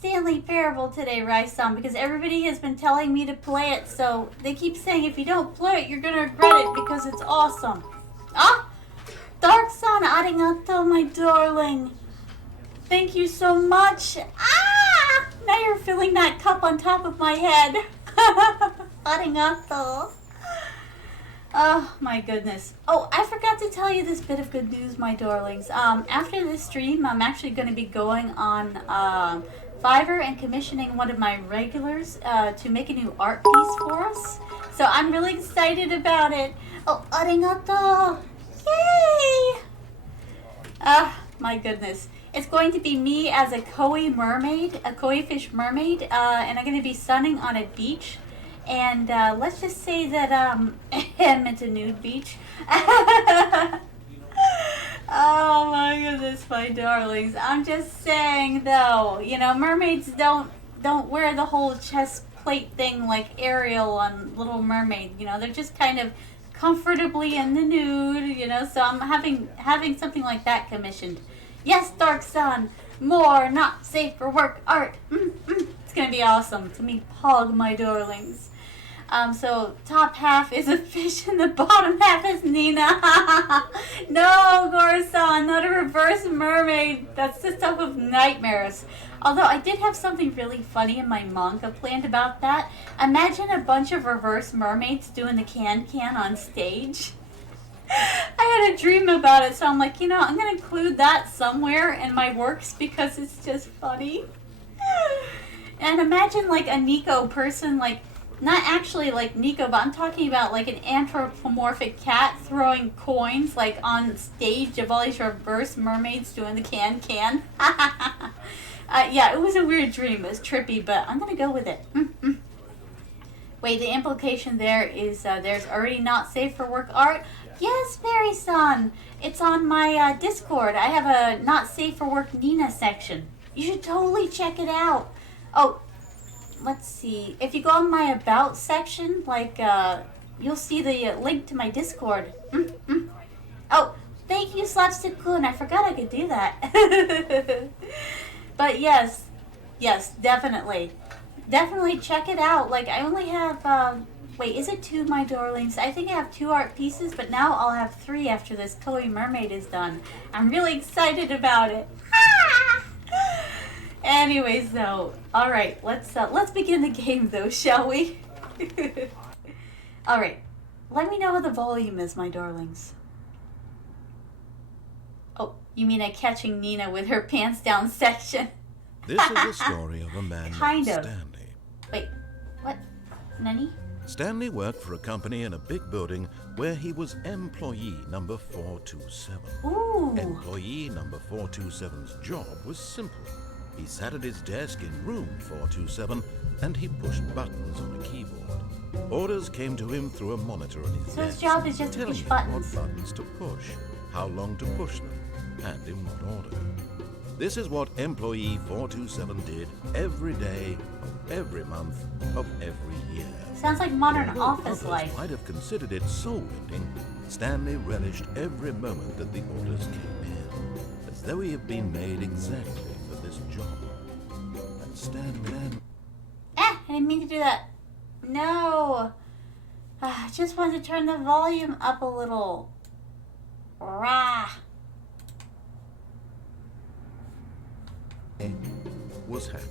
Stanley Parable today, Ryson, because everybody has been telling me to play it, so they keep saying if you don't play it, you're gonna regret it because it's awesome. Ah! Dark Sun, arigato, my darling. Thank you so much. Ah! Now you're filling that cup on top of my head. Arigato. Oh my goodness. Oh, I forgot to tell you this bit of good news, my darlings. After this stream, I'm actually going to be going on Fiverr and commissioning one of my regulars to make a new art piece for us. So I'm really excited about it. Oh, arigato. Yay! My goodness. It's going to be me as a koi mermaid, a koi fish mermaid, and I'm going to be sunning on a beach. And let's just say that I meant a nude beach. Oh my goodness, my darlings. I'm just saying though, you know, mermaids don't wear the whole chest plate thing like Ariel on Little Mermaid. You know, they're just kind of comfortably in the nude, you know, so I'm having something like that commissioned. Yes, Dark Sun, more not safe for work art. It's gonna be awesome. It's gonna be pog, my darlings. So top half is a fish and the bottom half is Nina. No, Gorsan, not a reverse mermaid. That's the stuff of nightmares. Although I did have something really funny in my manga planned about that. Imagine a bunch of reverse mermaids doing the can-can on stage. I had a dream about it, so I'm like, you know, I'm going to include that somewhere in my works because it's just funny. And imagine like a Nico person, like, not actually like Nico, but I'm talking about like an anthropomorphic cat throwing coins like on stage of all these reverse mermaids doing the can-can. Yeah, it was a weird dream. It was trippy, but I'm going to go with it. Wait, the implication there is there's already not safe for work art? Yes, Mary-san. It's on my Discord. I have a not safe for work Nina section. You should totally check it out. Oh, let's see. If you go on my about section, like, you'll see the link to my Discord. Oh, thank you, Slapstick-kun. I forgot I could do that. But yes, definitely. Definitely check it out. Like, I only have, wait, is it 2, my darlings? I think I have 2 art pieces, but now I'll have 3 after this Koi Mermaid is done. I'm really excited about it. Anyways, though, all right, let's begin the game, though, shall we? All right, let me know how the volume is, my darlings. Oh, you mean a catching Nina with her pants down section? This is the story of a man named Stanley. Wait, what? Nani? Stanley worked for a company in a big building where he was employee number 427. Ooh. Employee number 427's job was simple. He sat at his desk in room 427 and he pushed buttons on a keyboard. Orders came to him through a monitor on his So his desk, job is just to telling push him buttons. what buttons to push, how long to push them, and in what order. This is what employee 427 did every day of every month of every year. Sounds like modern Although office others life. might have considered it soul-ending, Stanley relished every moment that the orders came in, as though he had been made exactly for this job. And Stanley... I didn't mean to do that. No. I just wanted to turn the volume up a little. Rah. was happy.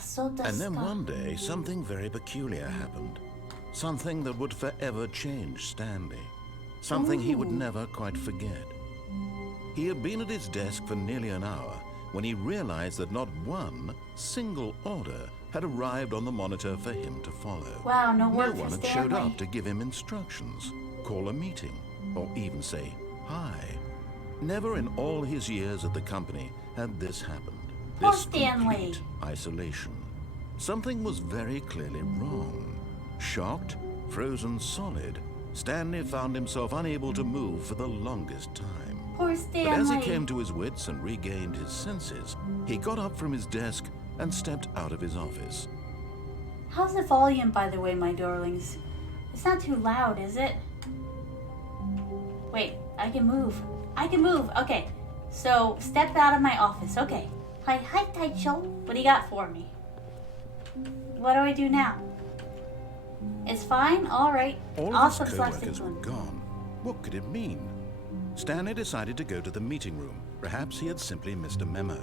So does. And then one day, something very peculiar happened. Something that would forever change Stanley. Something he would never quite forget. He had been at his desk for nearly an hour when he realized that not one single order had arrived on the monitor for him to follow. Wow, no work No for one had Stanley. showed up to give him instructions, call a meeting, or even say hi. Never in all his years at the company had this happened. Poor This Stanley. complete isolation. Something was very clearly wrong. Shocked, frozen solid, Stanley found himself unable to move for the longest time. Poor But Stanley. as he came to his wits and regained his senses, he got up from his desk and stepped out of his office. How's the volume, by the way, my darlings? It's not too loud, is it? Wait, I can move. I can move. Okay. So, step out of my office. Okay. Hi, Taicho. What do you got for me? What do I do now? It's fine? Alright. All of his co-workers were gone. What could it mean? Stanley decided to go to the meeting room. Perhaps he had simply missed a memo.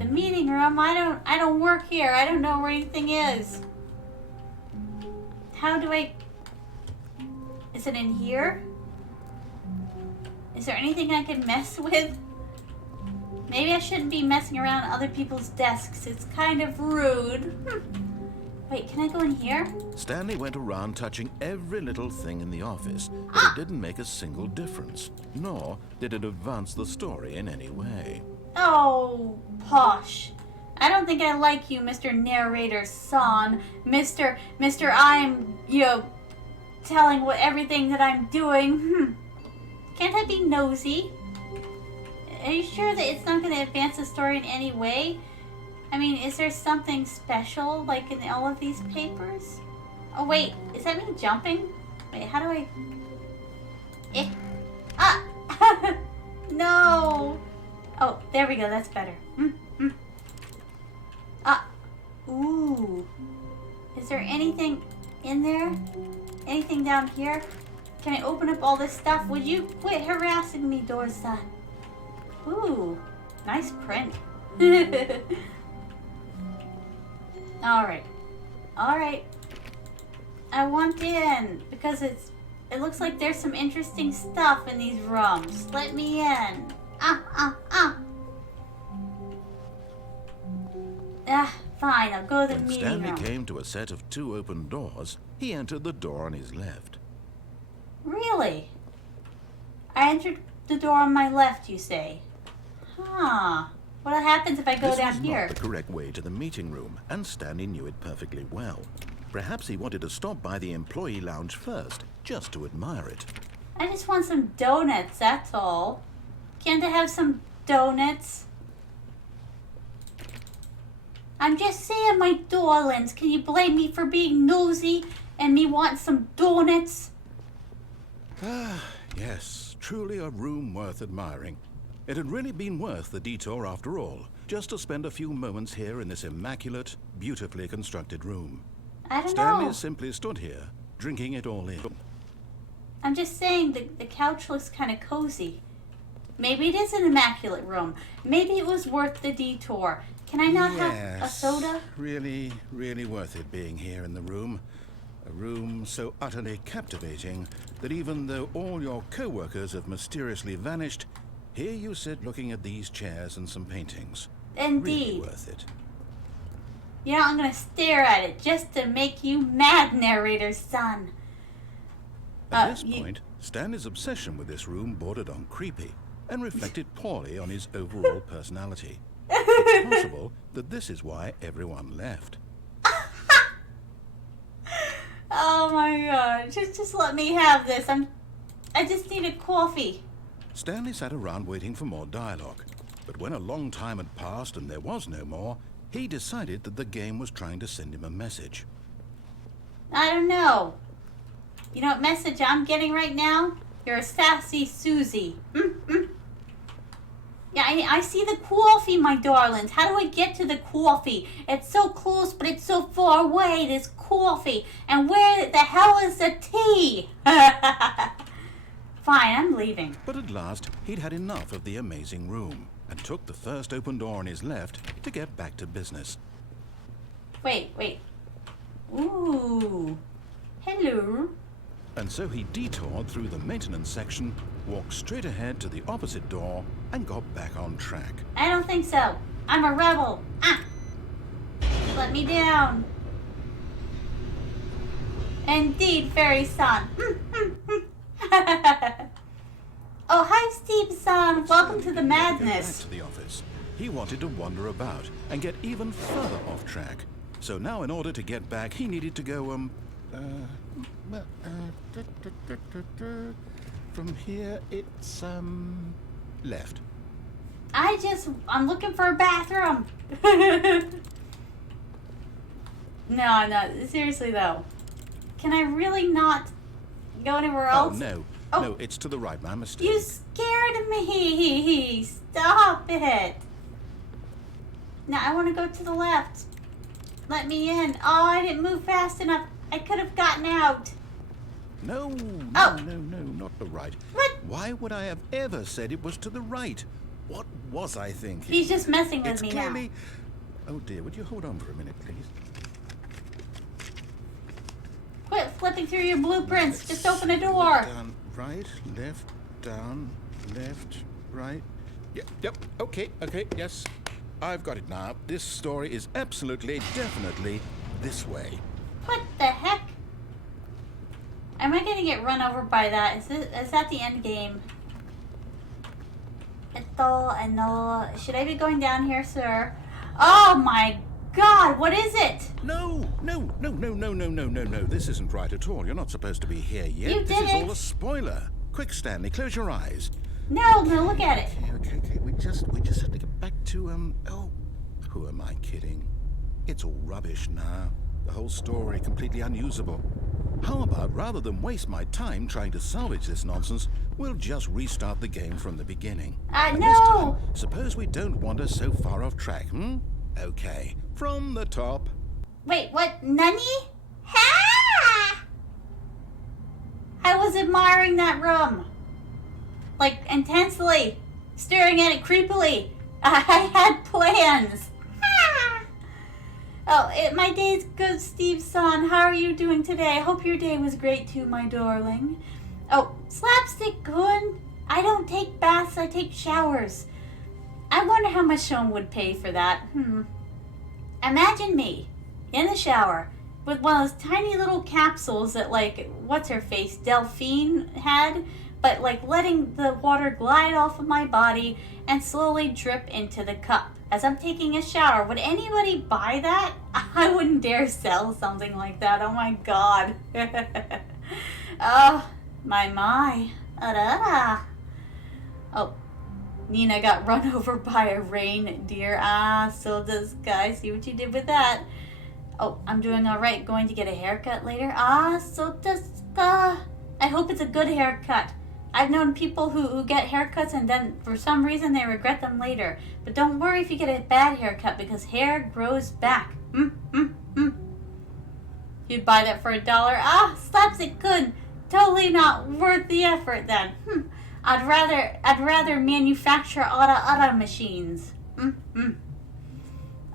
The meeting room? I don't work here. I don't know where anything is. How do I... Is it in here? Is there anything I can mess with? Maybe I shouldn't be messing around other people's desks. It's kind of rude. Wait, can I go in here? Stanley went around touching every little thing in the office, but it didn't make a single difference, nor did it advance the story in any way. Oh, posh. I don't think I like you, Mr. Narrator Son. Mr. I'm, telling everything that I'm doing. Can't I be nosy? Are you sure that it's not going to advance the story in any way? I mean, is there something special, like in all of these papers? Oh, wait. Is that me jumping? Wait, how do I... Ah! No! Oh, there we go. That's better. Ah! Ooh. Is there anything in there? Anything down here? Can I open up all this stuff? Would you quit harassing me, Door-san? Ooh. Nice print. Alright. Alright. I want in. Because it looks like there's some interesting stuff in these rooms. Let me in. Fine. I'll go to the When meeting Stanley room. came to a set of 2 open doors, he entered the door on his left. Really? I entered the door on my left, you say? Huh. What happens if I go down here? This was not the correct way to the meeting room, and Stanley knew it perfectly well. Perhaps he wanted to stop by the employee lounge first, just to admire it. I just want some donuts, that's all. Can't I have some donuts? I'm just saying, my darlings, can you blame me for being nosy and me wanting some donuts? Ah, yes, truly a room worth admiring. It had really been worth the detour after all, just to spend a few moments here in this immaculate, beautifully constructed room. I don't Stanley know. simply stood here, drinking it all in. I'm just saying the couch looks kind of cozy. Maybe it is an immaculate room. Maybe it was worth the detour. Can I not have a soda? Really, really worth it being here in the room. A room so utterly captivating that even though all your co-workers have mysteriously vanished, here you sit looking at these chairs and some paintings. Indeed. Really worth it. You know, I'm going to stare at it just to make you mad, Narrator Son. At this point, Stanley's obsession with this room bordered on creepy and reflected poorly on his overall personality. It's possible that this is why everyone left. Oh my god. Just let me have this. I just need a coffee. Stanley sat around waiting for more dialogue, but when a long time had passed and there was no more, he decided that the game was trying to send him a message. I don't know. You know what message I'm getting right now? You're a sassy Susie. Yeah, I see the coffee, my darlings. How do I get to the coffee? It's so close, but it's so far away, this coffee. And where the hell is the tea? Fine, I'm leaving. But at last, he'd had enough of the amazing room and took the first open door on his left to get back to business. Wait. Ooh. Hello. And so he detoured through the maintenance section, walked straight ahead to the opposite door, and got back on track. I don't think so. I'm a rebel. Let me down. Indeed, fairy son. Oh, hi, Steve-san. Welcome to the madness. Back to the office. He wanted to wander about and get even further off track. So now, in order to get back, he needed to go, from here, it's, left. I'm looking for a bathroom. No, seriously though. Can I really not go anywhere else? Oh, no, it's to the right, my mistake. You scared me. Stop it. Now I want to go to the left. Let me in. Oh, I didn't move fast enough. I could have gotten out. No, Oh. no, not the right. What? Why would I have ever said it was to the right? What was I thinking? He's just messing with It's me clearly... now. Oh dear, would you hold on for a minute, please? Quit flipping through your blueprints. Let's Just open a door. Down, right, left, down, left, right. Yep, okay, yes. I've got it now. This story is absolutely, definitely this way. What the heck? Am I gonna get run over by that? Is that the end game? No. Should I be going down here, sir? Oh my God! What is it? No. This isn't right at all. You're not supposed to be here yet. You This is did all it. a spoiler. Quick, Stanley, close your eyes. No, look at it. Okay. We just have to get back to Oh, who am I kidding? It's all rubbish now. The whole story completely unusable. How about, rather than waste my time trying to salvage this nonsense, we'll just restart the game from the beginning. And this time, No. suppose we don't wander so far off track, Okay, from the top. Wait, what? Nani? Ha! I was admiring that room. Like, intensely. Staring at it creepily. I had plans. Ha! Oh, my day's good, Steve-san. How are you doing today? I hope your day was great too, my darling. Oh, Slapstick-kun. I don't take baths, I take showers. I wonder how much someone would pay for that. Imagine me in the shower with one of those tiny little capsules that, like, what's her face, Delphine had, but like letting the water glide off of my body and slowly drip into the cup as I'm taking a shower. Would anybody buy that? I wouldn't dare sell something like that. Oh my God. Oh, my. Oh, Nina got run over by a reindeer. So does Guy. See what you did with that. Oh, I'm doing all right. Going to get a haircut later. So does I hope it's a good haircut. I've known people who get haircuts and then for some reason they regret them later. But don't worry if you get a bad haircut because hair grows back. You'd buy that for $1? Slapstick good. Totally not worth the effort then. I'd rather manufacture other machines.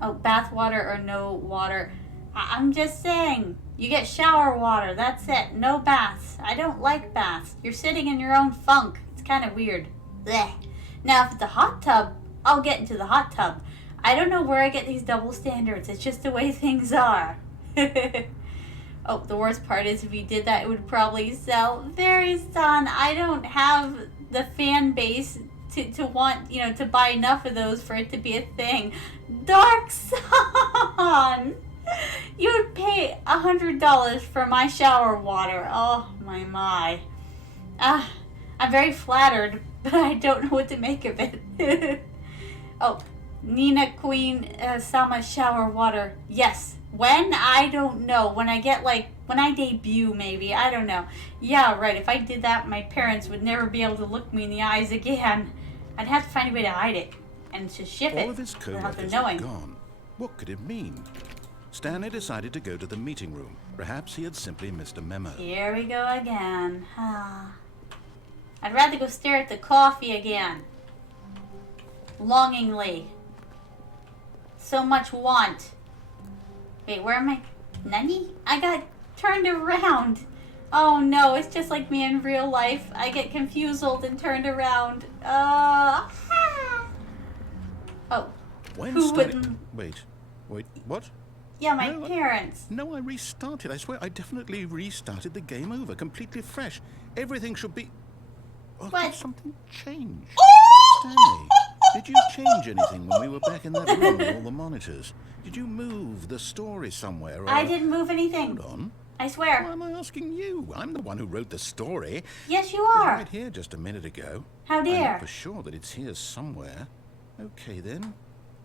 Oh, bath water or no water. I'm just saying. You get shower water, that's it. No baths. I don't like baths. You're sitting in your own funk. It's kind of weird. Blech. Now, if it's a hot tub, I'll get into the hot tub. I don't know where I get these double standards. It's just the way things are. Oh, the worst part is if you did that, it would probably sell. Very son, I don't have the fan base to want, to buy enough of those for it to be a thing. Dark Sun! You'd pay $100 for my shower water. Oh, my. I'm very flattered, but I don't know what to make of it. Oh, Nina Queen Sama shower water. Yes. When? I don't know. When I debut, maybe. I don't know. Yeah, right. If I did that, my parents would never be able to look me in the eyes again. I'd have to find a way to hide it and to ship it All of his without them co-workers knowing. had gone. What could it mean? Stanley decided to go to the meeting room. Perhaps he had simply missed a memo. Here we go again. I'd rather go stare at the coffee again. Longingly. So much want. Wait, where am I? Nani? I got turned around. Oh no, it's just like me in real life. I get confused and turned around. Oh. When who Stanley... wouldn't? Wait, what? Yeah, my No, parents. No, I restarted. I swear, I definitely restarted the game over, completely fresh. Everything should be... Oh, What? did something change? Stanley, did you change anything when we were back in that room with all the monitors? Did you move the story somewhere? Or... I didn't move anything. Hold on. I swear. Why am I asking you? I'm the one who wrote the story. Yes, you It was are. right here just a minute ago. How I dare. know for sure that it's here somewhere. Okay, then.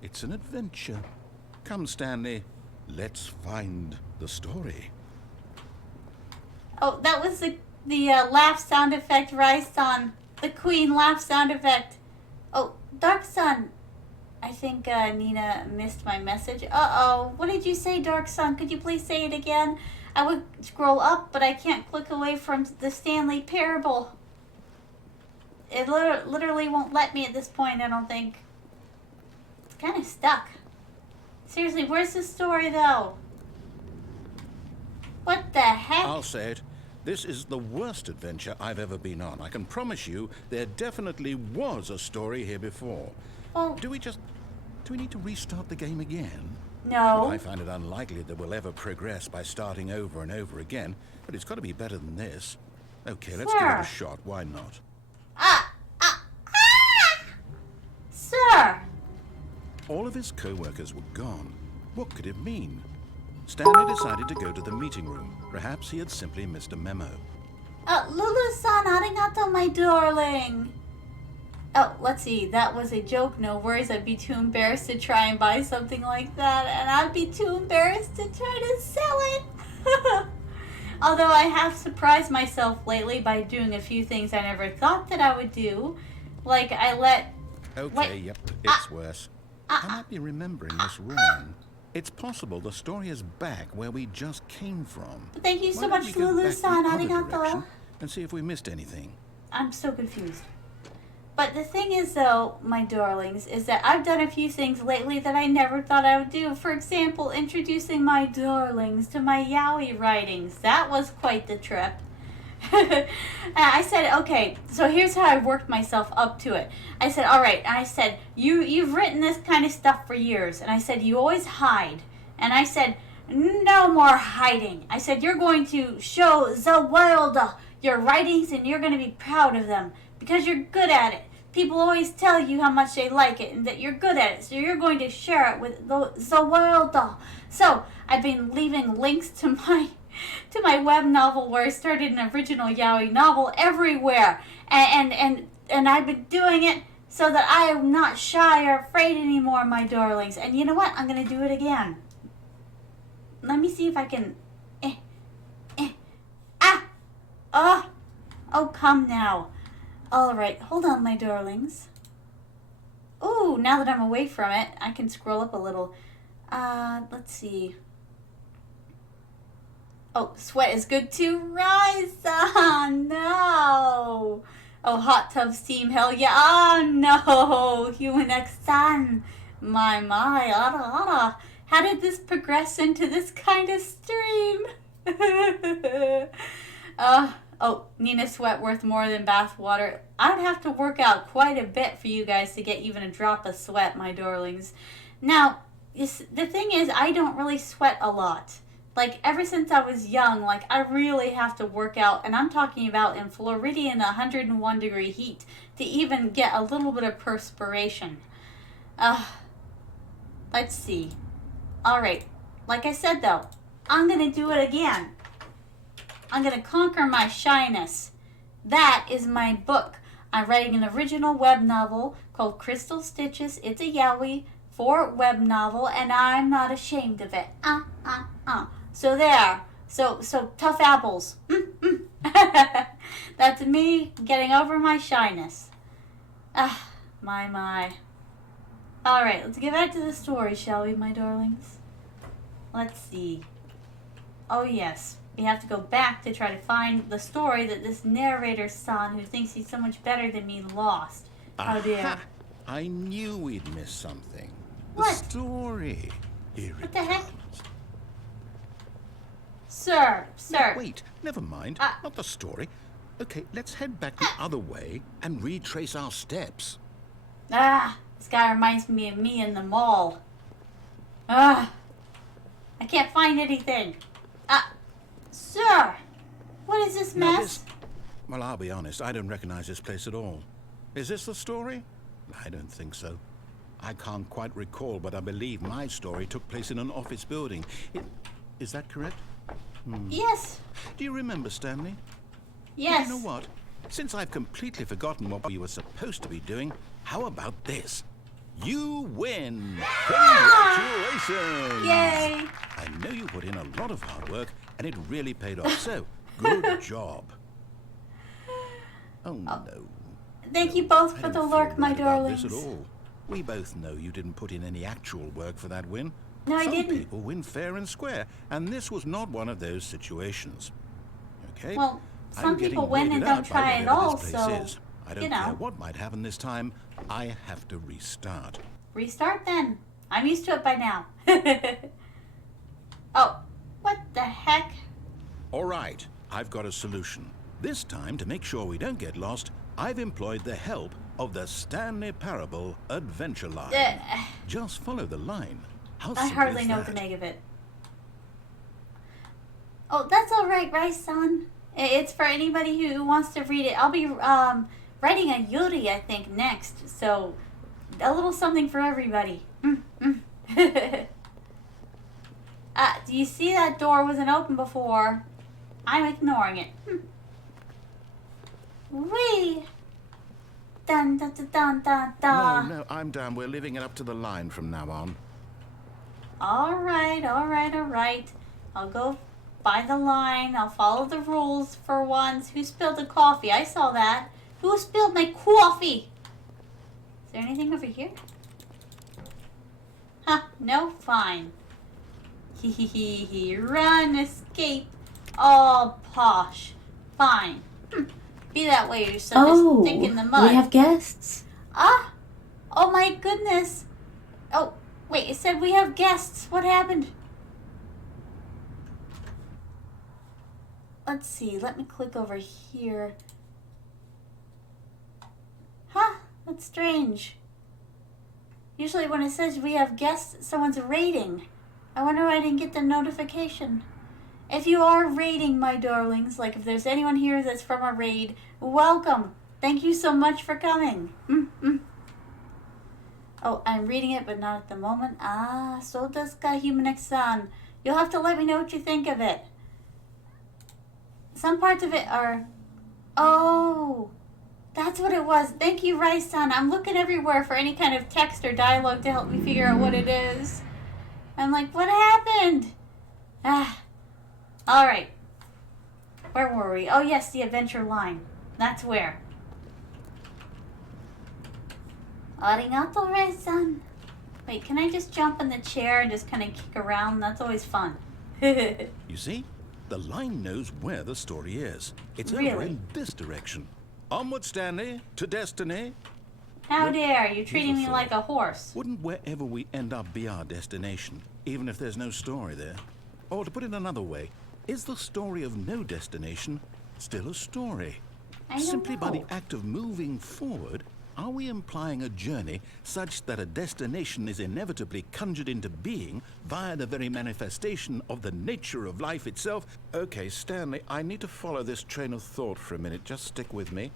It's an adventure. Come, Stanley. Let's find the story. Oh, that was the laugh sound effect, Rice-san. The Queen laugh sound effect. Oh, Dark Sun. I think Nina missed my message. Uh-oh. What did you say, Dark Sun? Could you please say it again? I would scroll up, but I can't click away from the Stanley Parable. It literally won't let me at this point, I don't think. It's kind of stuck. Seriously, where's the story, though? What the heck? I'll say it. This is the worst adventure I've ever been on. I can promise you there definitely was a story here before. Well, Do we need to restart the game again? no. I find it unlikely that we'll ever progress by starting over and over again, but it's got to be better than this. Okay, let's give it a Sir. shot. Why not? Sir! All of his co-workers were gone. What could it mean? Stanley decided to go to the meeting room. Perhaps he had simply missed a memo. Lulu-san, arigato, my darling. Oh, let's see. That was a joke. No worries. I'd be too embarrassed to try and buy something like that. And I'd be too embarrassed to try to sell it. Although I have surprised myself lately by doing a few things I never thought that I would do. Like I let... Okay, yep, it's worse. I might be remembering this wrong. It's possible the story is back where we just came from. Thank you Why so don't we much, go back Lulu-san. the other Arigato. direction and see if we missed anything. I'm so confused. But the thing is, though, my darlings, is that I've done a few things lately that I never thought I would do. For example, introducing my darlings to my yaoi writings. That was quite the trip. I said, okay, so here's how I worked myself up to it. I said, all right. And I said, you've written this kind of stuff for years. And I said, you always hide. And I said, no more hiding. I said, you're going to show the world your writings and you're going to be proud of them because you're good at it. People always tell you how much they like it and that you're good at it. So you're going to share it with the world. So I've been leaving links to my web novel where I started an original yaoi novel everywhere. And I've been doing it so that I am not shy or afraid anymore, my darlings. And you know what? I'm going to do it again. Let me see if I can... Oh, come now. All right, hold on, my darlings. Ooh, now that I'm away from it, I can scroll up a little. Let's see. Oh, sweat is good to rise. Oh, no. Oh, hot tub steam, hell yeah. Oh, no. Human X Sun. My. Ara. How did this progress into this kind of stream? Oh, Nina Sweat worth more than bath water. I'd have to work out quite a bit for you guys to get even a drop of sweat, my darlings. Now, the thing is, I don't really sweat a lot. Like, ever since I was young, like, I really have to work out, and I'm talking about in Floridian 101 degree heat, to even get a little bit of perspiration. Let's see. Alright, like I said though, I'm gonna do it again. I'm gonna conquer my shyness. That is my book. I'm writing an original web novel called Crystal Stitches. It's a yaoi for web novel, and I'm not ashamed of it. So there. So tough apples. That's me getting over my shyness. My. Alright, let's get back to the story, shall we, my darlings? Let's see. Oh, yes. We have to go back to try to find the story that this narrator-san, who thinks he's so much better than me, lost. Oh, dear. I knew we'd miss something. The What? story. Here What it the heck? comes. Sir. No, wait, never mind. Not the story. Okay, let's head back the other way and retrace our steps. This guy reminds me of me in the mall. I can't find anything. Sir, what is this Now mess? Well, I'll be honest, I don't recognize this place at all. Is this the story? I don't think so. I can't quite recall, but I believe my story took place in an office building. Is that correct? Yes. Do you remember, Stanley? Yes. You know what? Since I've completely forgotten what we were supposed to be doing, how about this? You win! Congratulations! Yay! I know you put in a lot of hard work, and it really paid off, so good job. Oh, no. Thank you both I for don't the feel lurk, my right about this darlings. at all. We both know you didn't put in any actual work for that win. No, I Some didn't. people win fair and square, and this was not one of those situations. Okay? Well, I'm some getting people win and weirded don't out by try at whatever all, this place so, is. I don't you care know. what might happen this time. I have to restart. Restart then. I'm used to it by now. Oh, what the heck? All right, I've got a solution. This time, to make sure we don't get lost, I've employed the help of the Stanley Parable Adventure Line. Just follow the line. How I simple hardly is know that? what to make of it. Oh, that's all right, son. It's for anybody who wants to read it. I'll be writing a Yuri, I think, next. So, a little something for everybody. Do you see that door wasn't open before? I'm ignoring it. Whee! Dun dun dun dun dun dun. No, I'm done. We're leaving it up to the line from now on. All right. I'll go by the line. I'll follow the rules for once. Who spilled the coffee? I saw that. Who spilled my coffee? Is there anything over here? Huh, no? Fine. Hee. Run, escape. All posh. Fine. Be that way, you're such a stick in the mud. We have guests. Ah! Oh my goodness. Oh, wait, it said we have guests. What happened? Let's see, let me click over here. Huh, that's strange. Usually when it says we have guests, someone's raiding. I wonder why I didn't get the notification. If you are raiding, my darlings, like if there's anyone here that's from a raid, welcome. Thank you so much for coming. Oh, I'm reading it, but not at the moment. So does Humanix-san. You'll have to let me know what you think of it. Some parts of it are... Oh, that's what it was. Thank you, Rice-san. I'm looking everywhere for any kind of text or dialogue to help me figure out what it is. I'm like, what happened? All right. Where were we? Oh, yes, the adventure line. That's where. Arigato, Rice-san. Wait, can I just jump in the chair and just kind of kick around? That's always fun. You see? The line knows where the story is. It's over Really? in this direction. Onward, Stanley, to destiny. How Well, dare you treating me beautiful. like a horse? Wouldn't wherever we end up be our destination, even if there's no story there? Or to put it another way, is the story of no destination still a story? I don't Simply by know. the act of moving forward, are we implying a journey such that a destination is inevitably conjured into being via the very manifestation of the nature of life itself? Okay, Stanley, I need to follow this train of thought for a minute. Just stick with me.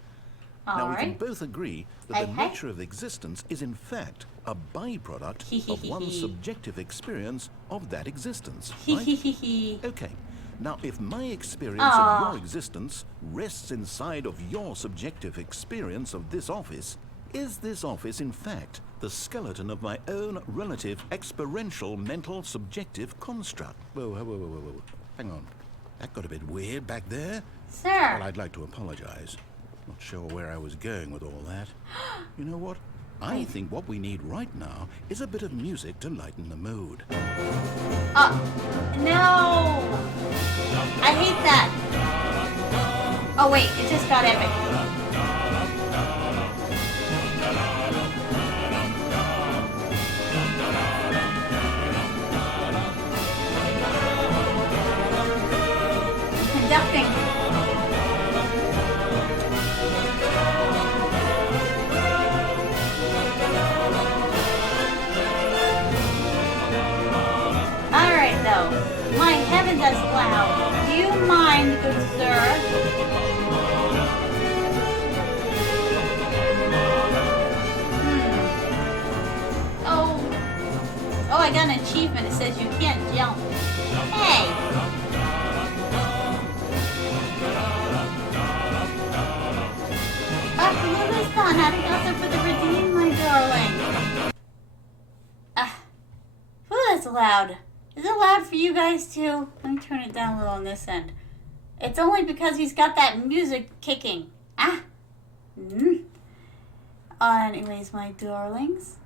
Now, All we can right. both agree that the Hey. nature of existence is in fact a byproduct of one's subjective experience of that existence, right? Okay. Now, if my experience of your existence rests inside of your subjective experience of this office, is this office, in fact, the skeleton of my own relative experiential mental subjective construct? Whoa. Hang on. That got a bit weird back there. Sir. Well, I'd like to apologize. Not sure where I was going with all that. You know what? I think what we need right now is a bit of music to lighten the mood. No! I hate that. Oh wait, it just got epic. Conducting. Alright though. My heavens, that's loud. Do you mind, good sir? Oh, I got an achievement. It says you can't jump. Hey! Lulu-san, arigato for the redeem, my darling. Whew, that's loud. Is it loud for you guys too? Let me turn it down a little on this end. It's only because he's got that music kicking. Anyways, my darlings,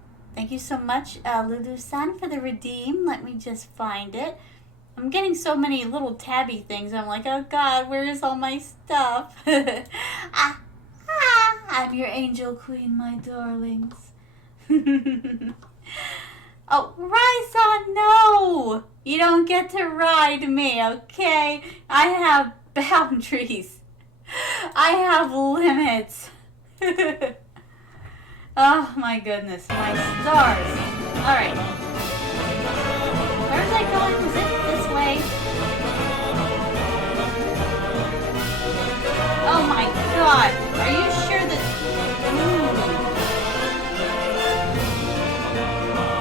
Thank you so much, Lulu-san, for the redeem. Let me just find it. I'm getting so many little tabby things. I'm like, oh God, where is all my stuff? I'm your angel queen, my darlings. Oh, Ryson, no! You don't get to ride me, okay? I have boundaries. I have limits. Oh my goodness, my stars. Alright. Where was I going? Was it this way? Oh my god. Are you sure that...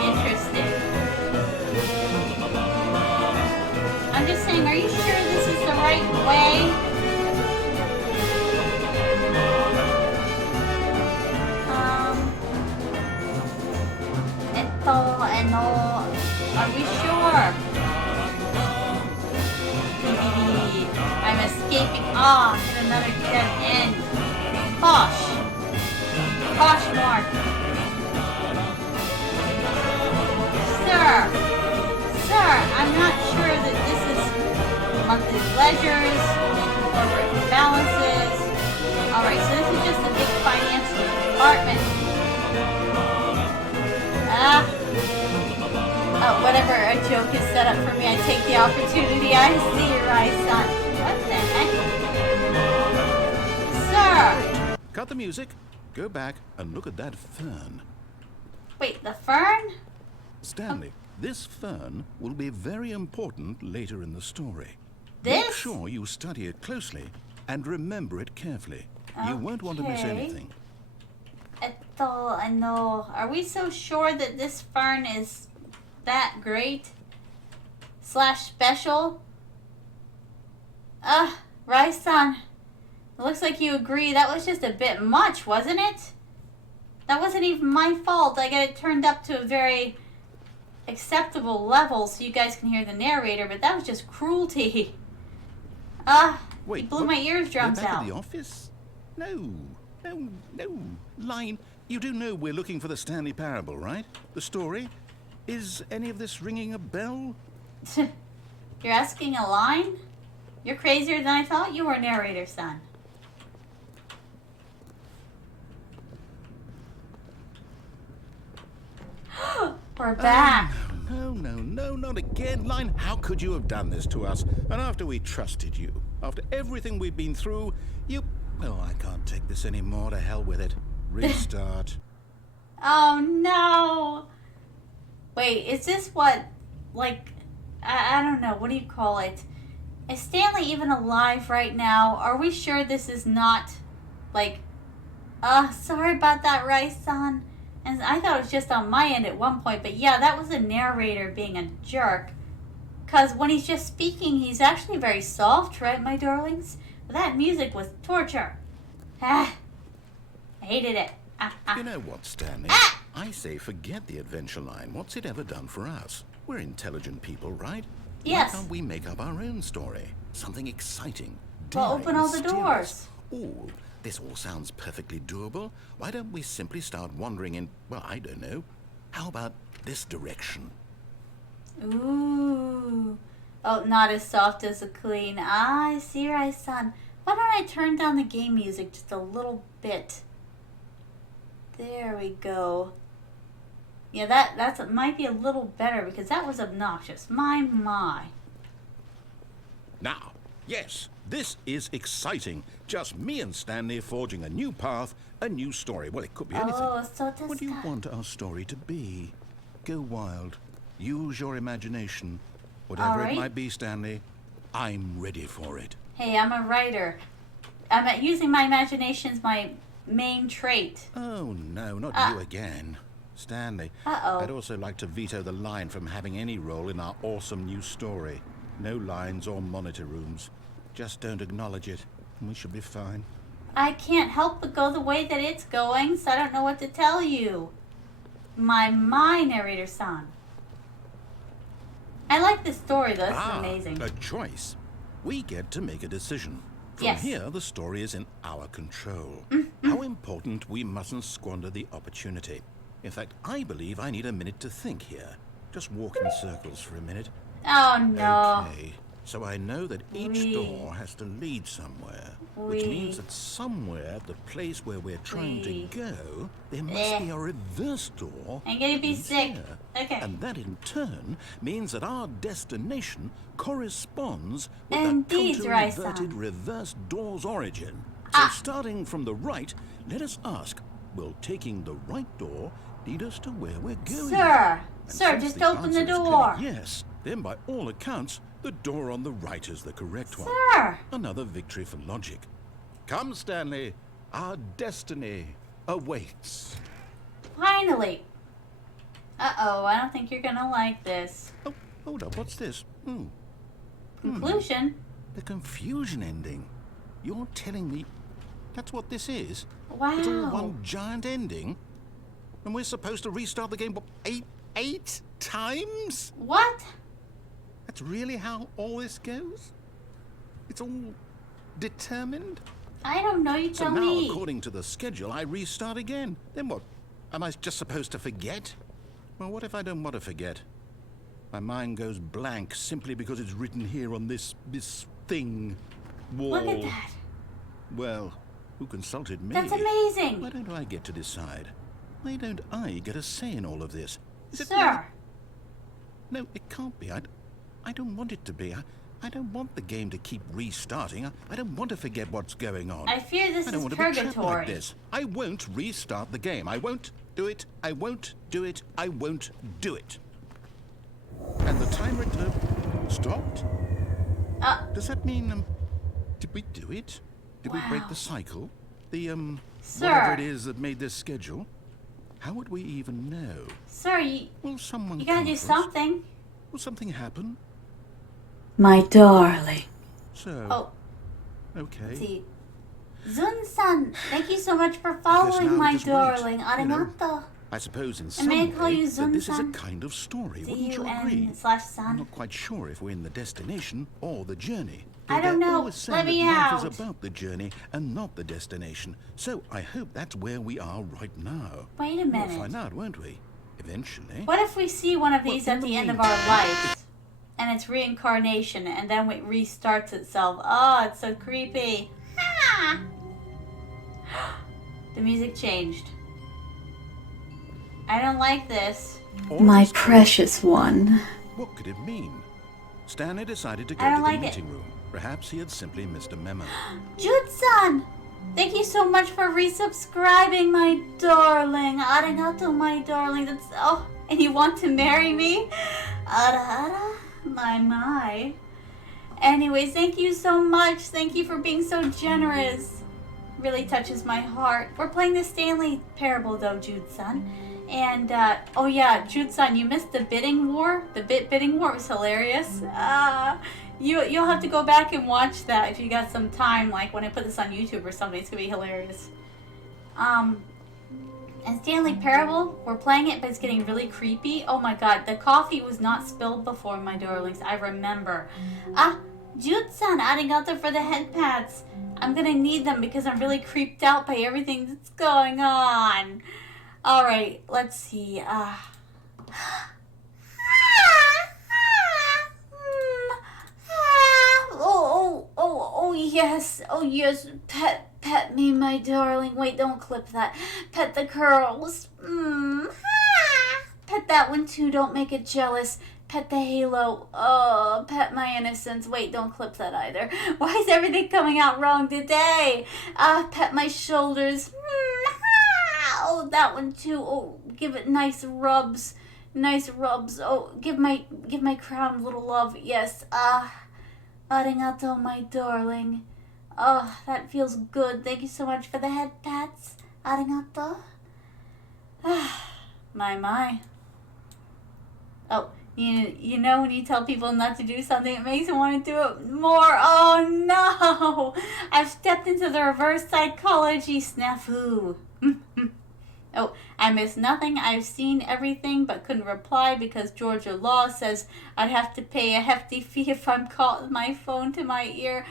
Interesting. I'm just saying, are you sure this is the right way? And all, are we sure? I'm escaping. Ah, hit another dead end. Posh. Posh mark. Sir, I'm not sure that this is monthly ledgers, corporate balances. Alright, so this is just a big financial department. Oh, whatever a joke is set up for me, I take the opportunity. I see your eyes, son. What the heck? Sir! Cut the music, go back and look at that fern. Wait, the fern? Stanley, this fern will be very important later in the story. This? Make sure you study it closely and remember it carefully. You won't want to miss anything. I know. Are we so sure that this fern is that great? / special? Rai-san. It looks like you agree. That was just a bit much, wasn't it? That wasn't even my fault. I got it turned up to a very acceptable level so you guys can hear the narrator, but that was just cruelty. Wait, you blew my eardrums back out. at the office? No. Line, you do know we're looking for the Stanley Parable, right? The story? Is any of this ringing a bell? You're asking a line? You're crazier than I thought you were, narrator son. We're back. No, not again. Line, how could you have done this to us? And after we trusted you, after everything we've been through, you... Oh, I can't take this anymore. To hell with it. Restart. Oh, no. Wait, is this what, like, I don't know, what do you call it? Is Stanley even alive right now? Are we sure this is not, like, sorry about that, Rai-san. And I thought it was just on my end at one point, but yeah, that was the narrator being a jerk. Because when he's just speaking, he's actually very soft, right, my darlings? But that music was torture. I hated it. You know what, Stanley? I say forget the adventure line. What's it ever done for us? We're intelligent people, right? Yes. Why can't we make up our own story? Something exciting. Well, daring, open all the mysterious. doors. Ooh, this all sounds perfectly doable. Why don't we simply start wandering in, well, I don't know. How about this direction? Ooh. Oh, not as soft as a clean. I see, Rai-san. Why don't I turn down the game music just a little bit? There we go. Yeah, that might be a little better because that was obnoxious. My. Now, yes, this is exciting. Just me and Stanley forging a new path, a new story. Well, it could be anything. Oh, so this What do you guy. want our story to be? Go wild. Use your imagination. Whatever All right. it might be, Stanley, I'm ready for it. Hey, I'm a writer. I'm using my imagination's my main trait. Oh, no, not you again. Stanley, Uh-oh. I'd also like to veto the line from having any role in our awesome new story. No lines or monitor rooms. Just don't acknowledge it, and we should be fine. I can't help but go the way that it's going, so I don't know what to tell you. My narrator-san. I like this story, though. This is amazing. A choice. We get to make a decision. From Yes. here, the story is in our control. How important we mustn't squander the opportunity. In fact, I believe I need a minute to think here. Just walk in circles for a minute. Oh no. Okay, so I know that each Oui. door has to lead somewhere, which Oui. means that somewhere at the place where we're trying Oui. to go, there must be a reverse door. I'm gonna that be leads sick. here. Okay. And that in turn means that our destination corresponds with Indeed, the Rai-san. counter-inverted reverse door's origin. So starting from the right, let us ask, will taking the right door lead us to where we're going? Sir, And sir, since just the open the answer is clearly door. yes, then by all accounts, the door on the right is the correct one. Sir. Another victory for logic. Come, Stanley. Our destiny awaits. Finally. Uh-oh, I don't think you're gonna like this. Oh, hold up. What's this? Conclusion. The confusion ending. You're telling me that's what this is? Wow. It's all one giant ending? And we're supposed to restart the game, what, eight times? What? That's really how all this goes? It's all determined? I don't know, you So tell now, me. according to the schedule, I restart again. Then what? Am I just supposed to forget? Well, what if I don't want to forget? My mind goes blank simply because it's written here on this thing, wall. Look at that. Well, who consulted me? That's amazing. Why don't I get to decide? Why don't I get a say in all of this? Is it Sir. really? No, it can't be. I don't want it to be. I don't want the game to keep restarting. I don't want to forget what's going on. I fear this I don't is want to be trapped purgatory. like this. I won't restart the game. I won't do it. I won't do it. I won't do it. And the timer stopped? Does that mean, did we do it? Did we break Wow. the cycle? The, Sir. whatever it is that made this schedule? How would we even know? Sir, you Will someone gotta come do for us? something. Will something happen? My darling. So, Oh, okay. let's see. Zun-san, thank you so much for Yes, following, now my just wait, darling. you know. Arigato. I suppose in some may I way call you that this is a Zun-san? kind of story, wouldn't you agree? I'm Z-U-N/san. not quite sure if we're in the destination or the journey. I Though don't they're know. always saying Let me that life out. is about the journey and not the destination. So I hope that's where we are right now. Wait a We'll minute. find out, won't we? Eventually. What if we see one of these Well, at in the the end of our lives? And it's reincarnation, and then it restarts itself. Oh, it's so creepy. Ah! The music changed. I don't like this. Or My this- precious one. What could it mean? Stanley decided to go I to don't the like it. meeting room. Perhaps he had simply missed a memo. Jude-san! Thank you so much for resubscribing, my darling. Arigato, my darling. That's and you want to marry me? Ara, my. Anyways, thank you so much. Thank you for being so generous. Really touches my heart. We're playing the Stanley Parable, though, Jude-san. And, oh yeah, Jude-san, you missed the bidding war. The bidding war was hilarious. You'll have to go back and watch that if you got some time, like when I put this on YouTube or something. It's gonna be hilarious. And Stanley Parable, we're playing it, but it's getting really creepy. Oh my god, the coffee was not spilled before, my darlings. I remember. Jude-san, arigato for the head pats. I'm gonna need them because I'm really creeped out by everything that's going on. Alright, let's see. Oh yes, pet me, my darling. Wait, don't clip that. Pet the curls. Pet that one too, don't make it jealous. Pet the halo. Oh, pet my innocence. Wait, don't clip that either. Why is everything coming out wrong today? Pet my shoulders. Oh, that one too. Oh, give it nice rubs. Nice rubs. Oh, give my crown a little love. Yes. Arigato, my darling. Oh, that feels good. Thank you so much for the head pats. Arigato. My. Oh, you know when you tell people not to do something, it makes them want to do it more. Oh no! I've stepped into the reverse psychology snafu. Oh, I missed nothing. I've seen everything but couldn't reply because Georgia law says I'd have to pay a hefty fee if I'm caught with my phone to my ear.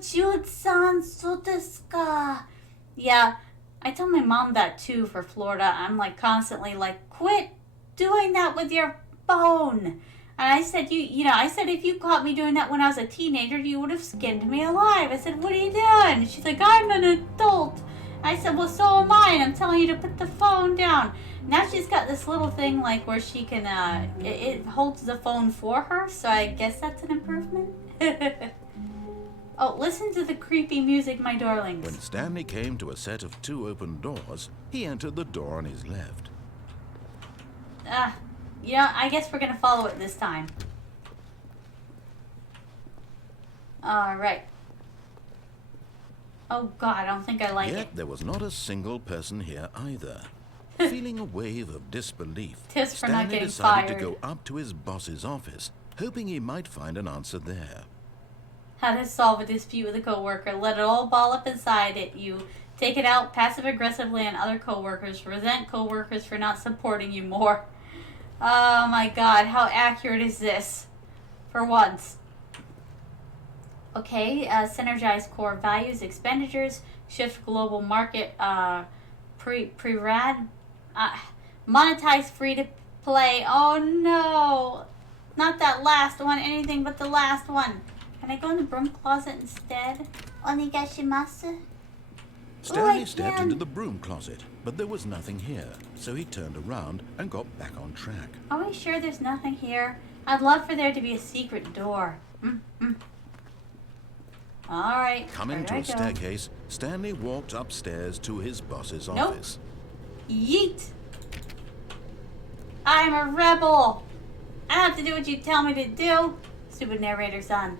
Jude-san, so desu ka. Yeah, I tell my mom that too for Florida. I'm like constantly like, quit doing that with your phone. And I said, I said, if you caught me doing that when I was a teenager, you would have skinned me alive. I said, what are you doing? She's like, I'm an adult. I said, well, so am I, and I'm telling you to put the phone down. Now she's got this little thing, like, where she can, it holds the phone for her, so I guess that's an improvement. Oh, listen to the creepy music, my darlings. When Stanley came to a set of 2 open doors, he entered the door on his left. I guess we're gonna follow it this time. Alright. Oh god, I don't think I like Yet it. there was not a single person here either. Feeling a wave of disbelief, Tis for not Stanley getting decided fired. to go up to his boss's office, hoping he might find an answer there. How to solve a dispute with a coworker. Let it all ball up inside it. You take it out passive-aggressively on other coworkers. Resent coworkers for not supporting you more. Oh my god, how accurate is this? For once. Okay, synergize core values, expenditures, shift global market, pre-rad, monetize free to play. Oh no, not that last one, anything but the last one. Can I go in the broom closet instead? Onegashimasu? Stanley stepped into the broom closet, but there was nothing here, so he turned around and got back on track. Are we sure there's nothing here? I'd love for there to be a secret door. Alright. Coming to a staircase, Stanley walked upstairs to his boss's Nope. office. Yeet! I'm a rebel! I have to do what you tell me to do. Stupid narrator son.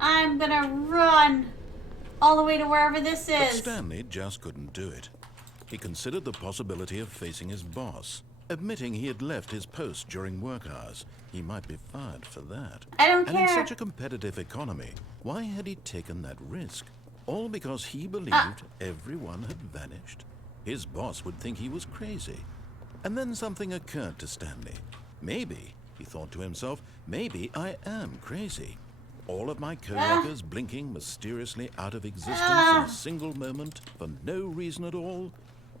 I'm gonna run all the way to wherever this But is. Stanley just couldn't do it. He considered the possibility of facing his boss, admitting he had left his post during work hours. He might be fired for that. I don't And care. in such a competitive economy, why had he taken that risk? All because he believed everyone had vanished. His boss would think he was crazy. And then something occurred to Stanley. Maybe, he thought to himself, maybe I am crazy. All of my co-workers blinking mysteriously out of existence in a single moment for no reason at all.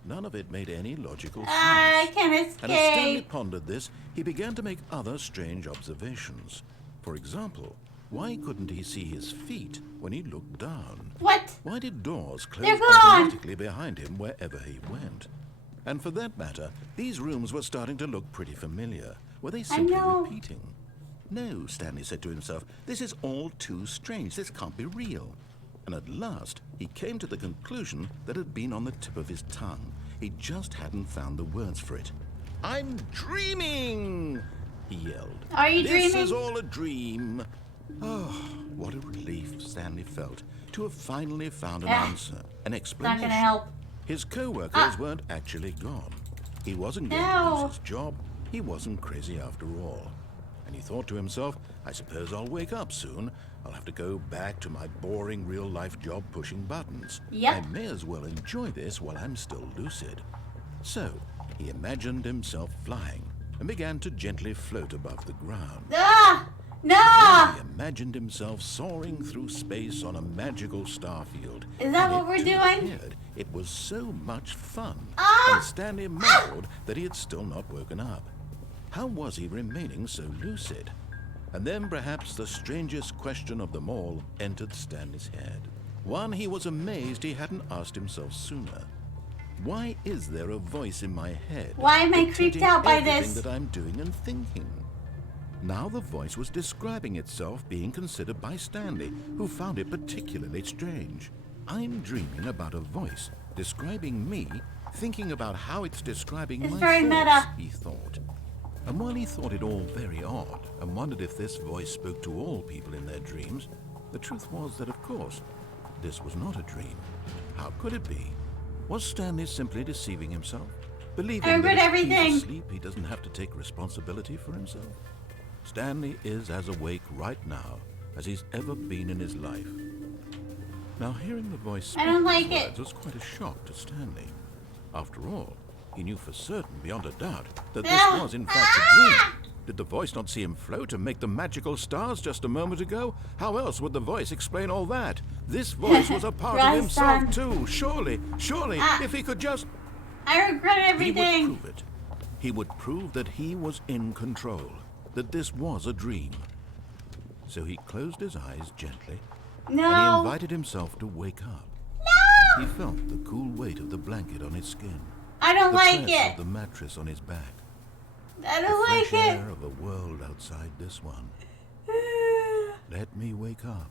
None of it made any logical sense. I can And as Stanley escape. pondered this, he began to make other strange observations. For example, why couldn't he see his feet when he looked down? What? Why did doors close They're gone! automatically behind him wherever he went? And for that matter, these rooms were starting to look pretty familiar. Were they simply know. repeating? No, Stanley said to himself, this is all too strange. This can't be real. And at last, he came to the conclusion that had been on the tip of his tongue. He just hadn't found the words for it. I'm dreaming, he yelled. Are you This dreaming? is all a dream. Oh, what a relief Stanley felt to have finally found an answer, an Not explanation. gonna help. His co-workers weren't actually gone. He wasn't going to No. lose his job. He wasn't crazy after all. And he thought to himself, I suppose I'll wake up soon. I'll have to go back to my boring real-life job pushing buttons. Yep. I may as well enjoy this while I'm still lucid. So, he imagined himself flying and began to gently float above the ground. No! He imagined himself soaring through space on a magical starfield. Is that And what it we're too doing? appeared It was so much fun. Ah! And Stanley marveled that he had still not woken up. How was he remaining so lucid? And then perhaps the strangest question of them all entered Stanley's head. One he was amazed he hadn't asked himself sooner. Why is there a voice in my head? Why am I dictating creeped out by everything this? that I'm doing and thinking? Now the voice was describing itself being considered by Stanley, who found it particularly strange. I'm dreaming about a voice describing me, thinking about how it's describing It's my very thoughts, meta. he thought. And while he thought it all very odd and wondered if this voice spoke to all people in their dreams, the truth was that, of course, this was not a dream. How could it be? Was Stanley simply deceiving himself? Believing I regret that if everything. he's asleep, he doesn't have to take responsibility for himself? Stanley is as awake right now as he's ever been in his life. Now, hearing the voice speak I don't these like it. words was quite a shock to Stanley. After all, he knew for certain, beyond a doubt, that this was in fact a dream. Did the voice not see him float and make the magical stars just a moment ago? How else would the voice explain all that? This voice was a part of himself too. Surely, if he could just... I regret everything. He would prove it. He would prove that he was in control, that this was a dream. So he closed his eyes gently, and he invited himself to wake up. No! He felt the cool weight of the blanket on his skin. I don't like The press it. of the mattress on his back. I don't like Fresh it. air of a world outside this one. Let me wake up,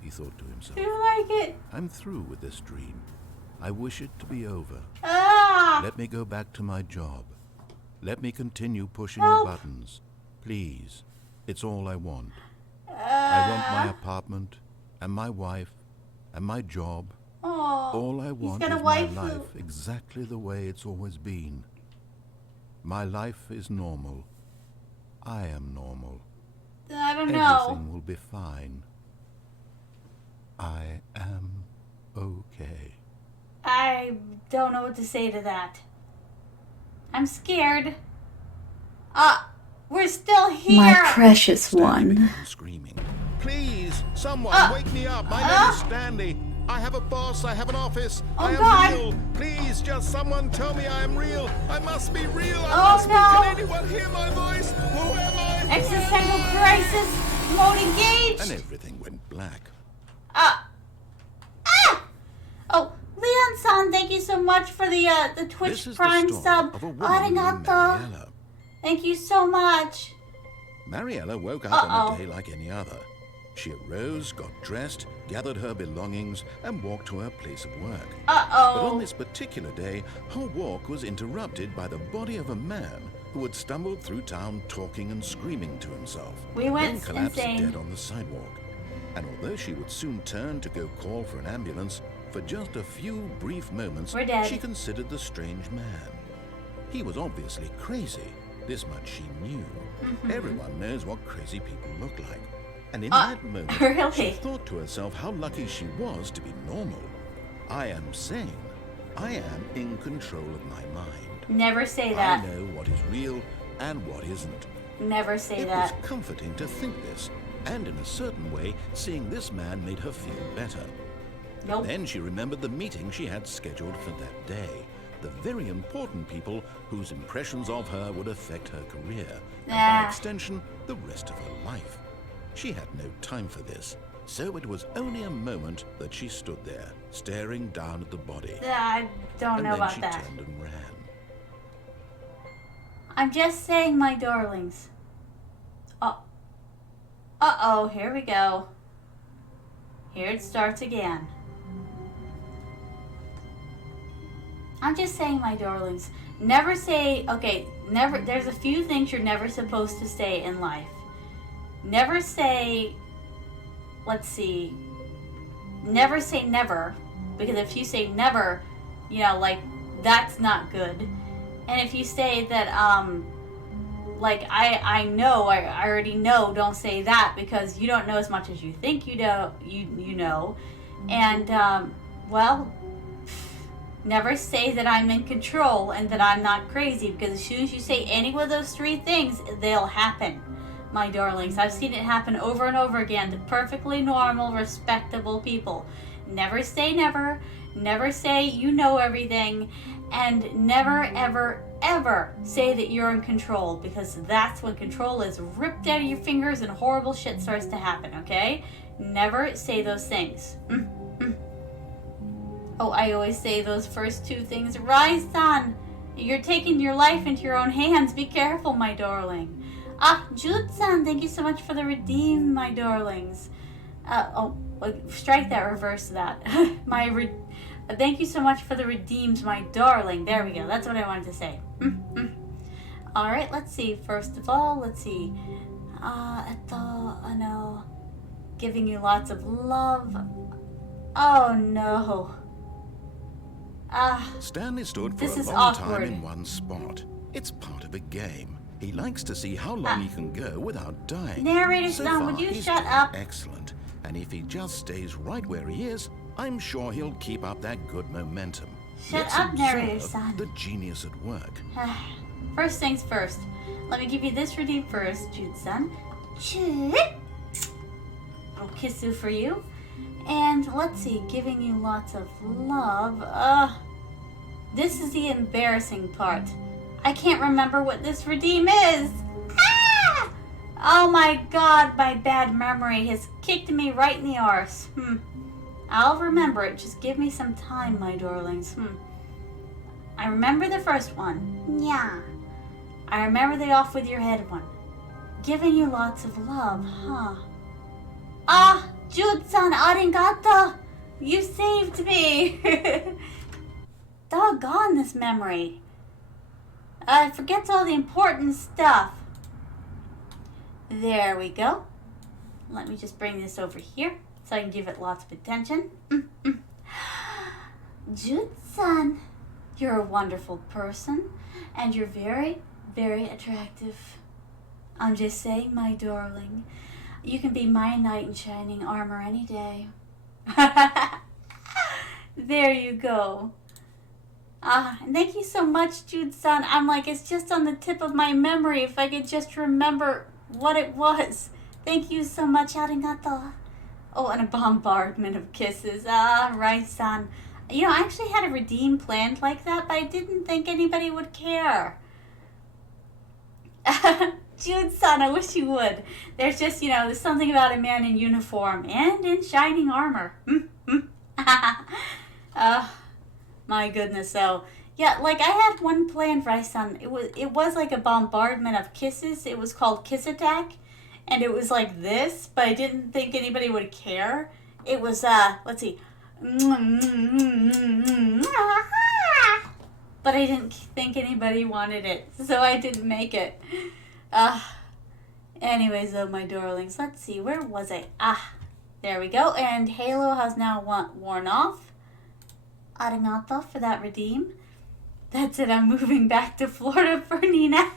he thought to himself. I don't like it. I'm through with this dream. I wish it to be over. Ah! Let me go back to my job. Let me continue pushing Help. the buttons. Please. It's all I want. I want my apartment, and my wife, and my job. Oh, All I he's want got is a my wife life exactly the way it's always been. My life is normal. I am normal. I don't know. Everything will be fine. I am okay. I don't know what to say to that. I'm scared. We're still here. My precious Stanley one. began screaming. Please, someone wake me up. My name is Stanley. I have a boss. I have an office. I am God. real. Please, just someone tell me I am real. I must be real. I Oh, must be. no. Can anyone hear my voice? Who am I? Existential crisis. Mode engaged. And everything went black. Oh, Leon-san, thank you so much for the Twitch This is Prime the story sub. of a woman named Arigato. Mariella. Thank you so much. Mariella woke up on a day like any other. She arose, got dressed, gathered her belongings, and walked to her place of work. But on this particular day, her walk was interrupted by the body of a man who had stumbled through town talking and screaming to himself. We went then collapsed insane. dead on the sidewalk. And although she would soon turn to go call for an ambulance, for just a few brief moments, We're dead. she considered the strange man. He was obviously crazy. This much she knew. Everyone knows what crazy people look like. And in that moment, really? she thought to herself how lucky she was to be normal. I am sane. I am in control of my mind. Never say that. I know what is real and what isn't. Never say It that. was comforting to think this, and in a certain way, seeing this man made her feel better. Nope. Then she remembered the meeting she had scheduled for that day. The very important people whose impressions of her would affect her career, and by extension, the rest of her life. She had no time for this, so it was only a moment that she stood there, staring down at the body. I don't And know then about she that. turned and ran. I'm just saying, my darlings. Uh-oh, here we go. Here it starts again. I'm just saying, my darlings. Never say, okay, never, there's a few things you're never supposed to say in life. Never say, let's see, never say never, because if you say never, you know, like, that's not good. And if you say that, like, I know, I already know, don't say that, because you don't know as much as you think you know, you know. And, well, never say that I'm in control and that I'm not crazy, because as soon as you say any of those three things, they'll happen, my darlings. I've seen it happen over and over again to perfectly normal, respectable people. Never say never. Never say you know everything. And never, ever, ever say that you're in control, because that's when control is ripped out of your fingers and horrible shit starts to happen, okay? Never say those things. Oh, I always say those first two things. Rise, son! You're taking your life into your own hands. Be careful, my darling. Jude-san, thank you so much for the redeem, my darlings. Strike that, reverse that. Thank you so much for the redeemed, my darling. There we go. That's what I wanted to say. All right, let's see. First of all, let's see. Giving you lots of love. Oh, no. Stanley stood for This a is long awkward. time in one spot. It's part of a game. He likes to see how long he can go without dying. Narrator So son, far, would you he's shut doing up? Excellent. And if he just stays right where he is, I'm sure he'll keep up that good momentum. Shut Let's up, narrator observe son. the genius at work. First things first. Let me give you this redeem first, Jude-san. Little kissu for you. And let's see, giving you lots of love. This is the embarrassing part. I can't remember what this redeem is. Ah! Oh my god, my bad memory has kicked me right in the arse. I'll remember it. Just give me some time, my darlings. I remember the first one. Yeah. I remember the off with your head one. Giving you lots of love, huh? Ah, Jude-san, arigato. You saved me. Doggone this memory. I forget all the important stuff. There we go. Let me just bring this over here so I can give it lots of attention. Jude-san, you're a wonderful person and you're very, very attractive. I'm just saying, my darling, you can be my knight in shining armor any day. There you go. And thank you so much, Jude-san. I'm like, it's just on the tip of my memory if I could just remember what it was. Thank you so much, arigato. Oh, and a bombardment of kisses. Right-san. You know, I actually had a redeem planned like that, but I didn't think anybody would care. Jude-san, I wish you would. There's just, there's something about a man in uniform and in shining armor. My goodness. So, yeah, like I had one planned, Rice-san. It was like a bombardment of kisses. It was called Kiss Attack. And it was like this, but I didn't think anybody would care. It was, let's see. But I didn't think anybody wanted it, so I didn't make it. Anyways, my darlings, let's see, where was I? There we go, and Halo has now worn off. Arigato for that redeem. That's it, I'm moving back to Florida for Nina.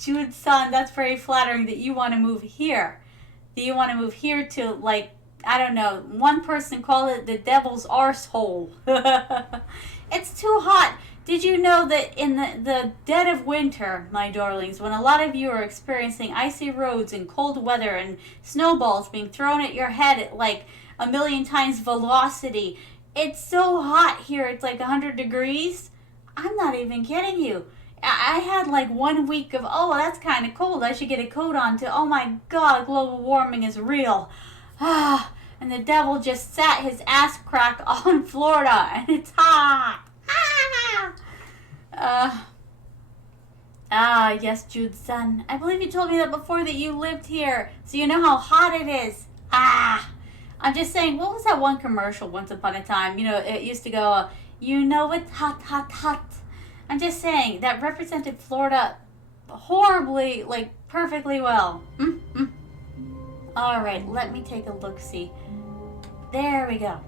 Jude-san, that's very flattering that you want to move here. Do you want to move here to, like, I don't know, one person called it the devil's arsehole. It's too hot. Did you know that in the dead of winter, my darlings, when a lot of you are experiencing icy roads and cold weather and snowballs being thrown at your head at like 1,000,000 times velocity, it's so hot here, it's like 100 degrees. I'm not even kidding you. I had like 1 week of, that's kind of cold, I should get a coat on, to, oh my god, global warming is real. And the devil just sat his ass crack on Florida, and it's hot. Yes, Jude-san. I believe you told me that before, that you lived here, so you know how hot it is. I'm just saying, what was that one commercial once upon a time? It used to go, it's hot, hot, hot. I'm just saying, that represented Florida horribly, like, perfectly well. Alright, let me take a look-see. There we go.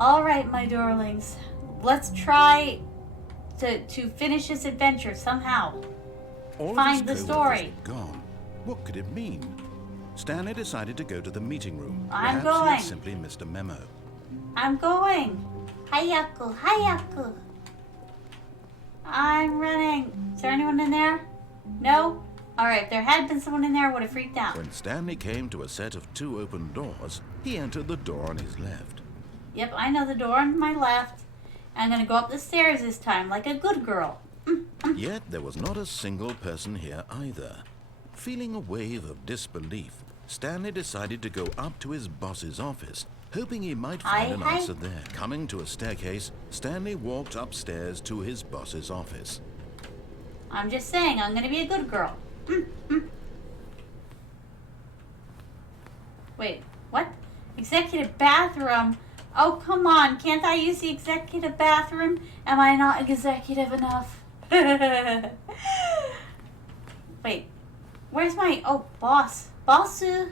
Alright, my darlings. Let's try to finish this adventure somehow. Find the story. Gone. What could it mean? Stanley decided to go to the meeting room. I'm Perhaps going. he had simply missed a memo. I'm going. Hayaku. I'm running. Is there anyone in there? No? Alright, if there had been someone in there, I would have freaked out. When Stanley came to a set of 2 open doors, he entered the door on his left. Yep, I know the door on my left. I'm going to go up the stairs this time, like a good girl. Yet there was not a single person here either. Feeling a wave of disbelief, Stanley decided to go up to his boss's office, hoping he might find an answer there. Coming to a staircase, Stanley walked upstairs to his boss's office. I'm just saying, I'm going to be a good girl. Wait, what? Executive bathroom? Oh, come on. Can't I use the executive bathroom? Am I not executive enough? Wait, where's my... boss. Bossu.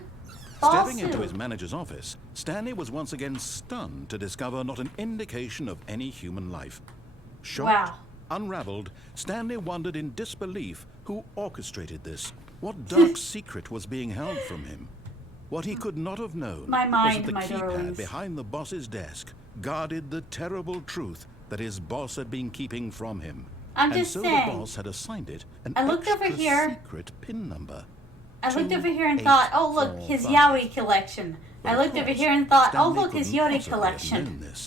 Stepping into his manager's office, Stanley was once again stunned to discover not an indication of any human life. Shocked, unraveled, Stanley wondered in disbelief who orchestrated this. What dark secret was being held from him? What he could not have known My mind, was my that the keypad darlings. behind the boss's desk guarded the terrible truth that his boss had been keeping from him. I'm And just so saying. the boss had assigned it an I looked over extra here. secret PIN number. I looked over here and 2, thought, 8, oh look, 4, his 5. Yowie collection. But I of looked over course, here and thought, oh Stanley look, his couldn't Yowie possibly have collection. known this.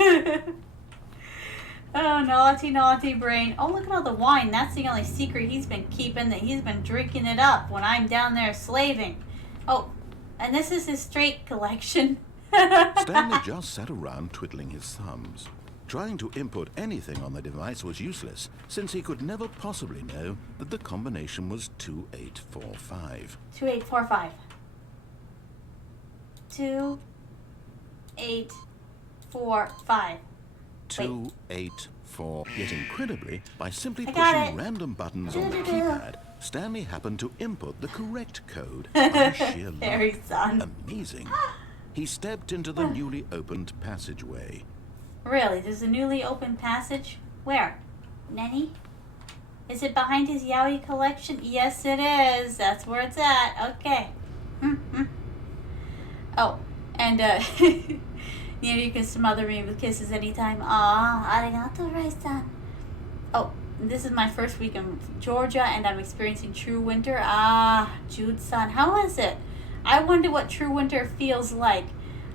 Oh, naughty, naughty brain. Oh, look at all the wine. That's the only secret he's been keeping, that he's been drinking it up when I'm down there slaving. Oh, and this is his straight collection. Stanley just sat around twiddling his thumbs. Trying to input anything on the device was useless, since he could never possibly know that the combination was 2845. 2845. 2845. 284. Yet incredibly, by simply I got pushing it. random buttons on the Do-do-do. keypad, Stanley happened to input the correct code by sheer Very luck. son. Amazing. He stepped into the newly opened passageway. Really? There's a newly opened passage? Where? Nenny? Is it behind his Yowie collection? Yes, it is. That's where it's at. Okay. Oh, and you can smother me with kisses anytime. Aw, arigato, Rai-san. Oh, this is my first week in Georgia, and I'm experiencing true winter. Ah, Jude-san, how is it? I wonder what true winter feels like.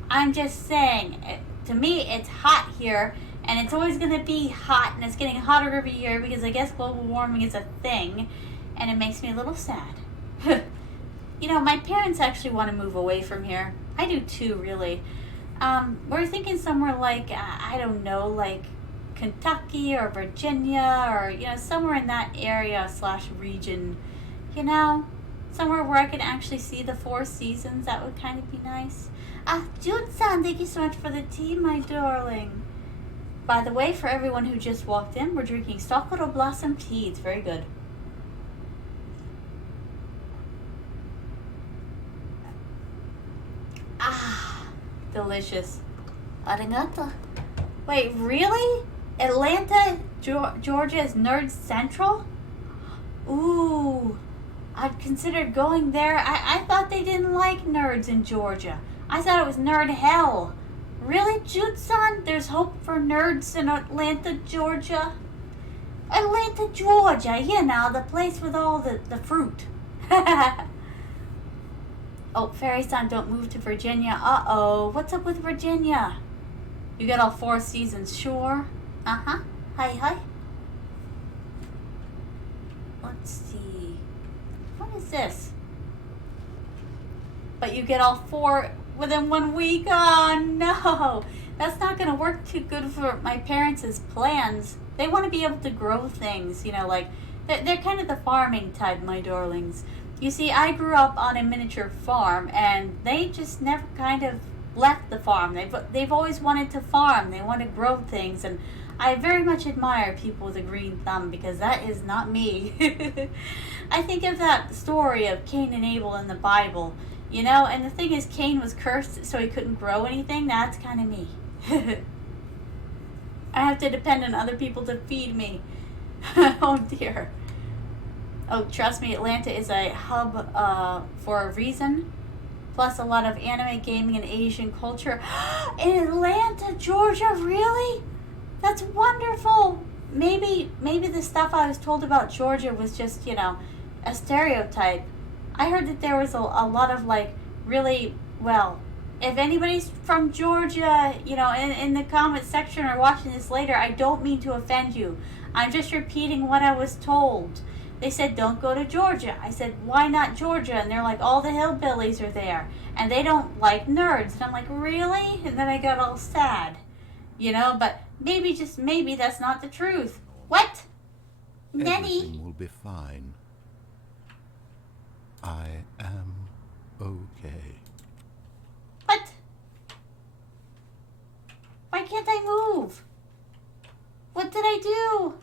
I'm just saying, to me, it's hot here, and it's always going to be hot, and it's getting hotter every year because I guess global warming is a thing, and it makes me a little sad. You know, my parents actually want to move away from here. I do too, really. We're thinking somewhere like, I don't know, like Kentucky or Virginia or, somewhere in that area / region. Somewhere where I can actually see the 4 seasons. That would kind of be nice. Jude-san, thank you so much for the tea, my darling. By the way, for everyone who just walked in, we're drinking Sakura Blossom tea. It's very good. Delicious. Arigato. Wait, really? Atlanta, Georgia is Nerd Central? Ooh, I'd considered going there. I thought they didn't like nerds in Georgia. I thought it was nerd hell. Really, Jude-san? There's hope for nerds in Atlanta, Georgia? Atlanta, Georgia, the place with all the fruit. Oh, Fairy-san, don't move to Virginia. Uh-oh, what's up with Virginia? You get all 4 seasons, sure? Uh-huh. Hi. Let's see. What is this? But you get all 4 within 1 week? Oh, no. That's not going to work too good for my parents' plans. They want to be able to grow things, like, they're kind of the farming type, my darlings. You see, I grew up on a miniature farm, and they just never kind of left the farm. They've always wanted to farm. They want to grow things, and I very much admire people with a green thumb because that is not me. I think of that story of Cain and Abel in the Bible, and the thing is, Cain was cursed so he couldn't grow anything. That's kind of me. I have to depend on other people to feed me. Oh dear. Oh, trust me, Atlanta is a hub for a reason. Plus a lot of anime, gaming, and Asian culture. In Atlanta, Georgia, really? That's wonderful. Maybe the stuff I was told about Georgia was just, a stereotype. I heard that there was a lot of, really, if anybody's from Georgia, in the comment section or watching this later, I don't mean to offend you. I'm just repeating what I was told. They said, don't go to Georgia. I said, why not Georgia? And they're like, all the hillbillies are there. And they don't like nerds. And I'm like, really? And then I got all sad. But maybe, just maybe, that's not the truth. What? Nenny? Everything will be fine. I am okay. What? Why can't I move? What did I do?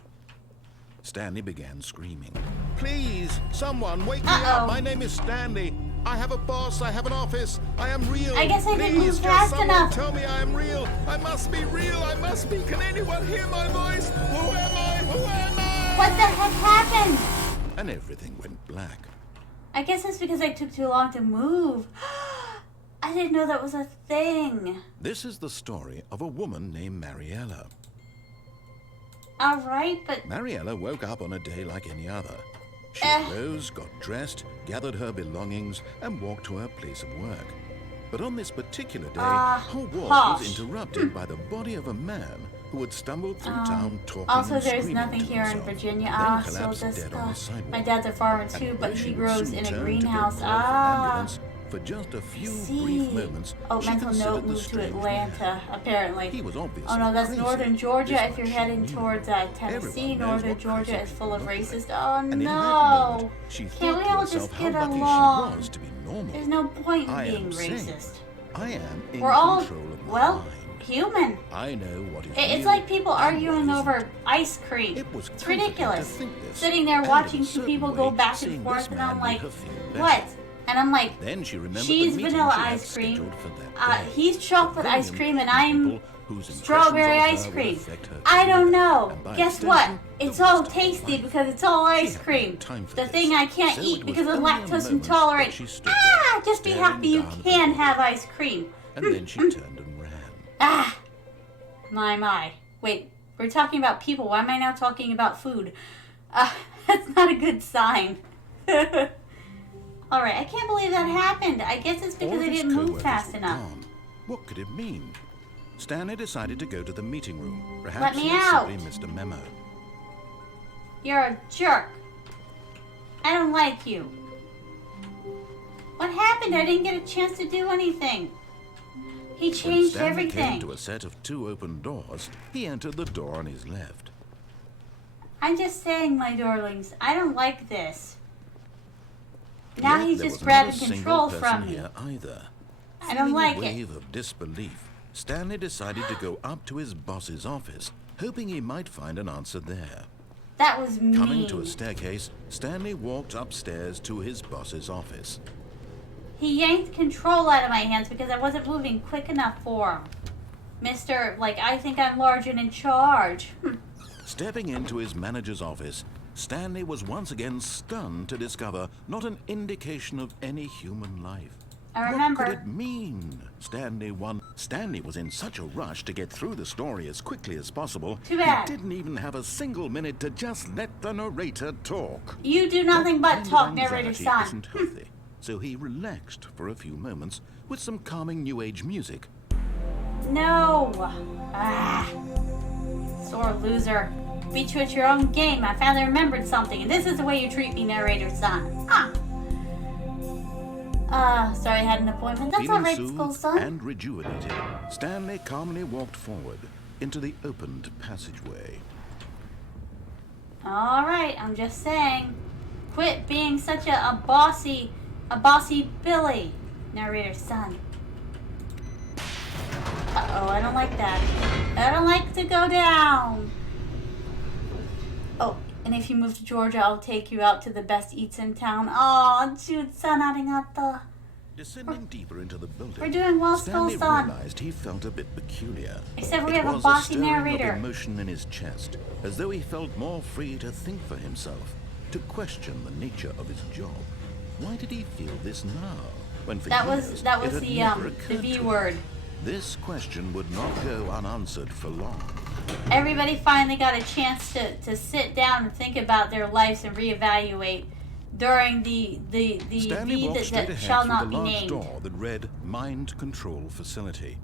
Stanley began screaming. Please, someone, wake me Uh-oh. up. My name is Stanley. I have a boss. I have an office. I am real. I guess I didn't Please, move fast just enough. Tell me I am real. I must be real. I must be. Can anyone hear my voice? Who am I? Who am I? What the heck happened? And everything went black. I guess it's because I took too long to move. I didn't know that was a thing. This is the story of a woman named Mariella. All right, but... Mariella woke up on a day like any other. She rose, got dressed, gathered her belongings, and walked to her place of work. But on this particular day, her walk was interrupted by the body of a man who had stumbled through town talking Also, and there's screaming nothing to here in himself, Virginia. then So collapsed this, dead on the sidewalk. my dad's a farmer too, And but though he she would grows soon in a turn to go greenhouse. call for an ambulance, for just a few brief moments, Oh, she mental considered note the moved to strange Atlanta, man. apparently. He was obviously Oh no, that's crazy. northern Georgia. This If you're much she heading knew. towards Tennessee, Everyone knows northern what Georgia crazy is full of people look racist. like. Oh And in that no! moment, she Can't thought we to all herself just how get lucky along? she was to be normal. There's no point in I being am saying, racist. I am in We're all, control of my well, mind. human. I know what is It's real like people and arguing what over isn't. ice cream. It was It's comforting ridiculous. to think this, Sitting there and watching in a two certain people go way, back seeing and forth, this and man I'm made like, her feel better. what? And I'm like, Then she remembered she's the meeting vanilla she had ice cream, scheduled for that day. he's chocolate The very ice cream, and important I'm people whose impressions strawberry of her ice would cream. affect her I don't career, know. and by Guess what? extension, It's the all rest of her tasty life. because it's all She ice had cream. no time for The this, thing I can't so eat it was because I'm only a lactose moment intolerant. that she stood there, Just be staring happy you down at the can body. have ice cream. And then she turned and ran. My. Wait, we're talking about people. Why am I now talking about food? That's not a good sign. Alright, I can't believe that happened. I guess it's because All I of his didn't move co-workers fast were enough. gone. What could it mean? Stanley decided to go to the meeting room. Let Perhaps me he had out. simply missed a memo. You're a jerk. I don't like you. What happened? I didn't get a chance to do anything. He When changed Stanley everything. came to a set of two open doors, he entered the door on his left. I'm just saying, my darlings, I don't like this. Now Yet he's there just was not a grabbing single control person from me. here either. I don't Feeling like a it. wave of disbelief, Stanley decided to go up to his boss's office, hoping he might find an answer there. That was mean. Coming to a staircase, Stanley walked upstairs to his boss's office. He yanked control out of my hands because I wasn't moving quick enough for him. Mr. I think I'm large and in charge. Stepping into his manager's office, Stanley was once again stunned to discover not an indication of any human life. I remember. What could it mean? Stanley was in such a rush to get through the story as quickly as possible. Too bad. He didn't even have a single minute to just let the narrator talk. You do nothing That but kind of talk, narrator anxiety son. isn't healthy, so he relaxed for a few moments with some calming new age music. No. Sore loser. Beat you at your own game. I finally remembered something, and this is the way you treat me, narrator son. Sorry I had an appointment. That's Feeling alright, school soothed son. and rejuvenated, Stanley calmly walked forward into the opened passageway. Alright, I'm just saying. Quit being such a bossy Billy, narrator son. Uh-oh, I don't like that. I don't like to go down. Oh, and if you move to Georgia, I'll take you out to the best eats in town. Oh, Jude-san, arigato. Descending deeper into the building, We're doing well, Stanley school-san. realized he felt a bit peculiar. Except we It have a was bossy stirring narrator. of emotion in his chest, as though he felt more free to think for himself, to question the nature of his job. Why did he feel this now, when for That years was it had never the occurred V to him? word. This question would not go unanswered for long. Everybody finally got a chance to sit down and think about their lives and reevaluate during the Stanley V walked straight that ahead shall through not the be large named. door that read Mind Control Facility.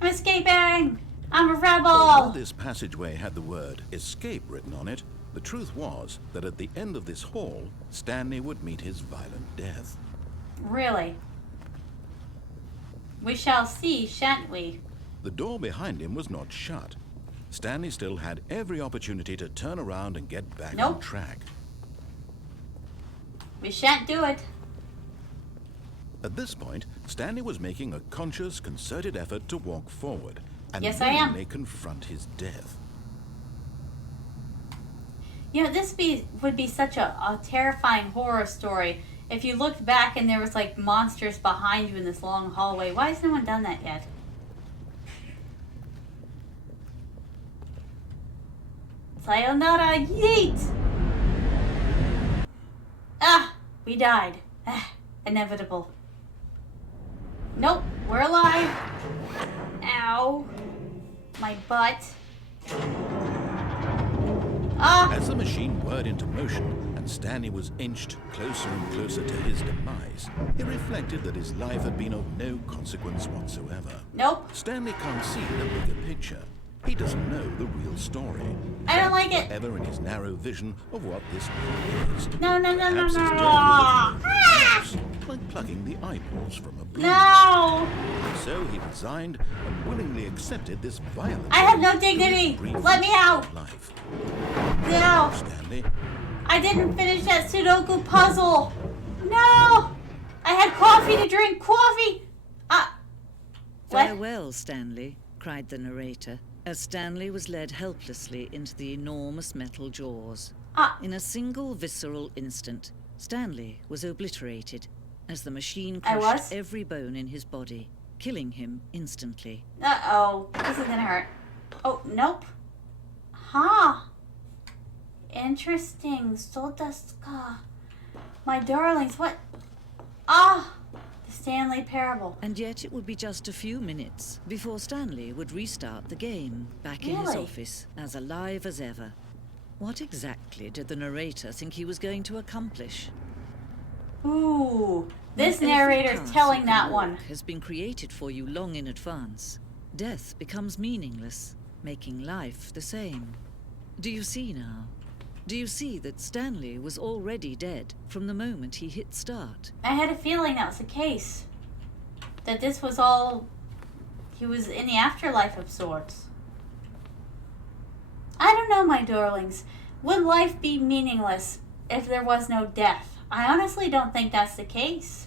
I'm escaping! I'm a Although rebel! this passageway had the word escape written on it, the truth was that at the end of this hall, Stanley would meet his violent death. Really? We shall see, shan't we? The door behind him was not shut. Stanley still had every opportunity to turn around and get back on Nope. track. We shan't do it. At this point, Stanley was making a conscious, concerted effort to walk forward and Yes, I am. willingly confront his death. You know, would be such a terrifying horror story if you looked back and there was like monsters behind you in this long hallway. Why has no one done that yet? Sayonara, yeet! We died. inevitable. Nope, we're alive. Ow. My butt. Ah! As the machine whirred into motion and Stanley was inched closer and closer to his demise, he reflected that his life had been of no consequence whatsoever. Nope. Stanley can't see the bigger picture. He doesn't know the real story. I don't like it. Ever in his narrow vision of what this world is. No. Perhaps his death Ah! was like plucking the eyeballs from a bloom. No! So he resigned and willingly accepted this violent. I have no dignity. Let me out. Life. No. Stanley, I didn't finish that Sudoku puzzle. No. I had coffee to drink. Coffee. What? Farewell, Stanley, cried the narrator, as Stanley was led helplessly into the enormous metal jaws. In a single visceral instant, Stanley was obliterated as the machine crushed every bone in his body, killing him instantly. Uh-oh. This is gonna hurt. Oh, nope. Huh. Interesting. So desu ka. My darlings, what? Ah! The Stanley Parable. And yet it would be just a few minutes before Stanley would restart the game, back in his office, as alive as ever. What exactly did the narrator think he was going to accomplish? Ooh, this When every narrator's task telling you that can one. walk has been created for you long in advance. Death becomes meaningless, making life the same. Do you see now? Do you see that Stanley was already dead from the moment he hit start? I had a feeling that was the case. That this was all... He was in the afterlife of sorts. I don't know, my darlings. Would life be meaningless if there was no death? I honestly don't think that's the case.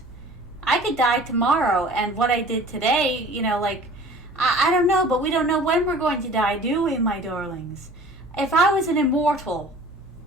I could die tomorrow, and what I did today, you know, like... I don't know, but we don't know when we're going to die, do we, my darlings? If I was an immortal,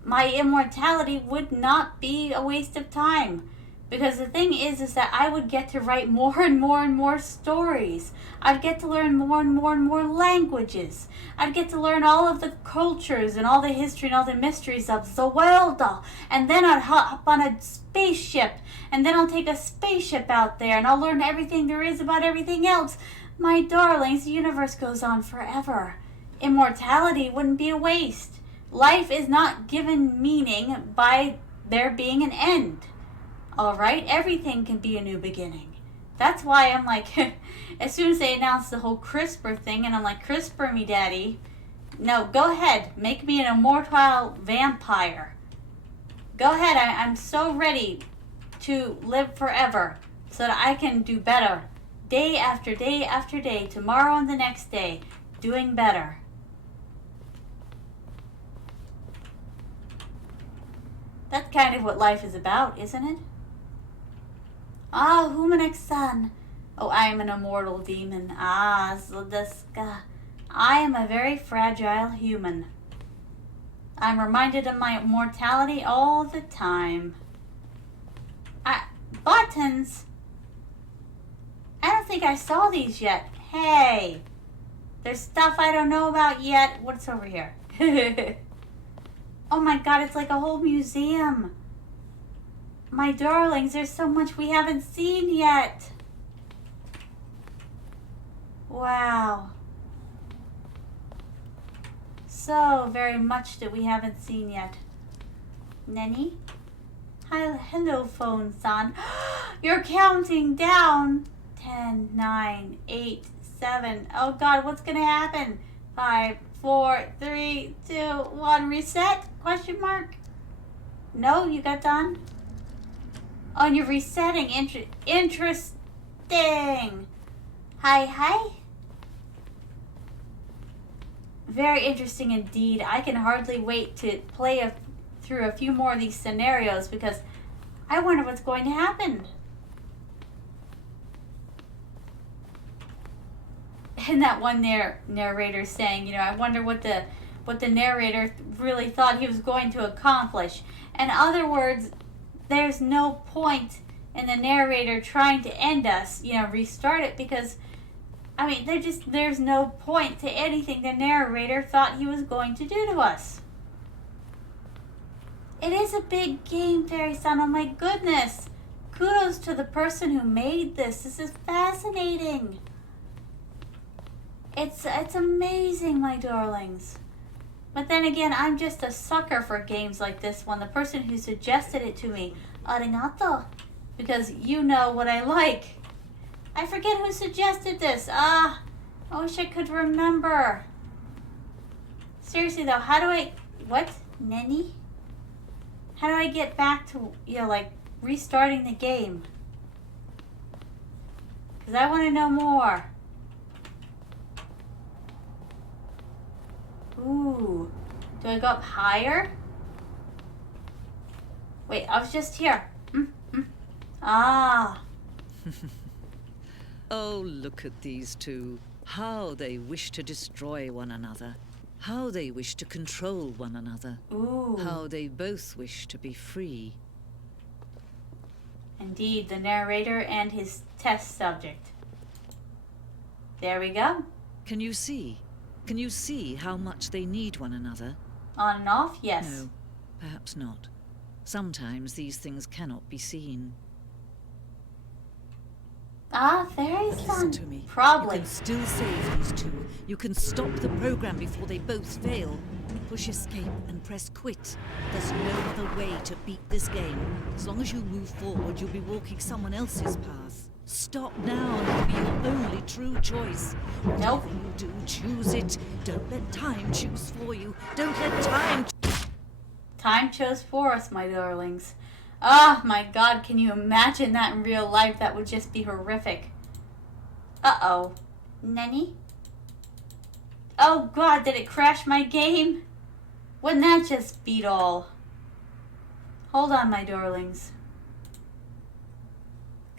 my immortality would not be a waste of time. Because the thing is that I would get to write more and more and more stories. I'd get to learn more and more and more languages. I'd get to learn all of the cultures and all the history and all the mysteries of the world. And then I'd hop on a spaceship. And then I'll take a spaceship out there and I'll learn everything there is about everything else. My darlings, the universe goes on forever. Immortality wouldn't be a waste. Life is not given meaning by there being an end. Alright? Everything can be a new beginning. That's why I'm like, as soon as they announced the whole CRISPR thing, and I'm like, CRISPR me, daddy. No, go ahead. Make me an immortal vampire. Go ahead. I'm so ready to live forever so that I can do better. Day after day after day, tomorrow and the next day, doing better. That's kind of what life is about, isn't it? Ah, Humanek-san. Oh, I am an immortal demon. Ah, so this guy. I am a very fragile human. I'm reminded of my mortality all the time. Buttons? I don't think I saw these yet. Hey, there's stuff I don't know about yet. What's over here? Oh my god, it's like a whole museum. My darlings, there's so much we haven't seen yet. Wow. So very much that we haven't seen yet. Nenny? Hi, hello, phone-san. You're counting down. 10, 9, 8, 7. Oh god, what's gonna happen? 5, 4, 3, 2, 1. Reset? Question mark? No, you got done? Oh, and you're resetting. Interesting. Hi. Very interesting indeed. I can hardly wait to play through a few more of these scenarios because I wonder what's going to happen. And that one narrator saying, you know, I wonder what the narrator really thought he was going to accomplish. In other words, there's no point in the narrator trying to end us, you know, restart it, because I mean, there's no point to anything the narrator thought he was going to do to us. It is a big game, Fairy Son. Oh my goodness kudos to the person who made this. This is fascinating. It's amazing, my darlings. But then again, I'm just a sucker for games like this one. The person who suggested it to me, arigato, because you know what I like. I forget who suggested this. I wish I could remember. Seriously though, how do I, what? Nenny? How do I get back to, like restarting the game? Because I want to know more. Ooh. Do I go up higher? Wait, I was just here. Ah. Oh, look at these two. How they wish to destroy one another. How they wish to control one another. Ooh. How they both wish to be free. Indeed, the narrator and his test subject. There we go. Can you see? Can you see how much they need one another? On and off, yes. No, perhaps not. Sometimes these things cannot be seen. Fairy Listen son. to me. Probably. You can still save these two. You can stop the program before they both fail. Push escape and press quit. There's no other way to beat this game. As long as you move forward, you'll be walking someone else's path. Stop now and it'll be your only true choice. Nope. Whatever you do, choose it. Don't let time choose for you. Don't let time... Time chose for us, my darlings. Oh my god, can you imagine that in real life? That would just be horrific. Uh-oh. Nenny? Oh god, did it crash my game? Wouldn't that just beat all? Hold on, my darlings.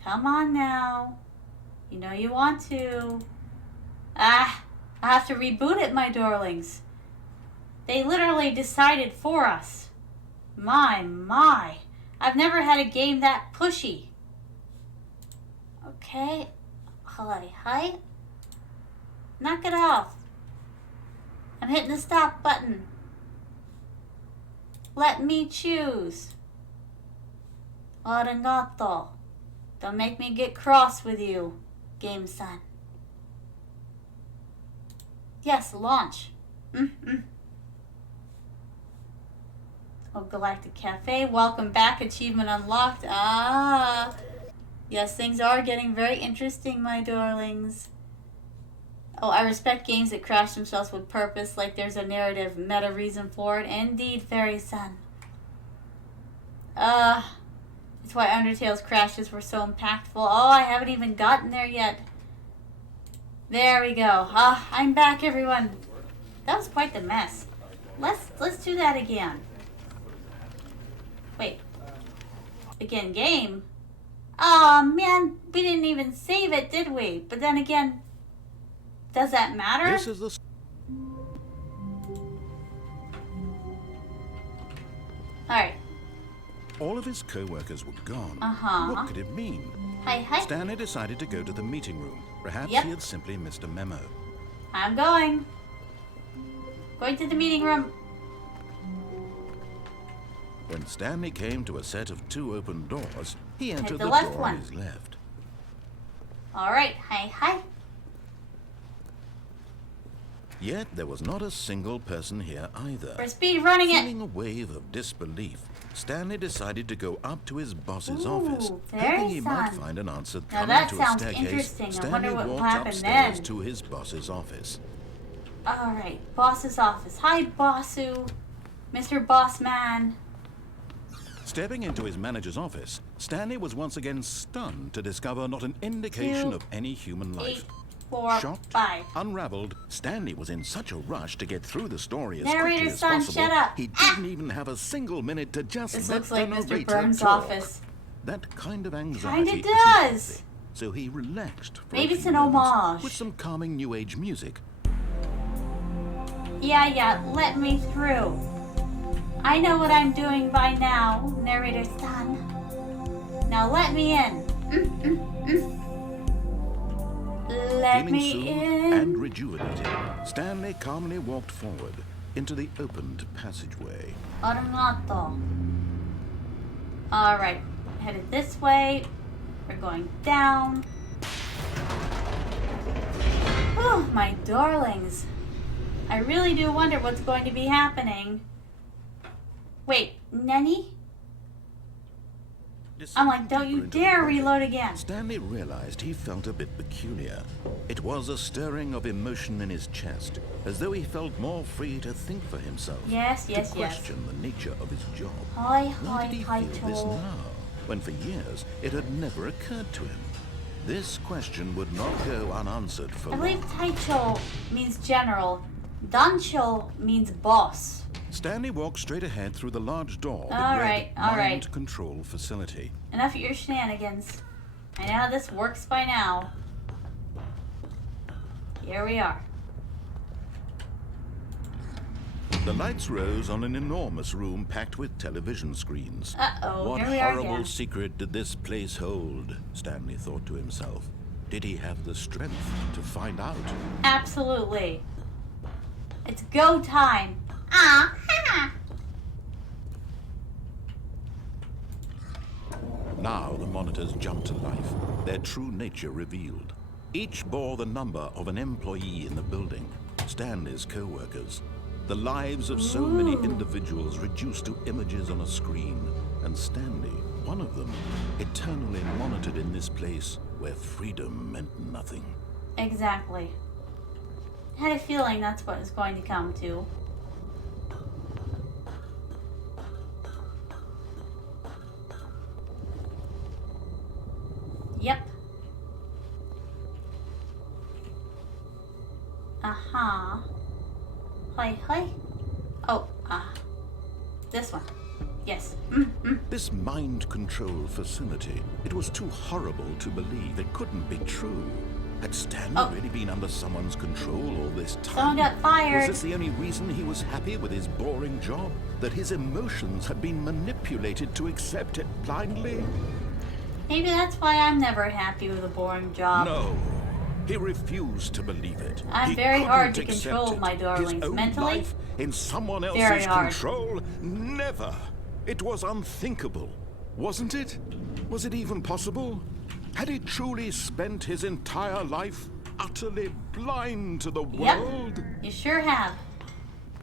Come on now. You know you want to. I have to reboot it, my darlings. They literally decided for us. My. I've never had a game that pushy. Okay. Hi. Knock it off. I'm hitting the stop button. Let me choose. Arigato. Don't make me get cross with you, game son. Yes, launch. Oh, Galactic Cafe. Welcome back. Achievement unlocked. Yes, things are getting very interesting, my darlings. Oh, I respect games that crash themselves with purpose, like there's a narrative meta reason for it. Indeed, Fairy Son. That's why Undertale's crashes were so impactful. Oh, I haven't even gotten there yet. There we go. I'm back, everyone. That was quite the mess. Let's do that again. Wait. Begin game? Oh man, we didn't even save it, did we? But then again, does that matter? This is the... Alright. All of his co-workers were gone. Uh-huh. What could it mean? Hi. Stanley decided to go to the meeting room. Perhaps Yep. he had simply missed a memo. I'm going. Going to the meeting room. When Stanley came to a set of 2 open doors, he entered the the left door one. on his left. Alright. Hi. Yet there was not a single person here either. We're speed running it. Feeling a wave of disbelief, Stanley decided to go up to his boss's Ooh, office, very hoping he might fun. find an answer Now coming that to a sounds staircase. interesting. I Stanley wonder what will walked happen upstairs then. to his boss's office. Alright. Boss's office. Hi, Bossu. Mr. Bossman. Stepping into his manager's office, Stanley was once again stunned to discover not an indication 2, of any human 8, life. 4, Shocked, 5. unraveled, Stanley was in such a rush to get through the story as Narrator quickly as son, possible. shut up. He didn't even have a single minute to just This let looks the like Mr. narrator Burns' talk. office. That kind of anxiety Kinda isn't does. healthy, so he relaxed for Maybe a it's few an moments homage. with some calming new age music. Yeah, let me through. I know what I'm doing by now, narrator son. Now let me in. Let Feeling me soothed in. and rejuvenated, Stanley calmly walked forward into the opened passageway. Arigato. Alright. headed this way. We're going down. Oh, my darlings. I really do wonder what's going to be happening. Wait, Nenny? I'm like, don't you dare reload again. Stanley realized he felt a bit peculiar. It was a stirring of emotion in his chest, as though he felt more free to think for himself. Yes. To question the nature of his job. Hi, Why did he feel this Taicho. now, when for years it had never occurred to him? This question would not go unanswered for I believe long. Taicho means general. Dancho means boss. Stanley walked straight ahead through the large door All that right, read all Mind right. Control Facility. Enough of your shenanigans. I know how this works by now. Here we are. The lights rose on an enormous room packed with television screens. Uh-oh, What here we are horrible again. secret did this place hold? Stanley thought to himself. Did he have the strength to find out? Absolutely. It's go time. Ah, ha. Now the monitors jumped to life, their true nature revealed. Each bore the number of an employee in the building, Stanley's co-workers. The lives of so many individuals reduced to images on a screen, and Stanley, one of them, eternally monitored in this place where freedom meant nothing. Exactly. Had a feeling that's what it's going to come to. Yep. Aha. Hi. Oh, this one. Yes. This mind control facility, it was too horrible to believe. It couldn't be true. Had Stanley really been under someone's control all this time? Someone got fired. Was this the only reason he was happy with his boring job? That his emotions had been manipulated to accept it blindly? Maybe that's why I'm never happy with a boring job. No. He refused to believe it. I'm He very hard to couldn't accept control, it. my darlings. His own Mentally, life in someone very else's hard. control? Never. It was unthinkable, wasn't it? Was it even possible? Had he truly spent his entire life utterly blind to the world? Yep, you sure have.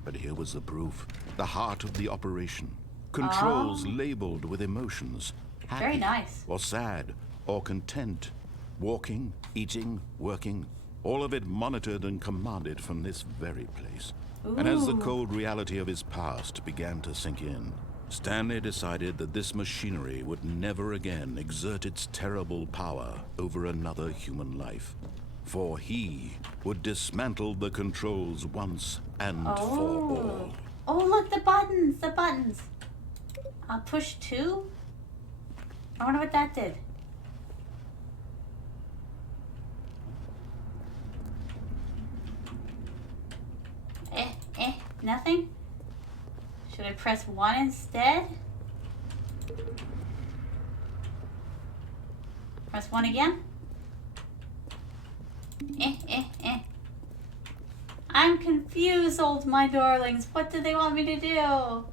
But here was the proof. The heart of the operation. Controls labeled with emotions. Happy, Very nice. or sad, or content. Walking, eating, working. All of it monitored and commanded from this very place. And as the cold reality of his past began to sink in, Stanley decided that this machinery would never again exert its terrible power over another human life. For he would dismantle the controls once and for all. Oh, look, the buttons. Push 2? I wonder what that did. Nothing? Should I press 1 instead? Press 1 again? I'm confused, my darlings. What do they want me to do?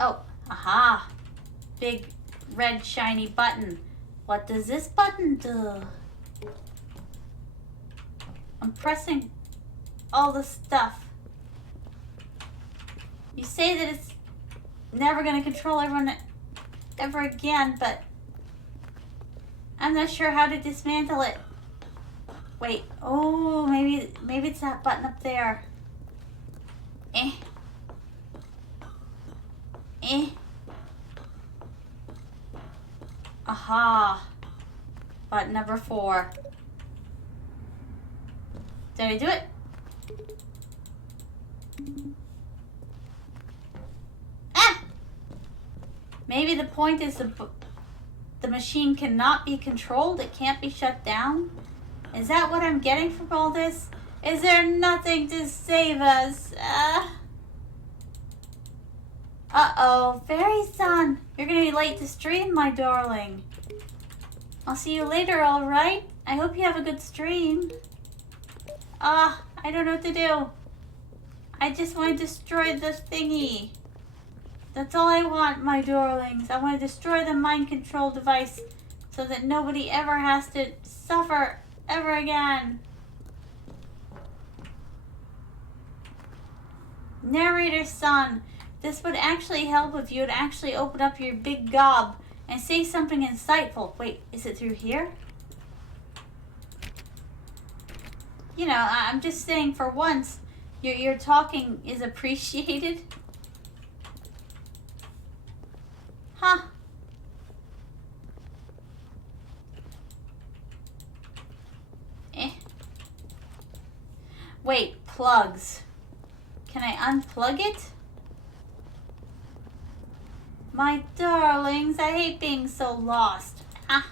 Oh, aha. Big red shiny button. What does this button do? I'm pressing all the stuff. You say that it's never going to control everyone ever again, but I'm not sure how to dismantle it. Wait, oh, maybe it's that button up there. Aha. Button number 4. Did I do it? Ah! Maybe the point is the machine cannot be controlled. It can't be shut down. Is that what I'm getting from all this? Is there nothing to save us? Uh-oh. Fairy Son, you're going to be late to stream, my darling. I'll see you later, alright? I hope you have a good stream. I don't know what to do. I just want to destroy this thingy. That's all I want, my darlings. I want to destroy the mind control device so that nobody ever has to suffer ever again. Narrator's son, this would actually help if you would actually open up your big gob and say something insightful. Wait, is it through here? You know, I'm just saying for once, your talking is appreciated. Huh. Wait, plugs. Can I unplug it? My darlings, I hate being so lost. Ah.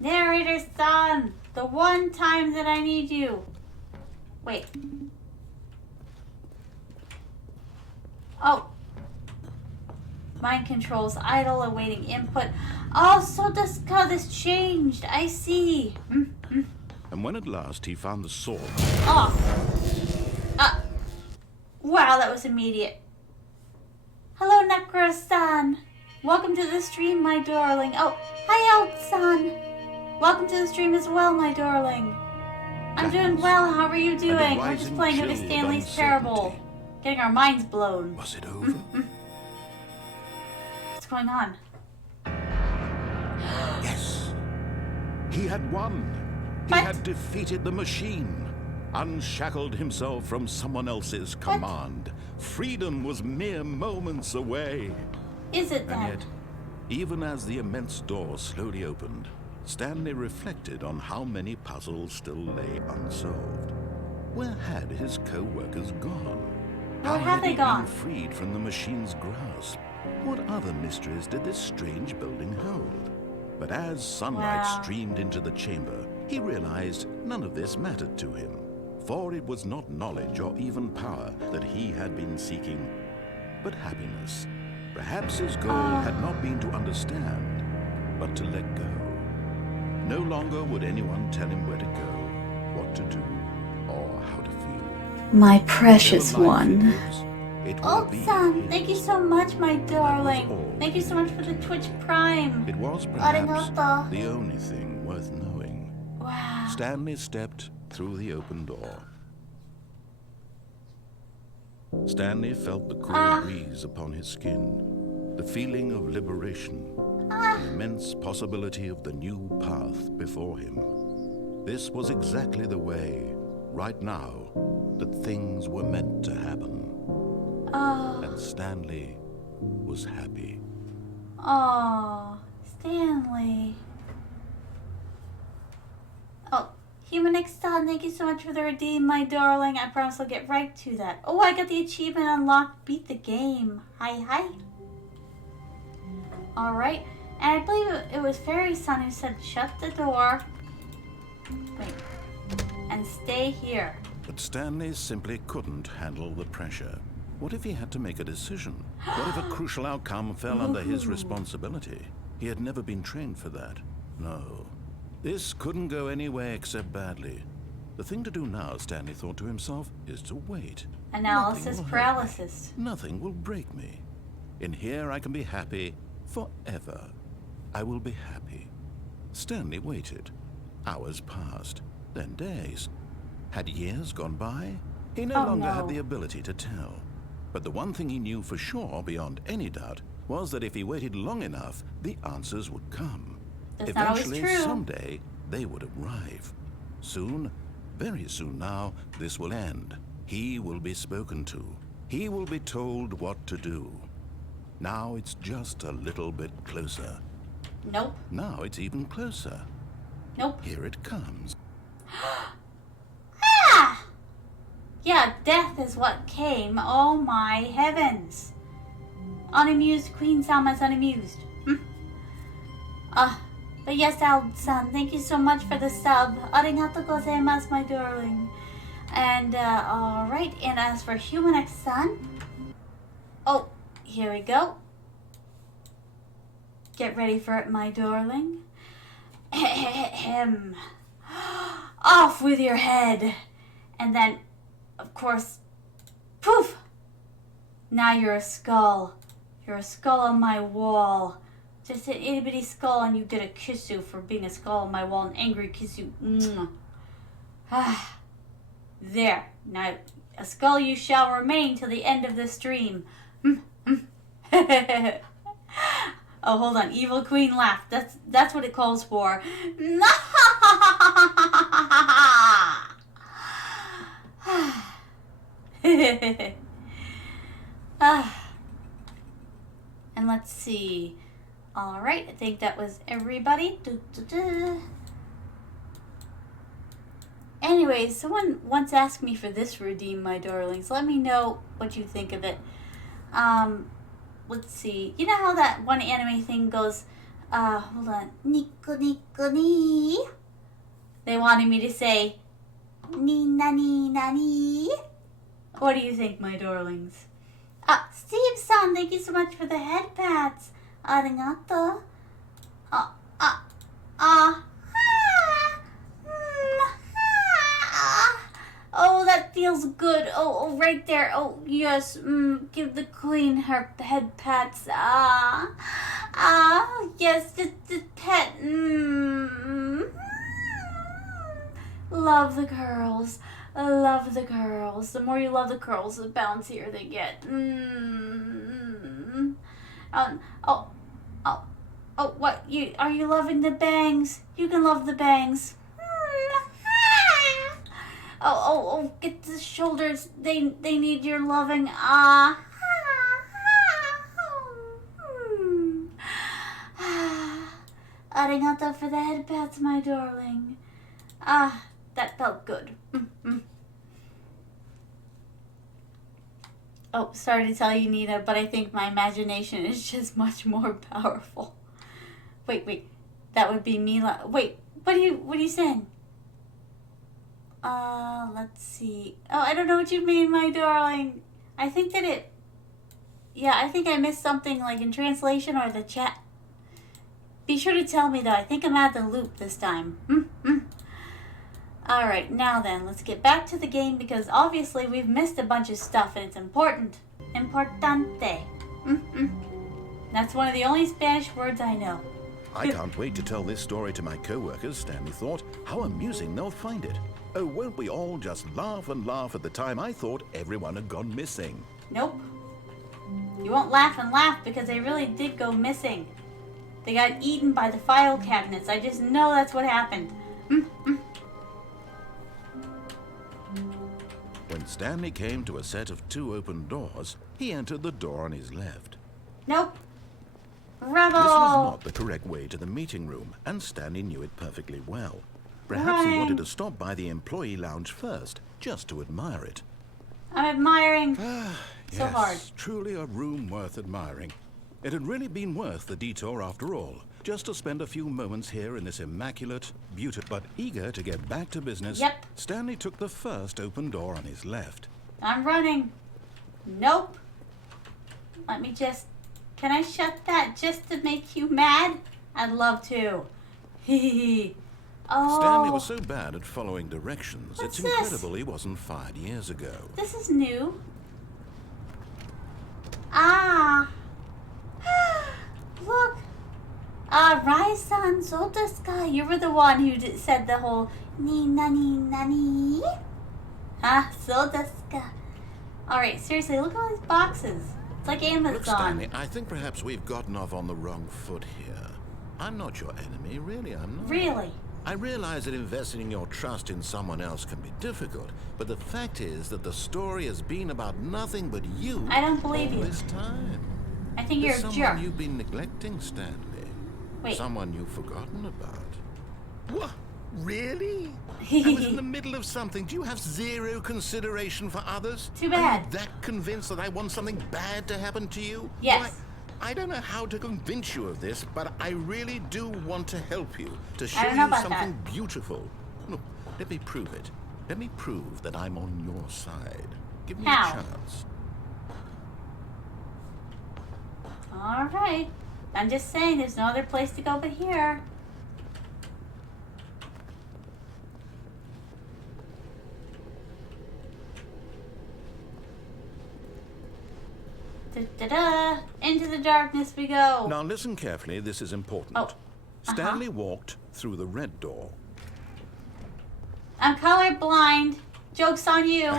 Narrator's son, the one time that I need you. Wait. Oh. Mind controls idle, awaiting input. Oh, so this changed. I see. And when at last he found the sword... Oh. Wow, that was immediate. Hello, Necro-san. Welcome to the stream, my darling. Oh, hi, Elk-san. Welcome to the stream as well, my darling. I'm doing well. How are you doing? We're just playing with Stanley's Parable. Getting our minds blown. Was it over? What's going on? Yes. He had won. He had defeated the machine. Unshackled himself from someone else's command. Freedom was mere moments away. Is it then? And yet, even as the immense door slowly opened, Stanley reflected on how many puzzles still lay unsolved. Where had his co-workers gone? Where have they he gone? been freed from the machine's grasp? What other mysteries did this strange building hold? But as sunlight streamed into the chamber, he realized none of this mattered to him. For it was not knowledge or even power that he had been seeking, but happiness. Perhaps his goal had not been to understand, but to let go. No longer would anyone tell him where to go, what to do, or how to feel. My precious Whatever life one. it will Oh, be son, his. thank you so much, my darling. all Thank you so much for the Twitch Prime. It was perhaps Arigato. the only thing worth knowing. Wow. Stanley stepped through the open door. Stanley felt the cool breeze upon his skin, the feeling of liberation, the immense possibility of the new path before him. This was exactly the way, right now, that things were meant to happen. And Stanley was happy. Oh, Stanley. Oh, Humanix-san, thank you so much for the redeem, my darling. I promise I'll get right to that. Oh, I got the achievement unlocked. Beat the game. Hi. Alright. And I believe it was Fairy Son who said, shut the door. Wait. And stay here. But Stanley simply couldn't handle the pressure. What if he had to make a decision? What if a crucial outcome fell under his responsibility? He had never been trained for that. No. This couldn't go any way except badly. The thing to do now, Stanley thought to himself, is to wait. Analysis paralysis. Nothing will break me. In here I can be happy forever. I will be happy. Stanley waited. Hours passed, then days. Had years gone by? He no longer had the ability to tell. But the one thing he knew for sure, beyond any doubt, was that if he waited long enough, the answers would come. That's not always Eventually, true. someday, they would arrive. Soon, very soon now, this will end. He will be spoken to. He will be told what to do. Now it's just a little bit closer. Nope. Now it's even closer. Nope. Here it comes. Yeah, death is what came. Oh my heavens. Unamused Queen Salma's unamused. But yes, Al-san, thank you so much for the sub. Arigato gozaimasu, my darling. And, alright, and as for Humanix-san. Oh, here we go. Get ready for it, my darling. Off with your head. And then, of course, poof! Now you're a skull. You're a skull on my wall. Just an itty bitty skull, and you get a kissu for being a skull on my wall, an angry kissu. There. Now, a skull you shall remain till the end of the stream. Oh, hold on. Evil Queen laugh. That's what it calls for. And let's see. All right, I think that was everybody. Anyways, someone once asked me for this redeem, my darlings. Let me know what you think of it. Let's see. You know how that one anime thing goes, hold on. Nico nico ni. They wanted me to say, ni na ni na ni. What do you think, my darlings? Steve-san, thank you so much for the head pats. Arigato. Oh, that feels good. Oh, right there. Oh, yes. Give the queen her head pats. Yes, just pet. Love the curls. Love the curls. The more you love the curls, the bouncier they get. What? Are you loving the bangs? You can love the bangs. Get the shoulders. They need your loving. Arigato for the head pats, my darling. That felt good. Oh, sorry to tell you, Nina, but I think my imagination is just much more powerful. Wait. That would be me. Wait, what are you saying? Let's see. Oh, I don't know what you mean, my darling. I think that I think I missed something like in translation or the chat. Be sure to tell me though. I think I'm at the loop this time. Alright, now then, let's get back to the game because obviously we've missed a bunch of stuff and it's important. Importante. That's one of the only Spanish words I know. I can't wait to tell this story to my co-workers, Stanley thought. How amusing they'll find it. Oh, won't we all just laugh and laugh at the time I thought everyone had gone missing? Nope. You won't laugh and laugh because they really did go missing. They got eaten by the file cabinets. I just know that's what happened. When Stanley came to a set of 2 open doors, he entered the door on his left. Nope. Rebel! This was not the correct way to the meeting room, and Stanley knew it perfectly well. Perhaps he wanted to stop by the employee lounge first, just to admire it. I'm admiring so hard. Truly a room worth admiring. It had really been worth the detour after all, just to spend a few moments here in this immaculate, beautiful... But eager to get back to business, Yep. Stanley took the first open door on his left. I'm running. Nope. Let me just... Can I shut that just to make you mad? I'd love to. Oh. Stanley was so bad at following directions, What's it's incredible he wasn't fired years ago. This is new. Look. Rai-san, so desu ka? You were the one who said the whole ni nani nani. So desu ka? Alright, seriously, look at all these boxes. It's like Amazon. Look, Stanley, I think perhaps we've gotten off on the wrong foot here. I'm not your enemy, really, I'm not. Really? I realize that investing your trust in someone else can be difficult, but the fact is that the story has been about nothing but you. I don't believe all you. this time. I think you're There's a someone jerk. you've been neglecting, Stanley. Wait. Someone you've forgotten about. What? Really? I was in the middle of something. Do you have zero consideration for others? Too bad. Are you that convinced that I want something bad to happen to you? Yes. Why, I don't know how to convince you of this, but I really do want to help you, to show I don't know you about something beautiful. Look, let me prove it. Let me prove that I'm on your side. Give me How? a chance. Alright. I'm just saying there's no other place to go but here. Da-da-da. Into the darkness we go. Now listen carefully, this is important. Oh. Stanley walked through the red door. I'm colorblind. Joke's on you.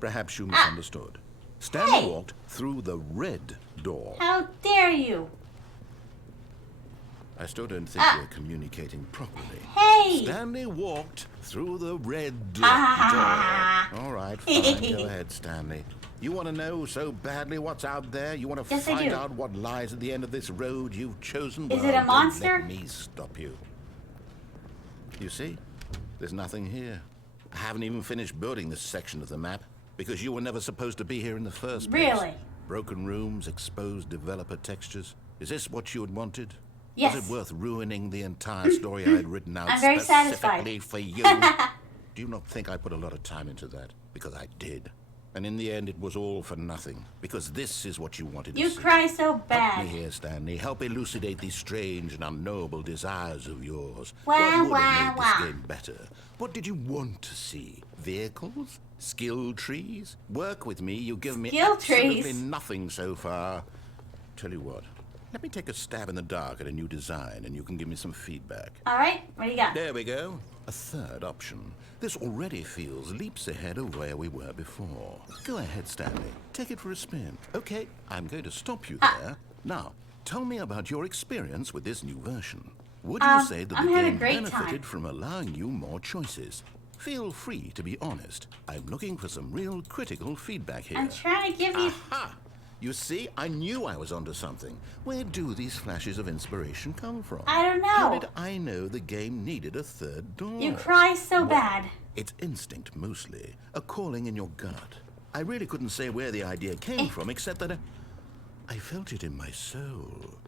Perhaps you misunderstood. Stanley Hey. walked through the red door. How dare you? I still don't think we're communicating properly. Hey! Stanley walked through the red door. All right, fine. Go ahead, Stanley. You want to know so badly what's out there? You want to Yes, I find do. out what lies at the end of this road you've chosen? Is Well, it a don't monster? Let me stop you. You see? There's nothing here. I haven't even finished building this section of the map because you were never supposed to be here in the first place. Really? Broken rooms, exposed developer textures. Is this what you had wanted? Yes. Was it worth ruining the entire story I had written out I'm very specifically satisfied. for you? Do you not think I put a lot of time into that? Because I did. And in the end, it was all for nothing. Because this is what you wanted to You see. cry so Help bad. me here, Stanley. Help elucidate these strange and unknowable desires of yours. Wah, What would wah, have made wah. this game better? What did you want to see? Vehicles? Skill trees? Work with me. You give me Skill absolutely trees? nothing so far. Tell you what. Let me take a stab in the dark at a new design, and you can give me some feedback. All right, what do you got? There we go. A third option. This already feels leaps ahead of where we were before. Go ahead, Stanley. Take it for a spin. Okay, I'm going to stop you there. Now, tell me about your experience with this new version. Would you say that I'm the having a game great benefited time. from allowing you more choices? Feel free to be honest. I'm looking for some real critical feedback here. I'm trying to give you... Aha! You see, I knew I was onto something. Where do these flashes of inspiration come from? I don't know. How did I know the game needed a third door? You cry so bad. It's instinct, mostly. A calling in your gut. I really couldn't say where the idea came from, except that I felt it in my soul.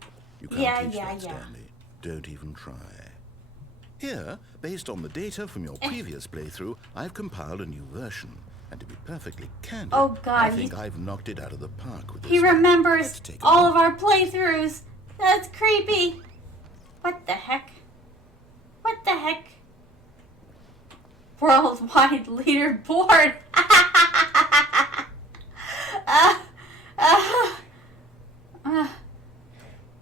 You can't teach that, Stanley. Don't even try. Here, based on the data from your previous playthrough, I've compiled a new version. And to be perfectly candid, Oh, God, I think I've knocked it out of the park with this He one. remembers Let's take a all look. of our playthroughs. That's creepy. What the heck? What the heck? Worldwide leaderboard.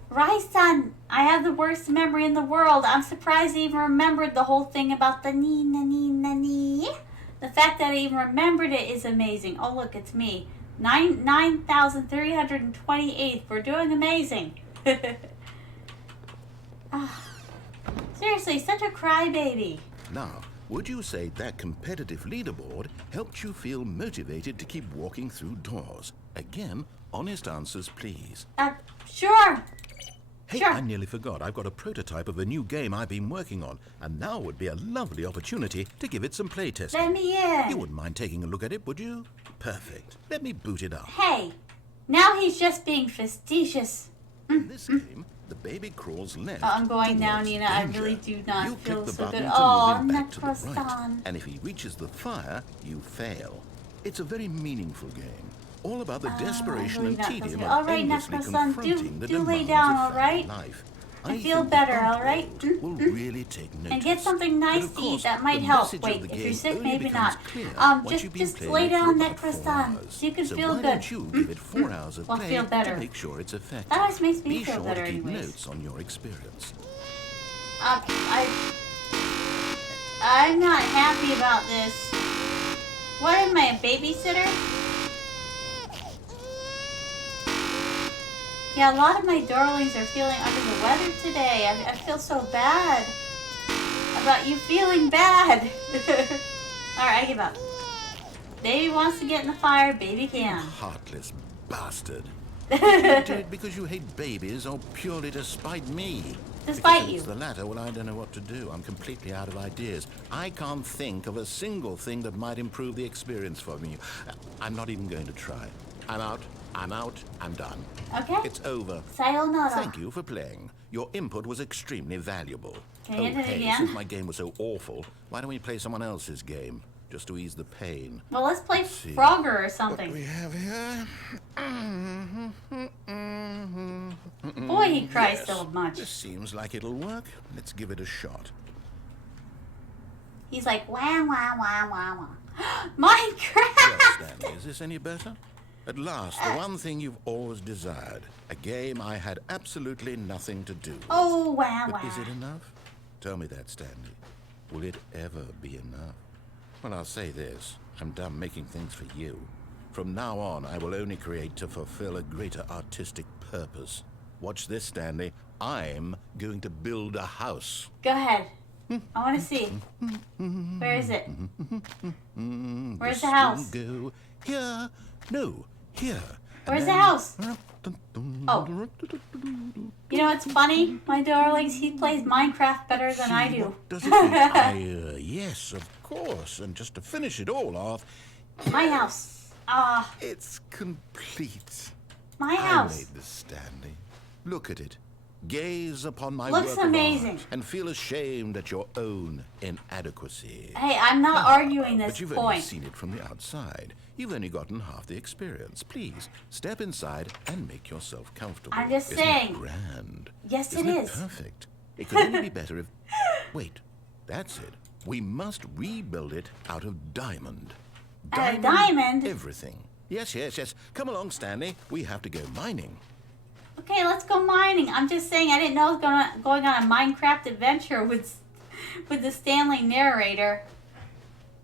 Rai-san, I have the worst memory in the world. I'm surprised I even remembered the whole thing about the nee. The fact that I even remembered it is amazing. Oh, look, it's me. 9,328. We're doing amazing. Seriously, such a crybaby. Now, would you say that competitive leaderboard helped you feel motivated to keep walking through doors? Again, honest answers, please. Sure. Hey, Sure. I nearly forgot. I've got a prototype of a new game I've been working on, and now would be a lovely opportunity to give it some playtesting. Let me in. You wouldn't mind taking a look at it, would you? Perfect. Let me boot it up. Hey, now he's just being facetious. In this game, the baby crawls left. I'm going now, towards Nina. I danger. really do not You feel click the so button good. to Oh, move him back to the right. Necrostan. And if he reaches the fire, you fail. It's a very meaningful game. All about the desperation really and not feeling tedium good. of All right, endlessly Necrostan, confronting the do lay demands down, of all right? family life. I I feel think better, the all right? world will really take notice. And get something nice But of to eat. course, That might the help. message of Wait, the if game you're sick, only maybe becomes not. clear once you've been Just playing lay it for down, about 4 Necrostan. hours. You can So feel why good. don't you give it 4 hours of Well, play feel better. to make sure it's effective? That always makes me Be feel sure better to keep anyways. notes on your experience. I'm not happy about this. What am I, a babysitter? Yeah, a lot of my darlings are feeling under the weather today. I feel so bad about you feeling bad. Alright, I give up. Baby wants to get in the fire, baby can. Heartless bastard. You did it because you hate babies or purely to spite me? Despite Because if you. it's the latter, well, I don't know what to do. I'm completely out of ideas. I can't think of a single thing that might improve the experience for me. I'm not even going to try. I'm out. I'm done. Okay. It's over. Sayonara. Thank you for playing. Your input was extremely valuable. Can you hit it hey, again? since my game was so awful, why don't we play someone else's game? Just to ease the pain. Well, let's play see. Frogger or What something. we have here? Boy, he cries Yes, so much. This seems like it'll work. Let's give it a shot. He's like, wah, wah, wah, wah, wah. Well, Minecraft! Stanley, is this any better? At last, the one thing you've always desired. A game I had absolutely nothing to do with. Oh, wow, But wow. is it enough? Tell me that, Stanley. Will it ever be enough? Well, I'll say this. I'm done making things for you. From now on, I will only create to fulfill a greater artistic purpose. Watch this, Stanley. I'm going to build a house. Go ahead. I want to see. Where is it? Where's the house? Go here. No, here. Where's the house? Oh. You know what's funny, my darlings? He plays Minecraft better than I do. What does it mean? Yes, of course. And just to finish it all off, My house. it's complete. My I house. made this, Stanley. Look at it. Gaze upon my Looks work amazing. of art and feel ashamed at your own inadequacy. Hey, I'm not arguing this But you've only point. seen it from the outside. You've only gotten half the experience. Please, step inside and make yourself comfortable. I'm just Isn't saying. it grand? Yes, Isn't it it is. perfect? It could only be better if... Wait, that's it. We must rebuild it out of diamond. Out of diamond? Everything. Yes, yes, yes. Come along, Stanley. We have to go mining. Okay, let's go mining. I'm just saying I didn't know I was going on a Minecraft adventure with the Stanley narrator.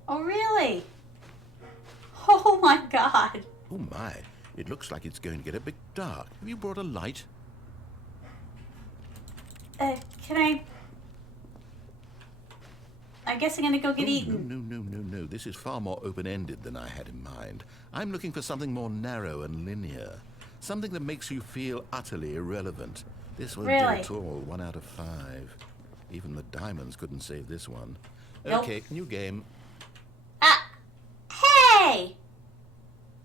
Oh, really? Oh, my God. Oh, my. It looks like it's going to get a bit dark. Have you brought a light? Can I guess I'm going to go get eaten. No. This is far more open-ended than I had in mind. I'm looking for something more narrow and linear. Something that makes you feel utterly irrelevant. This won't do Really? at all. 1 out of 5. Even the diamonds couldn't save this one. Nope. Okay, new game. Hey!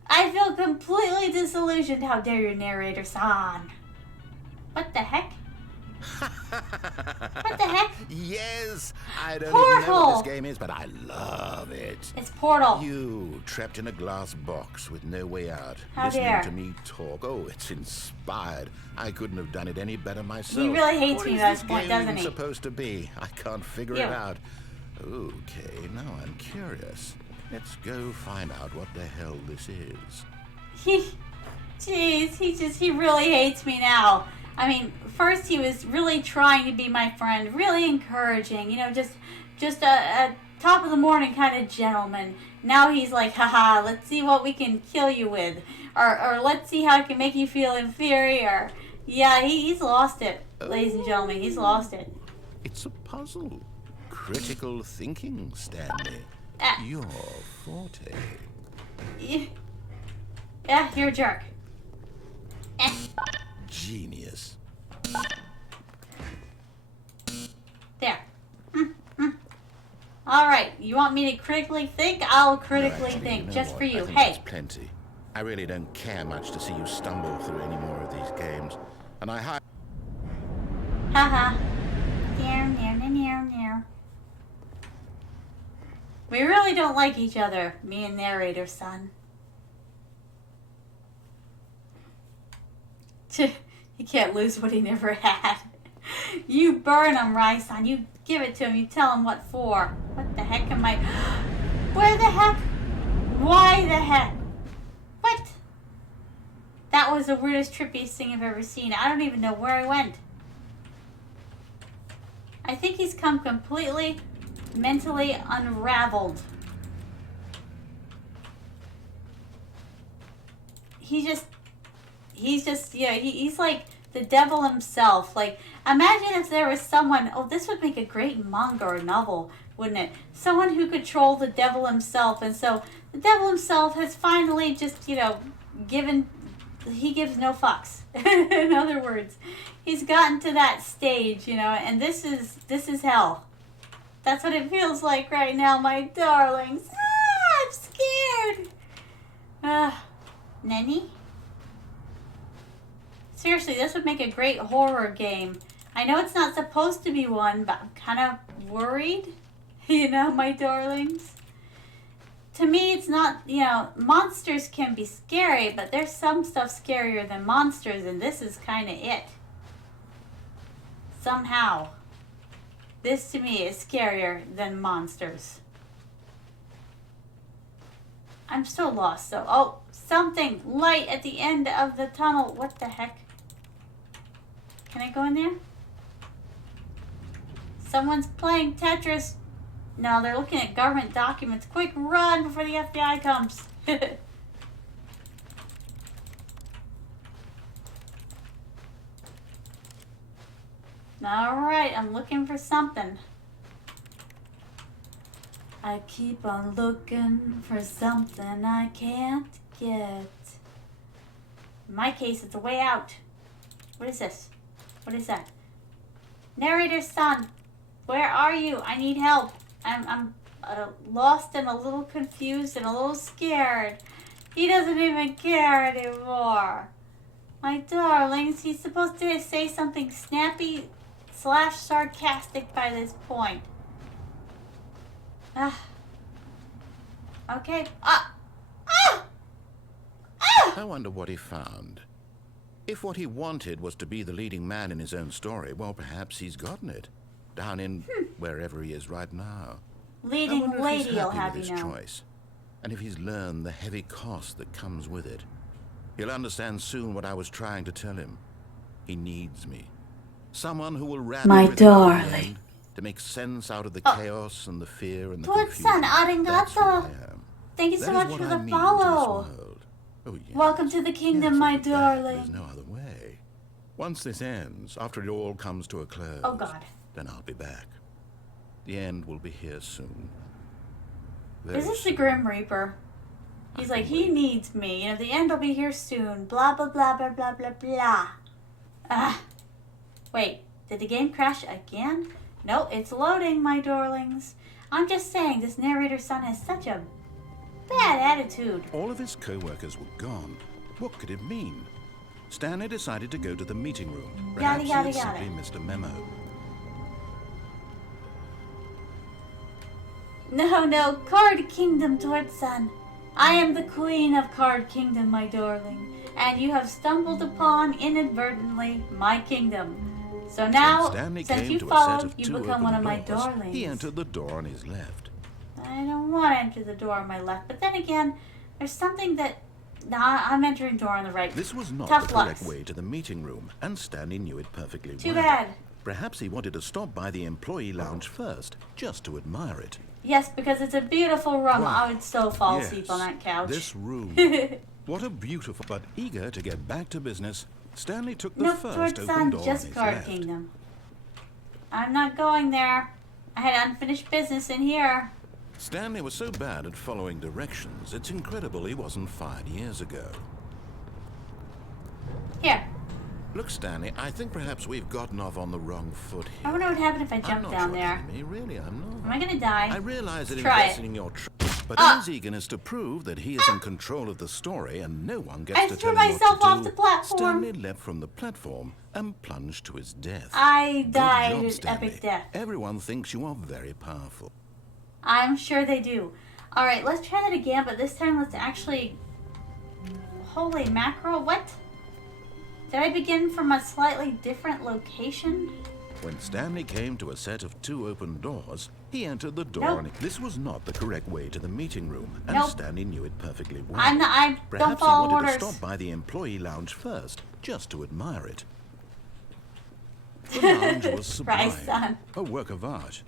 I feel completely disillusioned. How dare you, narrator-san? What the heck? What the heck? Yes! I don't even know what Portal! this game is, but I love it. It's Portal. You, trapped in a glass box with no way out, How listening dare. to me talk. Oh, it's inspired. I couldn't have done it any better myself. He really hates What me is at this this point, game doesn't even he? supposed to be? I can't figure You. it out. Okay, now I'm curious. Let's go find out what the hell this is. He really hates me now. I mean, first he was really trying to be my friend, really encouraging, you know, just a top of the morning kind of gentleman. Now he's like, haha, let's see what we can kill you with. Or let's see how I can make you feel inferior. Yeah, he's lost it, ladies and gentlemen. He's lost it. It's a puzzle. Critical thinking, Stanley. Your forte. Yeah, you're a jerk. Genius. There. All right, you want me to critically think? I'll critically Actually, think, you know just what? for you. I think Hey. that's plenty. I really don't care much to see you stumble through any more of these games. And I Haha. We really don't like each other, me and narrator, son. He can't lose what he never had. You burn him, right, son? You give it to him. You tell him what for. What the heck am I... Where the heck? Why the heck? What? That was the weirdest, trippiest thing I've ever seen. I don't even know where I went. I think he's come completely mentally unraveled. He's just, yeah, he's like the devil himself. Like, imagine if there was someone, oh, this would make a great manga or novel, wouldn't it? Someone who controlled the devil himself. And so the devil himself has finally just, you know, he gives no fucks. In other words, he's gotten to that stage, you know, and this is hell. That's what it feels like right now, my darlings. I'm scared. Nenny? Seriously, this would make a great horror game. I know it's not supposed to be one, but I'm kind of worried. You know, my darlings. To me, it's not, you know, monsters can be scary, but there's some stuff scarier than monsters, and this is kind of it. Somehow. This, to me, is scarier than monsters. I'm so lost, so... Oh, something. Light at the end of the tunnel. What the heck? Can I go in there? Someone's playing Tetris. No, they're looking at government documents. Quick, run before the FBI comes. Alright, I'm looking for something. I keep on looking for something I can't get. In my case, it's a way out. What is this? What is that? Narrator's son, where are you? I need help. I'm lost and a little confused and a little scared. He doesn't even care anymore. My darlings, he's supposed to say something snappy / sarcastic by this point. Okay. I wonder what he found. If what he wanted was to be the leading man in his own story, well, perhaps he's gotten it. Down in wherever he is right now. Leading lady, he'll have with you his know. choice. And if he's learned the heavy cost that comes with it, he'll understand soon what I was trying to tell him. He needs me. Someone who will wrap My everything up in the darling. end to make sense out of the chaos and the fear and the Toad-san, confusion. That's who I arigato. am. Thank you so That is much what for I the mean to this follow. world. Oh, yes. Welcome to the kingdom, Yes, my I'll be back. There's darling. no other way. Once this ends, after it all comes to a close, Oh, God. then I'll be back. The end will be here soon. Is Very this the soon. Grim Reaper? He's like, he needs me. You know, the end will be here soon. Blah, blah, blah, blah, blah, blah, blah. Wait, did the game crash again? No, it's loading, my darlings. I'm just saying, this narrator's son has such a bad attitude. All of his co-workers were gone. What could it mean? Stanley decided to go to the meeting room. Perhaps Yada, he yada, had simply yada. missed a memo. No, Card Kingdom, Toad-san. I am the queen of Card Kingdom, my darling. And you have stumbled upon, inadvertently, my kingdom. So now, When Stanley since came you to a set followed, of you two become one open of my doors, darlings. he entered the door on his left. I don't want to enter the door on my left, but then again, there's something that... Nah, I'm entering door on the right. This was not Tough the correct lucks. way to the meeting room, and Stanley knew it perfectly Too well. bad. Perhaps he wanted to stop by the employee lounge first, just to admire it. Yes, because it's a beautiful room. Wow. I would so fall Yes, asleep on that couch. This room. What a beautiful... But eager to get back to business, Stanley took the Nope, first towards open sun, door on just his Card left. Kingdom. I'm not going there. I had unfinished business in here. Stanley was so bad at following directions, it's incredible he wasn't fired years ago. Here. Look, Stanley, I think perhaps we've gotten off on the wrong foot here. I wonder what would happen if I I'm jumped not down your there. enemy, really, I'm not. Am I gonna die? I realize that Let's try investing it. in your but in his eagerness to prove that he is in control of the story and no one gets I to threw tell him myself what to off do, the platform. Stanley leapt from the platform and plunged to his death. I Good died job, an Stanley. epic death. Everyone thinks you are very powerful. I'm sure they do. Alright, let's try that again, but this time let's actually... Holy mackerel, what? Did I begin from a slightly different location? When Stanley came to a set of two open doors, he entered the door Nope. and this was not the correct way to the meeting room, and Nope. Stanley knew it perfectly well. I don't Perhaps he follow wanted orders. to stop by the employee lounge first, just to admire it. The lounge was sublime, Christ, son. a work of art.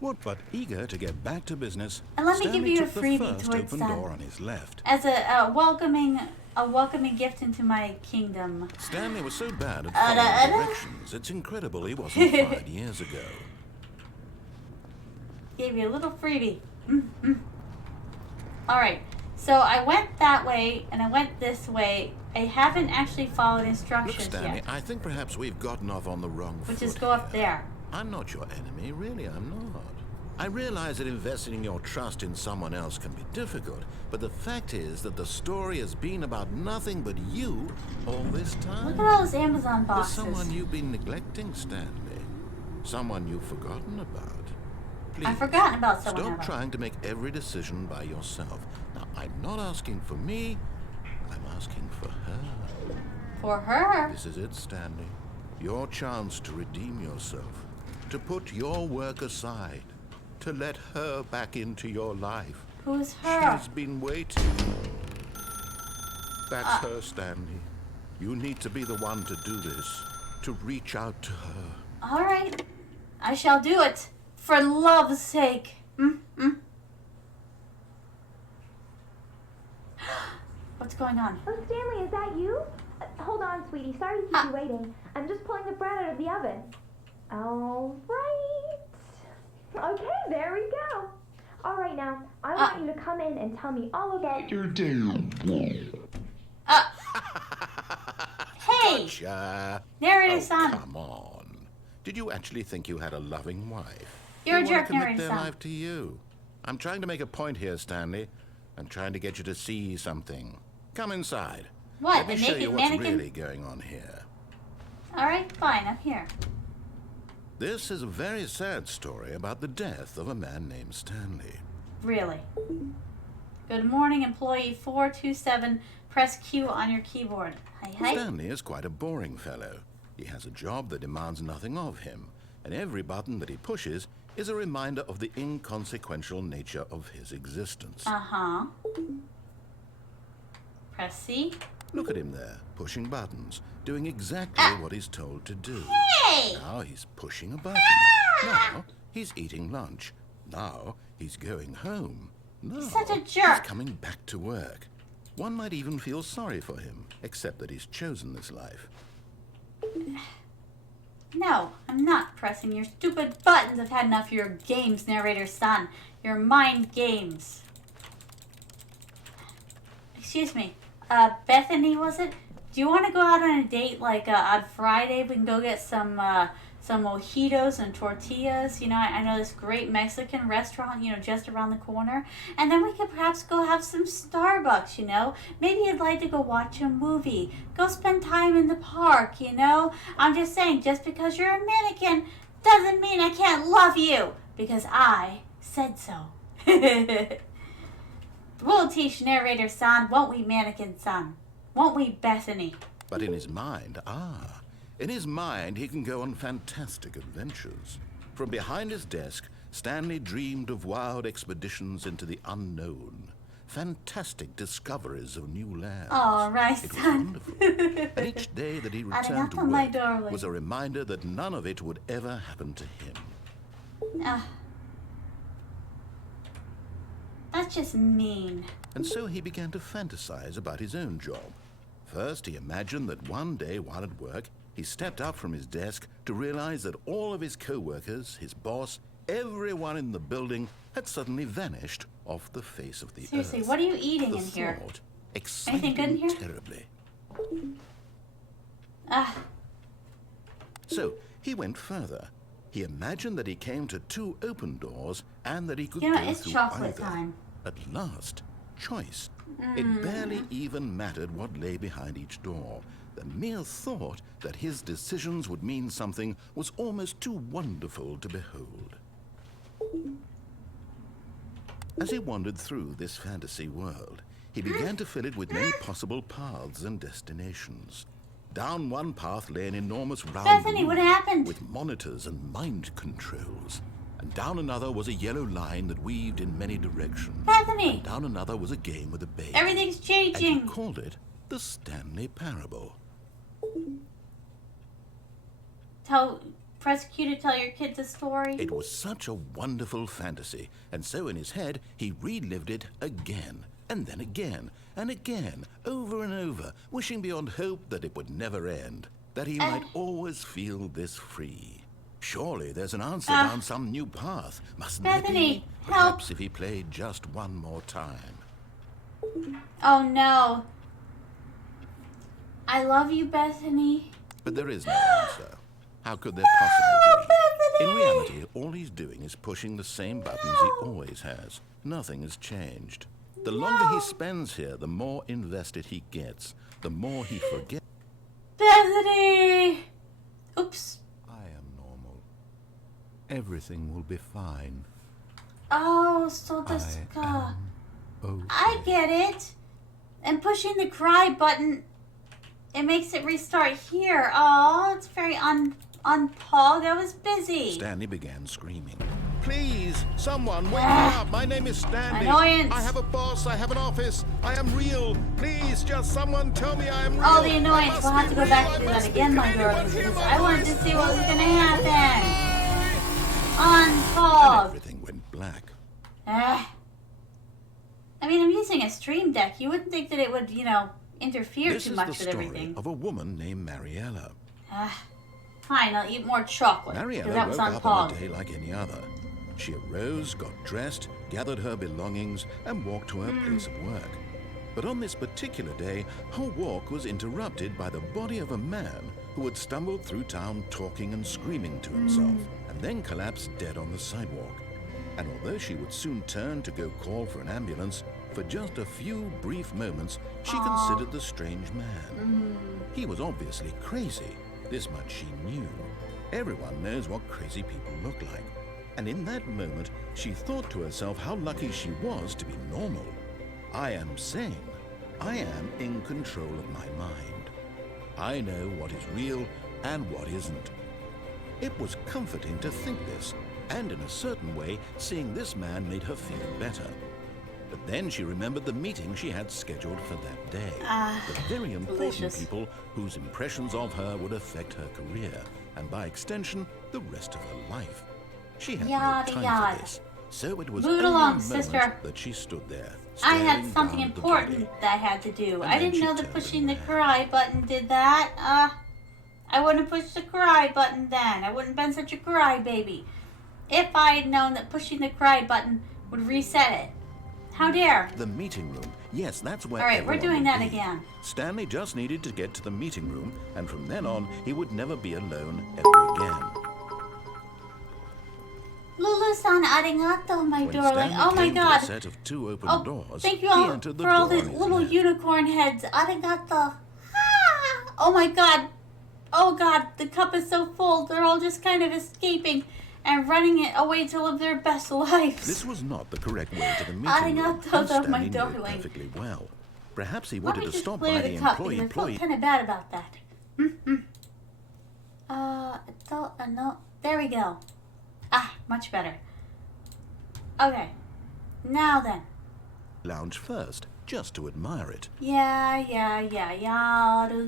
What but eager to get back to business, And let me Stanley give you a took the freebie first towards open Son. door on his left. As a welcoming gift into my kingdom. Stanley was so bad at Ada. following directions, it's incredible he wasn't fired years ago. Gave you a little freebie. Alright, so I went that way, and I went this way. I haven't actually followed Look, instructions Stanley, yet. I think perhaps we've gotten off on the wrong foot Which is go up here. there. I'm not your enemy, really, I'm not. I realize that investing your trust in someone else can be difficult, but the fact is that the story has been about nothing but you all this time. Look at all those Amazon There's boxes. someone you've been neglecting, Stanley. Someone you've forgotten about. Please, I've forgotten about someone. stop have I? trying to make every decision by yourself. Now, I'm not asking for me, I'm asking for her. For her. This is it, Stanley. Your chance to redeem yourself. To put your work aside. To let her back into your life. Who's her? She's been waiting. That's her, Stanley. You need to be the one to do this, to reach out to her. All right. I shall do it. For love's sake. What's going on? Oh, Stanley, is that you? Hold on, sweetie. Sorry to keep you waiting. I'm just pulling the bread out of the oven. All right. Okay, there we go. All right, now, I want you to come in and tell me all about your day. Hey! Gotcha. Narrator-san. Come on. Did you actually think you had a loving wife? You're a They jerk, want to commit their Narrator-san. life to you. I'm trying to make a point here, Stanley. I'm trying to get you to see something. Come inside. What, Let me the show naked you what's mannequin? really going on here. All right, fine. I'm here. This is a very sad story about the death of a man named Stanley. Really. Good morning, employee 427. Press Q on your keyboard. Hi. Stanley is quite a boring fellow. He has a job that demands nothing of him, and every button that he pushes is a reminder of the inconsequential nature of his existence. Uh-huh. Press C. Look at him there, pushing buttons, doing exactly what he's told to do. Hey! Now he's pushing a button. Now he's eating lunch. Now he's going home. Now Such a jerk. he's coming back to work. One might even feel sorry for him, except that he's chosen this life. No, I'm not pressing your stupid buttons. I've had enough of your games, Narrator-san. Your mind games. Excuse me. Bethany, was it? Do you want to go out on a date like on Friday? We can go get some mojitos and tortillas. You know, I know this great Mexican restaurant, you know, just around the corner. And then we could perhaps go have some Starbucks, you know. Maybe you'd like to go watch a movie. Go spend time in the park, you know. I'm just saying, just because you're a mannequin doesn't mean I can't love you. Because I said so. We'll teach Narrator-san, won't we, Mannequin-san? Won't we, Bethany? But in his mind, he can go on fantastic adventures. From behind his desk, Stanley dreamed of wild expeditions into the unknown, fantastic discoveries of new lands. All right, It was son. wonderful. And each day that he returned to my work darling. was a reminder that none of it would ever happen to him. That's just mean. And so he began to fantasize about his own job. First, he imagined that one day while at work, he stepped up from his desk to realize that all of his co-workers, his boss, everyone in the building had suddenly vanished off the face of the Seriously, earth. what are you eating The in here? thought excited Anything good in him here? terribly. Ah, So he went further. He imagined that he came to two open doors and that he could you know, go it's through chocolate either. time. At last, choice. It barely even mattered what lay behind each door. The mere thought that his decisions would mean something was almost too wonderful to behold. As he wandered through this fantasy world, he began to fill it with many possible paths and destinations. Down one path lay an enormous round Bethany, room what happened? with monitors and mind controls. And down another was a yellow line that weaved in many directions. Bethany, Down another was a game with a baby. everything's And he changing. called it the Stanley Parable. Press Q to tell your kids a story. It was such a wonderful fantasy, and so in his head he relived it again, and then again, and again, over and over, wishing beyond hope that it would never end, that he might always feel this free. Surely there's an answer down some new path, mustn't there be? Bethany, Perhaps help. if he played just one more time. Oh no. I love you, Bethany. But there is no answer. How could there possibly be? Bethany! In reality, all he's doing is pushing the same buttons he always has. Nothing has changed. The longer he spends here, the more invested he gets, the more he forgets. Bethany! Oops. I am normal. Everything will be fine. Oh, so this Okay. I get it. And pushing the cry button, it makes it restart here. Oh, it's very unpog. I was busy. Stanley began screaming. Please, someone, wake me up. My name is Stanley. Annoyance. I have a boss. I have an office. I am real. Please, just someone tell me I am real. Oh, the annoyance. We'll have to go back and do that again, my darlings, because I wanted to see what was going to happen. Unfold. Everything went black. I mean, I'm using a stream deck. You wouldn't think that it would, you know, interfere too much with everything. This is the story of a woman named Mariella. Fine, I'll eat more chocolate. Mariella that was woke on up Pog. on a day like any other. She arose, got dressed, gathered her belongings, and walked to her place of work. But on this particular day, her walk was interrupted by the body of a man who had stumbled through town talking and screaming to himself, and then collapsed dead on the sidewalk. And although she would soon turn to go call for an ambulance, for just a few brief moments, she considered the strange man. He was obviously crazy. This much she knew. Everyone knows what crazy people look like. And in that moment, she thought to herself how lucky she was to be normal. I am sane. I am in control of my mind. I know what is real and what isn't. It was comforting to think this, and in a certain way, seeing this man made her feel better. But then she remembered the meeting she had scheduled for that day. The very important people whose impressions of her would affect her career, and by extension, the rest of her life. She had no time for this, so it was only a moment that she stood there. I had something important that I had to do. I didn't know that pushing the cry button did that. I wouldn't have pushed the cry button then. I wouldn't have been such a cry baby. If I had known that pushing the cry button would reset it. How dare? The meeting room. Yes, that's where. All right, we're doing that again. Stanley just needed to get to the meeting room, and from then on, he would never be alone ever again. Lulu-san, arigato, my When darling. Stanley Oh my came to God. a set of two open doors, Thank you he all entered the for all door the on his little left. unicorn heads. Arigato. Oh my God. Oh God, the cup is so full. They're all just kind of escaping and running it away to live their best lives. This was not the correct way to the meeting room, and Arigato, my Stanley knew it darling. perfectly well. Perhaps he Let wanted me to just stop clear by the the cup because I employee. felt kind of bad about that. No. There we go. Much better. Okay. Now then. Lounge first, just to admire it. Yeah. Yaru,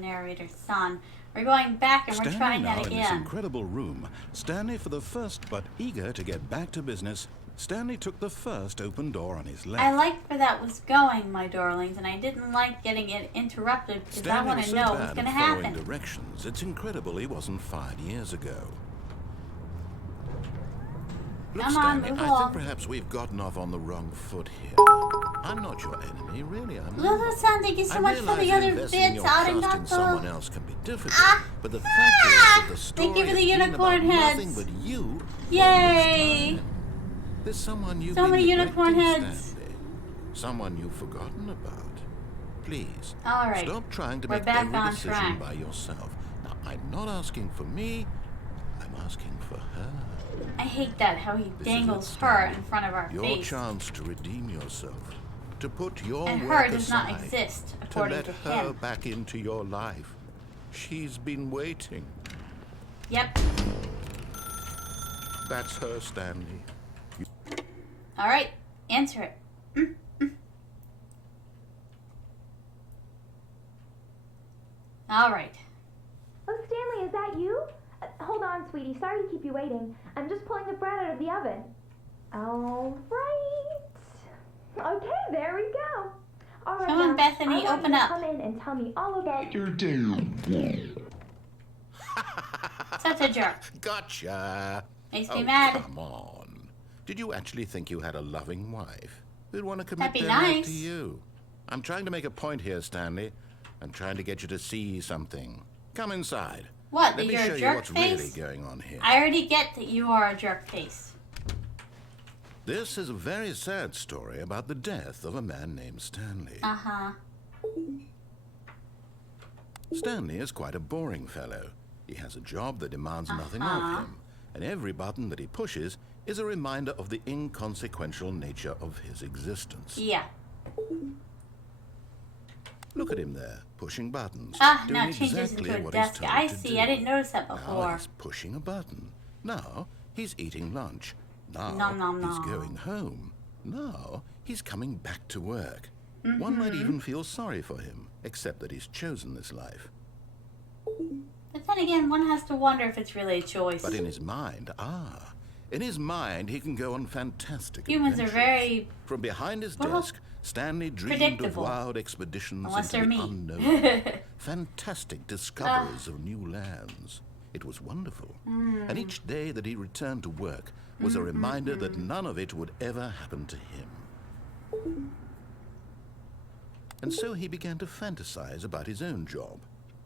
narrator son. We're going back and we're Standing trying now that in this again. incredible room, Stanley for the first, but eager to get back to business, Stanley took the first open door on his left. I liked where that was going, my darlings, and I didn't like getting it interrupted because I want to know what's going to happen. Directions. It's incredible he wasn't fired years ago. Look, Come on, Stanley, move I along. think perhaps we've gotten off on the wrong foot here. I'm not your enemy, really. I'm not. Lulu-san, thank you so much for the other investing bits. your trust in someone Arigato. else can be difficult, but the fact is that the story Thank you for the has been unicorn about heads. nothing but you. Yay. all this time. There's someone you've So been many unicorn neglecting, heads. Stanley. Someone you've forgotten about. Please, All right. stop trying to We're make back every on decision track. by yourself. Now, I'm not asking for me. I'm asking for her. I hate that, how he This is dangles it, her Stanley. in front of our Your face. chance to redeem yourself, to put your And work her does not aside, exist, to according let to her him. back into your life. She's been waiting. Yep. That's her, Stanley. All right. Answer it. All right. Oh, Stanley, is that you? Hold on, sweetie. Sorry to keep you waiting. I'm just pulling the bread out of the oven. All right. Okay, there we go. All right, Come on, now, Bethany, I want open you to up. Come in and tell me all about your Such a jerk. Gotcha. Makes Oh, me mad. come on. Did you actually think you had a loving wife who'd want to commit That'd be their life nice. to you? I'm trying to make a point here, Stanley. I'm trying to get you to see something. Come inside. What, Let that me you're show a you what's jerk face? really going on here. I already get that you are a jerk face. This is a very sad story about the death of a man named Stanley. Uh-huh. Stanley is quite a boring fellow. He has a job that demands nothing of him, and every button that he pushes is a reminder of the inconsequential nature of his existence. Yeah. Look at him there, pushing buttons. Now doing it changes exactly into a what desk. he's told I to see. do. I didn't notice that Now before. he's pushing a button. Now he's eating lunch. Now Nom, nom, he's nom. going home. Now he's coming back to work. One might even feel sorry for him, except that he's chosen this life. But then again, one has to wonder if it's really a choice. But in his mind, he can go on fantastic Humans adventures. are very... From behind his well, desk, Stanley dreamed of predictable. wild expeditions Unless into they're the me. unknown, fantastic discoveries of new lands. It was wonderful. And each day that he returned to work was a reminder that none of it would ever happen to him. And so he began to fantasize about his own job.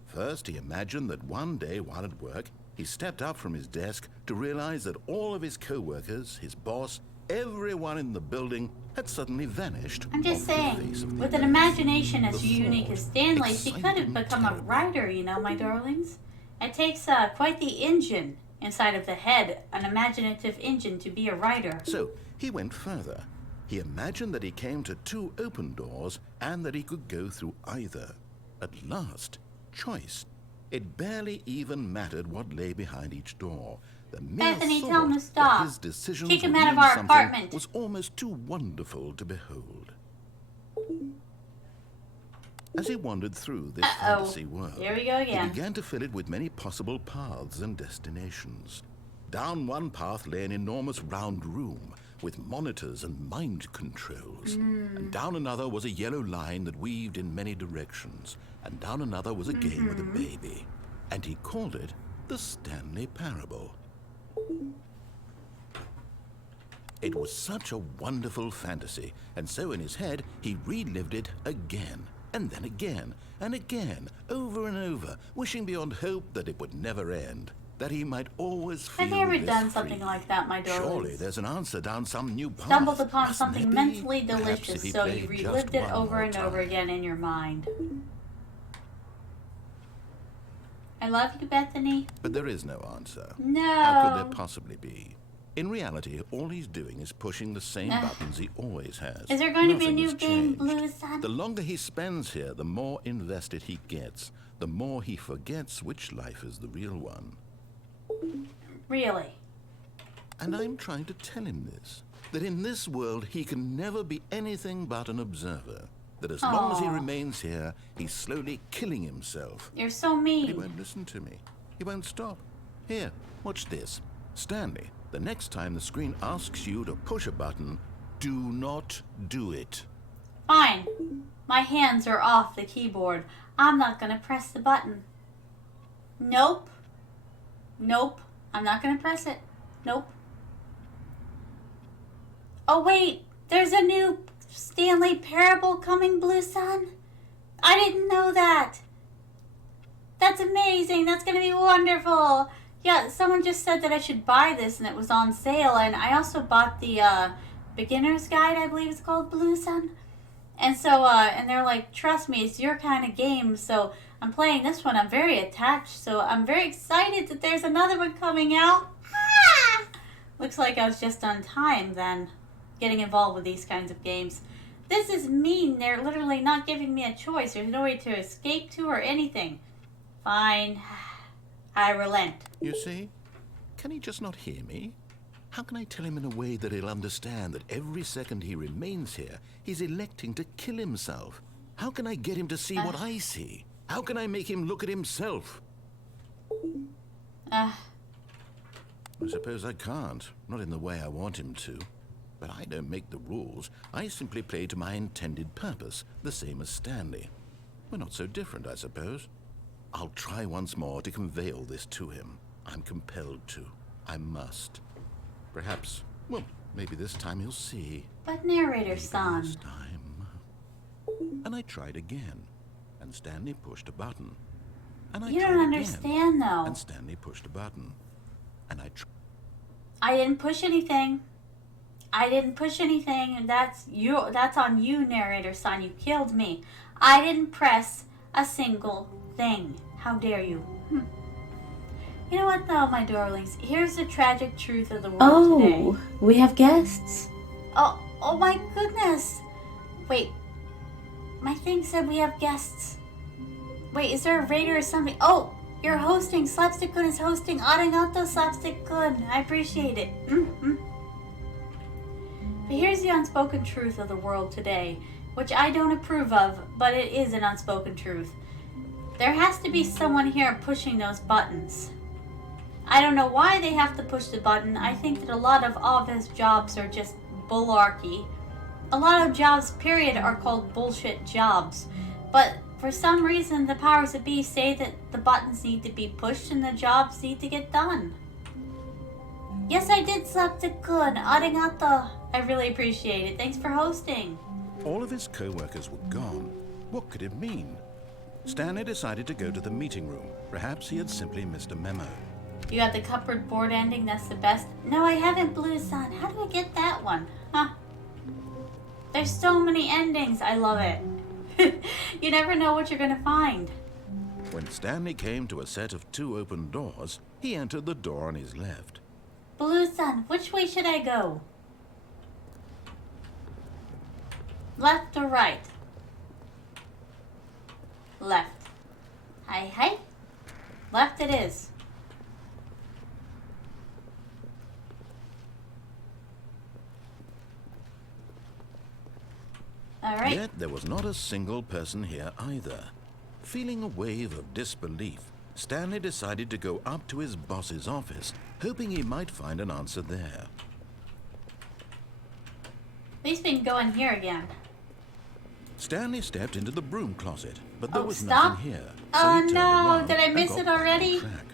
First, he imagined that one day while at work, he stepped up from his desk to realize that all of his co-workers, his boss, everyone in the building had suddenly vanished. I'm just off the saying, face of the with an earth. imagination as The unique thought as Stanley's, he could have excited become a terribly. writer, you know, my darlings. It takes quite the engine inside of the head, an imaginative engine, to be a writer. So he went further. He imagined that he came to 2 open doors and that he could go through either. At last, choice. It barely even mattered what lay behind each door. The mere Bethany, thought tell him to that stop. his decisions Kick him would out of mean our something apartment. was almost too wonderful to behold. As he wandered through this fantasy world, Here we go he again. began to fill it with many possible paths and destinations. Down one path lay an enormous round room with monitors and mind controls. And down another was a yellow line that weaved in many directions. And down another was a game with a baby. And he called it the Stanley Parable. It was such a wonderful fantasy, and so in his head he relived it again, and then again, and again, over and over, wishing beyond hope that it would never end, that he might always feel Have you ever this done something free. like that, my darlings? Surely there's an answer down some new path. Stumbled upon Mustn't something there be? mentally Perhaps delicious, if he so you played just relived it one over more and over time. again in your mind. I love you, Bethany. But there is no answer. No. How could there possibly be? In reality, all he's doing is pushing the same buttons he always has. Is there going to be a Nothing new has game, changed. Blue Sun? The longer he spends here, the more invested he gets, the more he forgets which life is the real one. Really? And I'm trying to tell him this, that in this world he can never be anything but an observer, that as long as he Aw. remains here, he's slowly killing himself. You're so But he mean. won't listen to me. He won't stop. Here, watch this. Stanley, the next time the screen asks you to push a button, do not do it. Fine. My hands are off the keyboard. I'm not going to press the button. Nope. Nope. I'm not going to press it. Nope. Oh, wait. There's a new Stanley Parable coming, Blue Sun. I didn't know that. That's amazing. That's going to be wonderful. Yeah, someone just said that I should buy this and it was on sale. And I also bought the beginner's guide, I believe it's called, Blue Sun. And so, and they're like, trust me, it's your kind of game. So I'm playing this one. I'm very attached. So I'm very excited that there's another one coming out. Ah! Looks like I was just on time then, getting involved with these kinds of games. This is mean. They're literally not giving me a choice. There's no way to escape to or anything. Fine. I relent. You see? Can he just not hear me? How can I tell him in a way that he'll understand that every second he remains here, he's electing to kill himself? How can I get him to see what I see? How can I make him look at himself? I suppose I can't. Not in the way I want him to. But I don't make the rules. I simply play to my intended purpose, the same as Stanley. We're not so different, I suppose. I'll try once more to convey all this to him. I'm compelled to. I must. Perhaps, well, maybe this time he'll see. But narrator Maybe son. this time. And I tried again, and Stanley pushed a button. And I You tried don't again, understand though. and Stanley pushed a button. And I tried. I didn't push anything. I didn't push anything. That's you. That's on you, narrator son. You killed me. I didn't press a single thing. How dare you? You know what, though, my darlings? Here's the tragic truth of the world today. We have guests. Oh my goodness. Wait. My thing said we have guests. Wait, is there a raider or something? Oh, You're hosting. Slapstick-kun is hosting. Arigato, Slapstick-kun. I appreciate it. But here's the unspoken truth of the world today, which I don't approve of, but it is an unspoken truth. There has to be someone here pushing those buttons. I don't know why they have to push the button. I think that a lot of office jobs are just bullarchy. A lot of jobs, period, are called bullshit jobs. But for some reason, the powers that be say that the buttons need to be pushed and the jobs need to get done. Yes, I did, Slapstick-kun. Arigato. I really appreciate it. Thanks for hosting. All of his co-workers were gone. What could it mean? Stanley decided to go to the meeting room. Perhaps he had simply missed a memo. You got the cupboard board ending? That's the best. No, I haven't, Blue-san. How do I get that one? Huh? There's so many endings. I love it. You never know what you're gonna find. When Stanley came to a set of 2 open doors, he entered the door on his left. Blue-san, which way should I go? Left or right? Left. Hi. Left it is. Alright. Yet there was not a single person here either. Feeling a wave of disbelief, Stanley decided to go up to his boss's office, hoping he might find an answer there. At least we can go in here again. Stanley stepped into the broom closet, but there was stop. nothing here. Oh he turned no, around did I and miss got it back on already? track.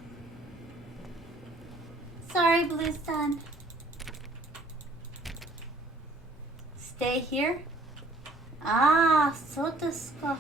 Sorry, Blue-san. Stay here? Ah, so desu ka.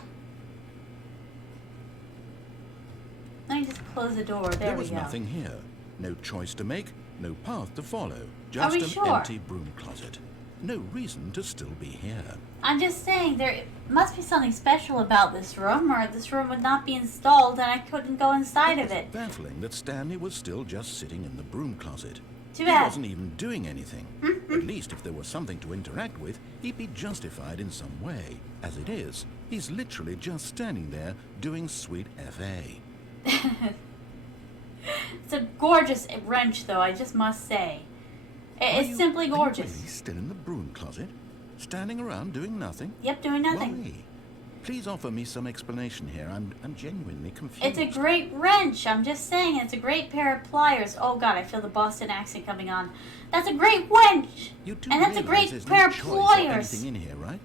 Let me just close the door. There There we was go. nothing here. No choice to make, no path to follow. Are Just we an sure? empty broom closet. No reason to still be here. I'm just saying, there must be something special about this room, or this room would not be installed and I couldn't go inside of it. Baffling that Stanley was still just sitting in the broom closet. Too He bad. wasn't even doing anything. At least if there was something to interact with, he'd be justified in some way. As it is, he's literally just standing there doing sweet FA. It's a gorgeous wrench, though, I just must say. It's simply gorgeous. Are you really still in the broom closet? Standing around doing nothing? Yep, doing nothing. Why? Please offer me some explanation here. I'm genuinely confused. It's a great wrench. I'm just saying, it's a great pair of pliers. Oh god, I feel the Boston accent coming on. That's a great wrench! You do And that's a realize great there's pair no of choice or pliers. anything in here, right?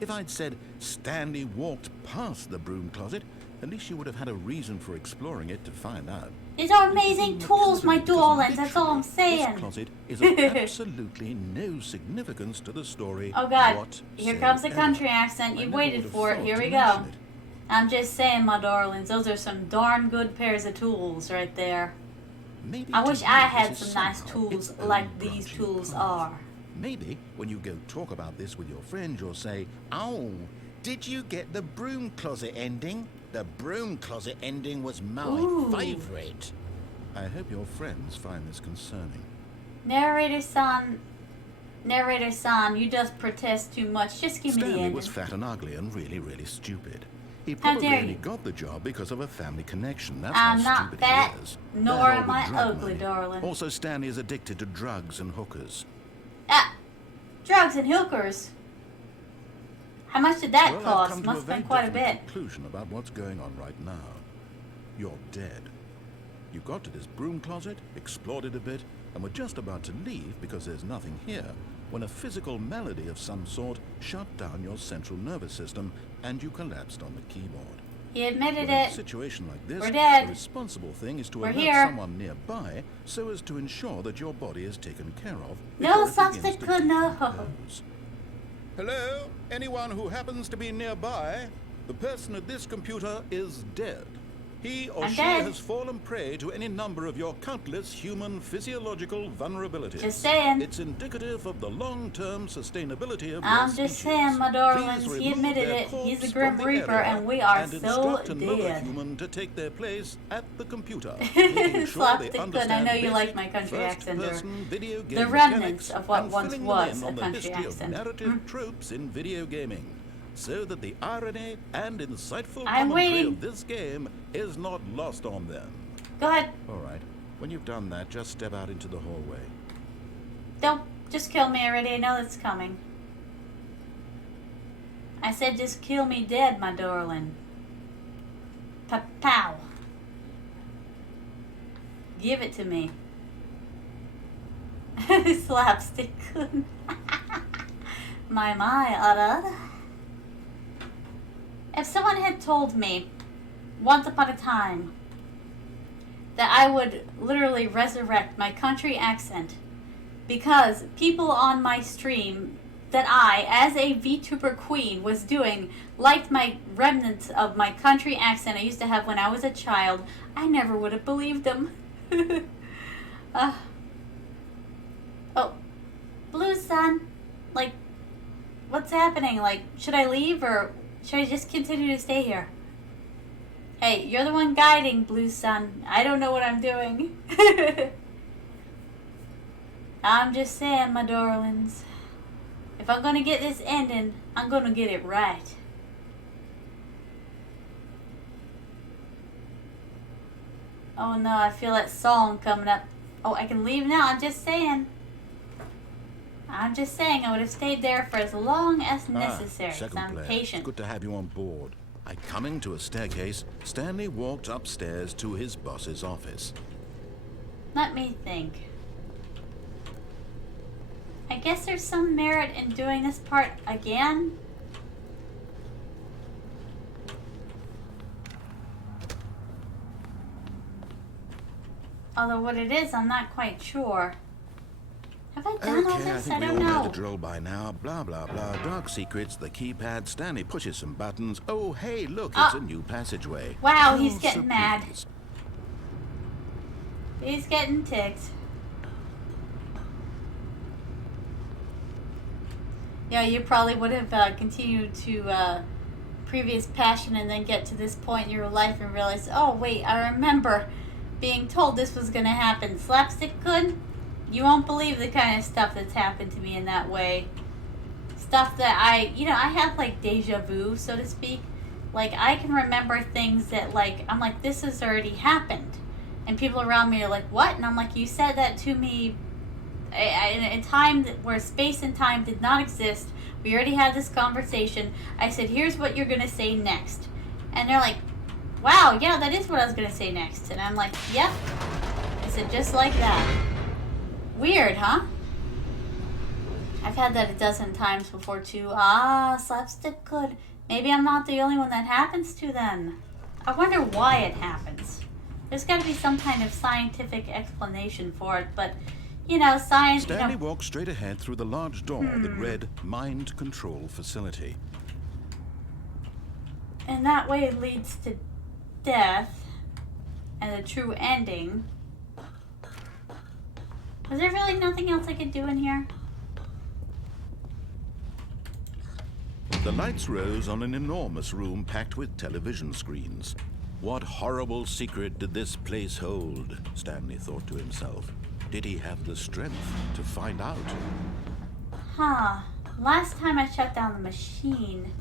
If I'd said Stanley walked past the broom closet, at least you would have had a reason for exploring it to find out. These are amazing tools, my darlings. That's all I'm This saying. closet is of absolutely no significance to the story. Oh god, here comes the whatsoever. country accent. I You never waited would have for it. thought Here to we mention go. it. I'm just saying, my darlings, those are some darn good pairs of tools right there. Maybe I to wish you I this had is some nice somehow tools its own like these branching tools path. are. Maybe when you go talk about this with your friend, you'll say, "Oh, did you get the broom closet ending? The broom closet ending was my Ooh. favorite." I hope your friends find this concerning. Narrator-san, you just protest too much. Just give me the Stanley ending. was fat and ugly and really, really stupid. He How probably dare only you. got the job because of a family connection. That's I'm how not stupid fat, he is. nor That am or I the drug ugly, money. darling. Also, Stanley is addicted to drugs and hookers. Ah, drugs and hookers. How much did that Well, I've cost? come to Must a have very been quite a definite bit. conclusion about what's going on right now. You're dead. You got to this broom closet, explored it a bit, and were just about to leave because there's nothing here, when a physical malady of some sort shut down your central nervous system and you collapsed on the keyboard. He admitted Well, in a it. situation like this, We're dead. the responsible thing is to We're alert here. someone nearby so as to ensure that your body is taken care of. No, before it begins Slapstick to could no. decompose. Hello? Anyone who happens to be nearby? The person at this computer is dead. He or I'm she dead. has fallen prey to any number of your countless human physiological vulnerabilities. Just saying. It's indicative of the long-term sustainability of I'm your just species. saying, my darlings, Please he remove admitted their it. He's the corpse Grim from the Reaper, area and we are and so instruct another dead. human to take their place at the computer. making sure they Slapstick Gun, I understand know you like basic my country accent, or first-person video game the remnants mechanics of what and once filling them was in a on the country history accent. of narrative tropes in video gaming. so that the irony and insightful I'm commentary waiting. of this game is not lost on them. Go ahead. All right. When you've done that, just step out into the hallway. Don't just kill me already. I know that's coming. I said just kill me dead, my darling. Pow. Give it to me. Slapstick. my, Arad. If someone had told me once upon a time that I would literally resurrect my country accent because people on my stream that I, as a VTuber queen, was doing liked my remnants of my country accent I used to have when I was a child, I never would have believed them. Oh, Blue Sun, like, what's happening? Like, should I leave or should I just continue to stay here? Hey, you're the one guiding, Blue Sun. I don't know what I'm doing. I'm just saying, my darlings. If I'm gonna get this ending, I'm gonna get it right. Oh no, I feel that song coming up. Oh, I can leave now. I'm just saying. I would have stayed there for as long as necessary. 'Cause I'm patient. Good to have you on board. Coming to a staircase, Stanley walked upstairs to his boss's office. Let me think. I guess there's some merit in doing this part again. Although what it is, I'm not quite sure. Have I done all this? I don't we all know. know the drill by now. Blah, blah, blah. Dark secrets, the keypad. Stanley pushes some buttons. Oh, hey, look, it's a new passageway. Wow, Oh, he's getting mad. please. He's getting ticked. Yeah, you probably would have continued to previous passion and then get to this point in your life and realize, oh, wait, I remember being told this was going to happen. Slapstick could? You won't believe the kind of stuff that's happened to me in that way. Stuff that I have like deja vu, so to speak. Like, I can remember things that, like, I'm like, this has already happened. And people around me are like, what? And I'm like, you said that to me in a time where space and time did not exist. We already had this conversation. I said, here's what you're going to say next. And they're like, wow, yeah, that is what I was going to say next. And I'm like, yep. I said, just like that. Weird, huh? I've had that a dozen times before, too. Ah, slapstick could. Maybe I'm not the only one that happens to then. I wonder why it happens. There's got to be some kind of scientific explanation for it, but, you know, science... Stanley walked straight ahead through the large door that read Mind Control Facility. And that way it leads to death and the true ending. Was there really nothing else I could do in here? The lights rose on an enormous room packed with television screens. What horrible secret did this place hold? Stanley thought to himself. Did he have the strength to find out? Huh. Last time I shut down the machine.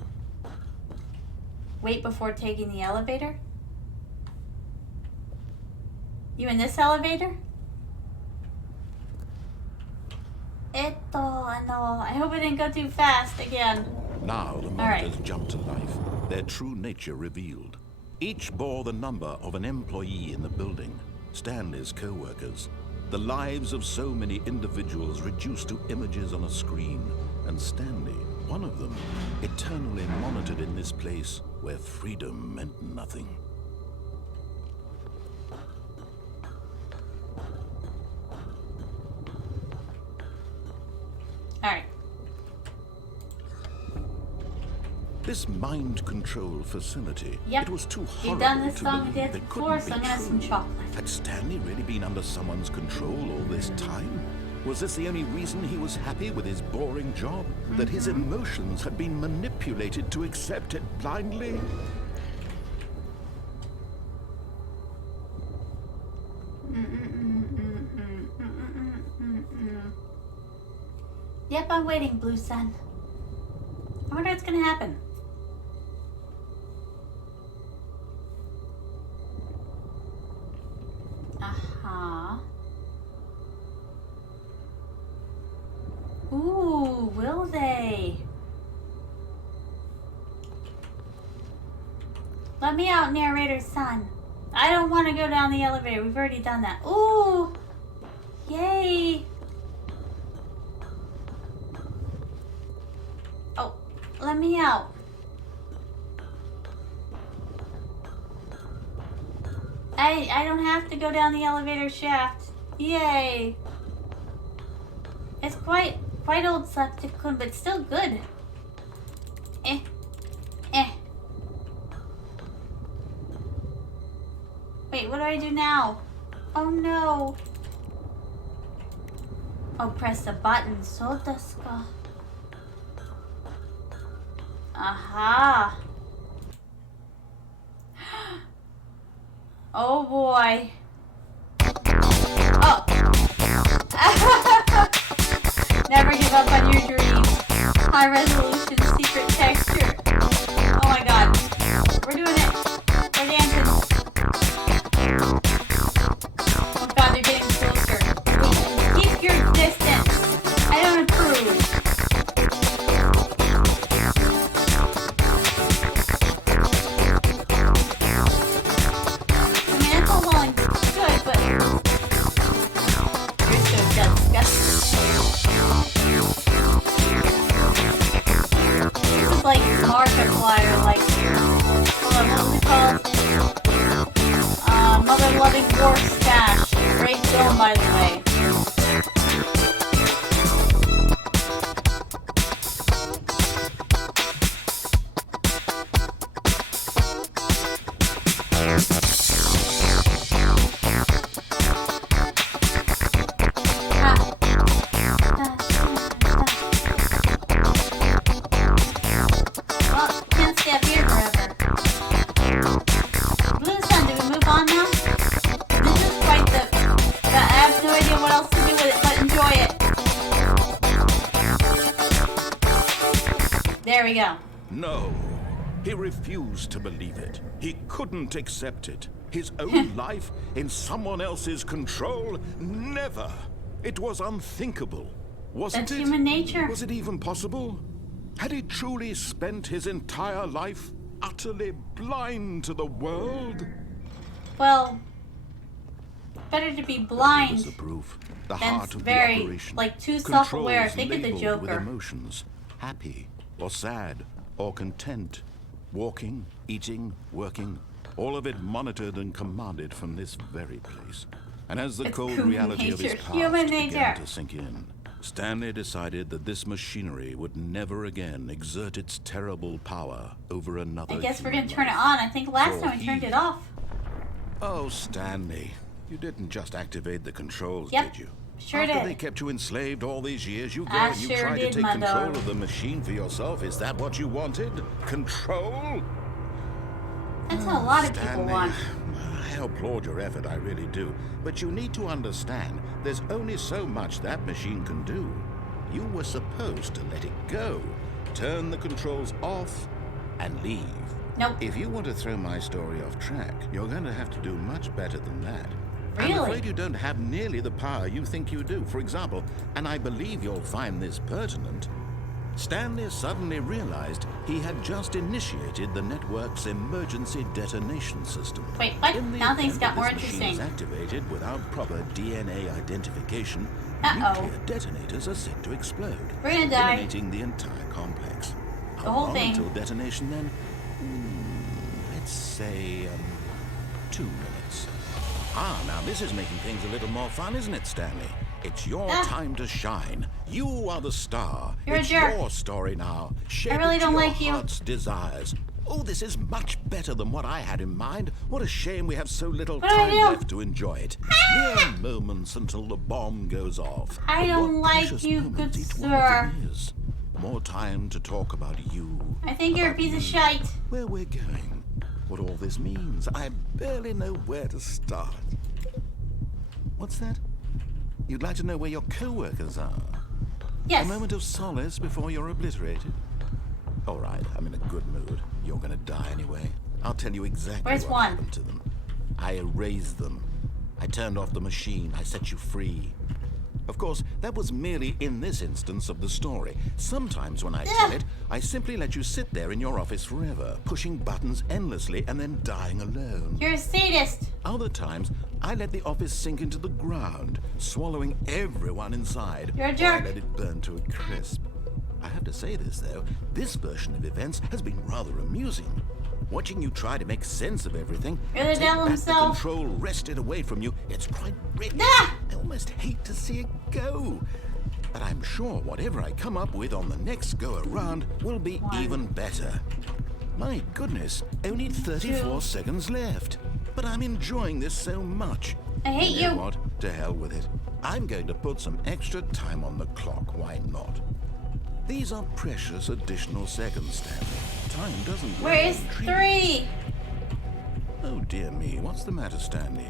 Wait before taking the elevator? You in this elevator? No. I hope it didn't go too fast again. Now the monitors jumped to life, their true nature revealed. Each bore the number of an employee in the building, Stanley's co-workers. The lives of so many individuals reduced to images on a screen, and Stanley, one of them, eternally monitored in this place where freedom meant nothing. Alright. This mind control facility, Yep. it was too You've horrible done this to song believe dance it before, couldn't so I'm be gonna have some true. chocolate. Had Stanley really been under someone's control all this time? Was this the only reason he was happy with his boring job? That his emotions had been manipulated to accept it blindly? Yep, I'm waiting, Blue Sun. I wonder what's gonna happen. Uh-huh. Ooh, will they? Let me out, narrator's son. I don't want to go down the elevator. We've already done that. Ooh! Yay! Oh, let me out. I don't have to go down the elevator shaft. Yay! It's quite old Septicon, but still good. Eh. Wait, what do I do now? Oh no. Oh, press the button. So desu ka. Aha. Oh boy. Oh. Never give up on your dreams. High resolution secret texture. Oh my god. We're doing it. We're dancing. Oh god, they're getting closer. Keep your distance. I don't approve. I mean, it's all well and good, but you're so disgusting. This is like Markiplier, like, what was it called? Mother Loving War Stash. Great film, by the way. Well, can't stay up here forever. Blue Sun, do we move on now? This is quite the... I have no idea what else to do with it, but enjoy it. There we go. No. He refused to believe it. He couldn't accept it. His own life in someone else's control? Never. It was unthinkable. Wasn't That's it? human nature. Was it even possible? Had he truly spent his entire life utterly blind to the world? Well, better to be Here was blind the proof. The than heart of very, the operation. like, too self-aware. Controls Think of the labeled with Joker. emotions, happy or sad or content, walking, eating, working, all of it monitored and commanded from this very place. And as the It's cold human reality of his nature. past Human began nature. to sink in, Stanley decided that this machinery would never again exert its terrible power over another I guess we're human gonna turn it life. on. I think last For time we turned he- it off. Oh, Stanley, you didn't just activate the controls, Yep, did you? sure After did. they kept you enslaved all these years, you go I and you sure try did, to take my control dog. of the machine for yourself. Is that what you wanted? Control? That's what a lot of people Stanley, want. I applaud your effort, I really do. But you need to understand, there's only so much that machine can do. You were supposed to let it go, turn the controls off, and leave. Nope. If you want to throw my story off track, you're going to have to do much better than that. I'm Really? afraid you don't have nearly the power you think you do. For example, and I believe you'll find this pertinent, Stanley suddenly realized he had just initiated the network's emergency detonation system. Wait, what? In the Now things event got that more this machine is interesting. activated without proper DNA identification, Uh-oh. nuclear detonators are set to explode, We're gonna die. eliminating the entire complex. The How whole long thing. until detonation then? Let's say 2 minutes. Now this is making things a little more fun, isn't it, Stanley? It's your Ah. time to shine. You are the star. You're a it's jerk. your story now. Shape really it to don't your like you. heart's desires. Oh, this is much better than what I had in mind. What a shame we have so little What do I time do? left to enjoy it. Mere moments until the bomb goes off. I But don't what like precious you, moments good each sir. one of them is. More time to talk about you. I think you're a about piece of me, shite. Where we're going. What all this means. I barely know where to start. What's that? You'd like to know where your co-workers are? Yes. A moment of solace before you're obliterated? All right, I'm in a good mood. You're gonna die anyway. I'll tell you exactly Where's what one? happened to them. I erased them. I turned off the machine. I set you free. Of course, that was merely in this instance of the story. Sometimes when I tell it, I simply let you sit there in your office forever, pushing buttons endlessly and then dying alone. You're a sadist. Other times, I let the office sink into the ground, swallowing everyone inside. You're a Or jerk. I let it burn to a crisp. I have to say this, though. This version of events has been rather amusing. Watching you try to make sense of everything, You're the take devil back himself. the control wrested away from you, it's quite rich. Ah! I almost hate to see it go. But I'm sure whatever I come up with on the next go-around will be One. even better. My goodness, only 34 Two. seconds left. But I'm enjoying this so much. I hate You know you. what? To hell with it. I'm going to put some extra time on the clock. Why not? These are precious additional seconds, Stanley. Time doesn't Where grow is on trees. 3? Oh dear me, what's the matter, Stanley?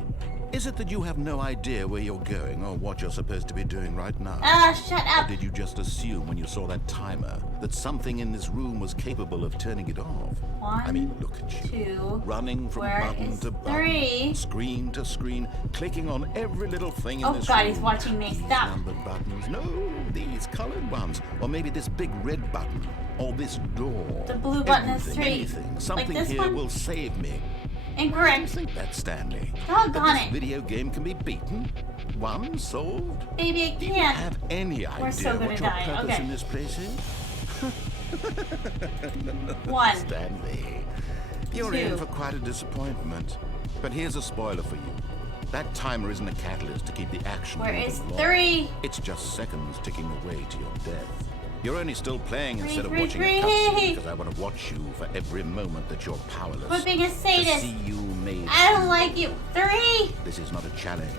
Is it that you have no idea where you're going or what you're supposed to be doing right now? Ah, shut Or up. did you just assume when you saw that timer that something in this room was capable of turning it off? I mean, look at you. 2. Running from Where button is to button, 3? screen to screen, clicking on every little thing in Oh this God, room. he's watching me. These Stop. numbered buttons. No, these colored ones. Or maybe this big red button. Or this door. The blue button is Everything, 3. anything. Like Something this here one? will save me. I Incorrect. think that, Stanley. Doggone that this it. video game can be beaten. One solved. Baby, I Do you can't. have any We're idea so gonna what your die. purpose Okay. in this place is? 1. Stanley, you're 2. in for quite a disappointment. But here's a spoiler for you. That timer isn't a catalyst to keep the action Where moving is along. 3? It's just seconds ticking away to your death. You're only still playing instead of Three, watching three. a cutscene because I want to watch you for every moment that you're powerless. Quit being a To sadist. see you made. I don't like you. 3. This is not a challenge.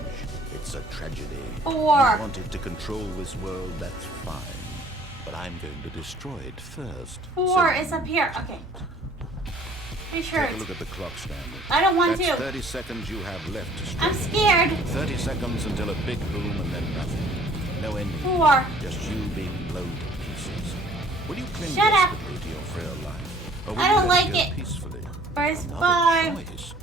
It's a tragedy. 4. You wanted to control this world, that's fine. But I'm going to destroy it first. 4 So is up here. Okay. Pretty sure take a it's... look at the clock, Stanley. I don't want That's to. 30 seconds you have left to I'm strike. scared. 30 seconds until a big boom and then nothing. No ending. 4. Just you being blown to pieces. Will you cling Shut up. desperately to your frail life? Or will I you don't let like go it. peacefully? Where's Another 5? choice.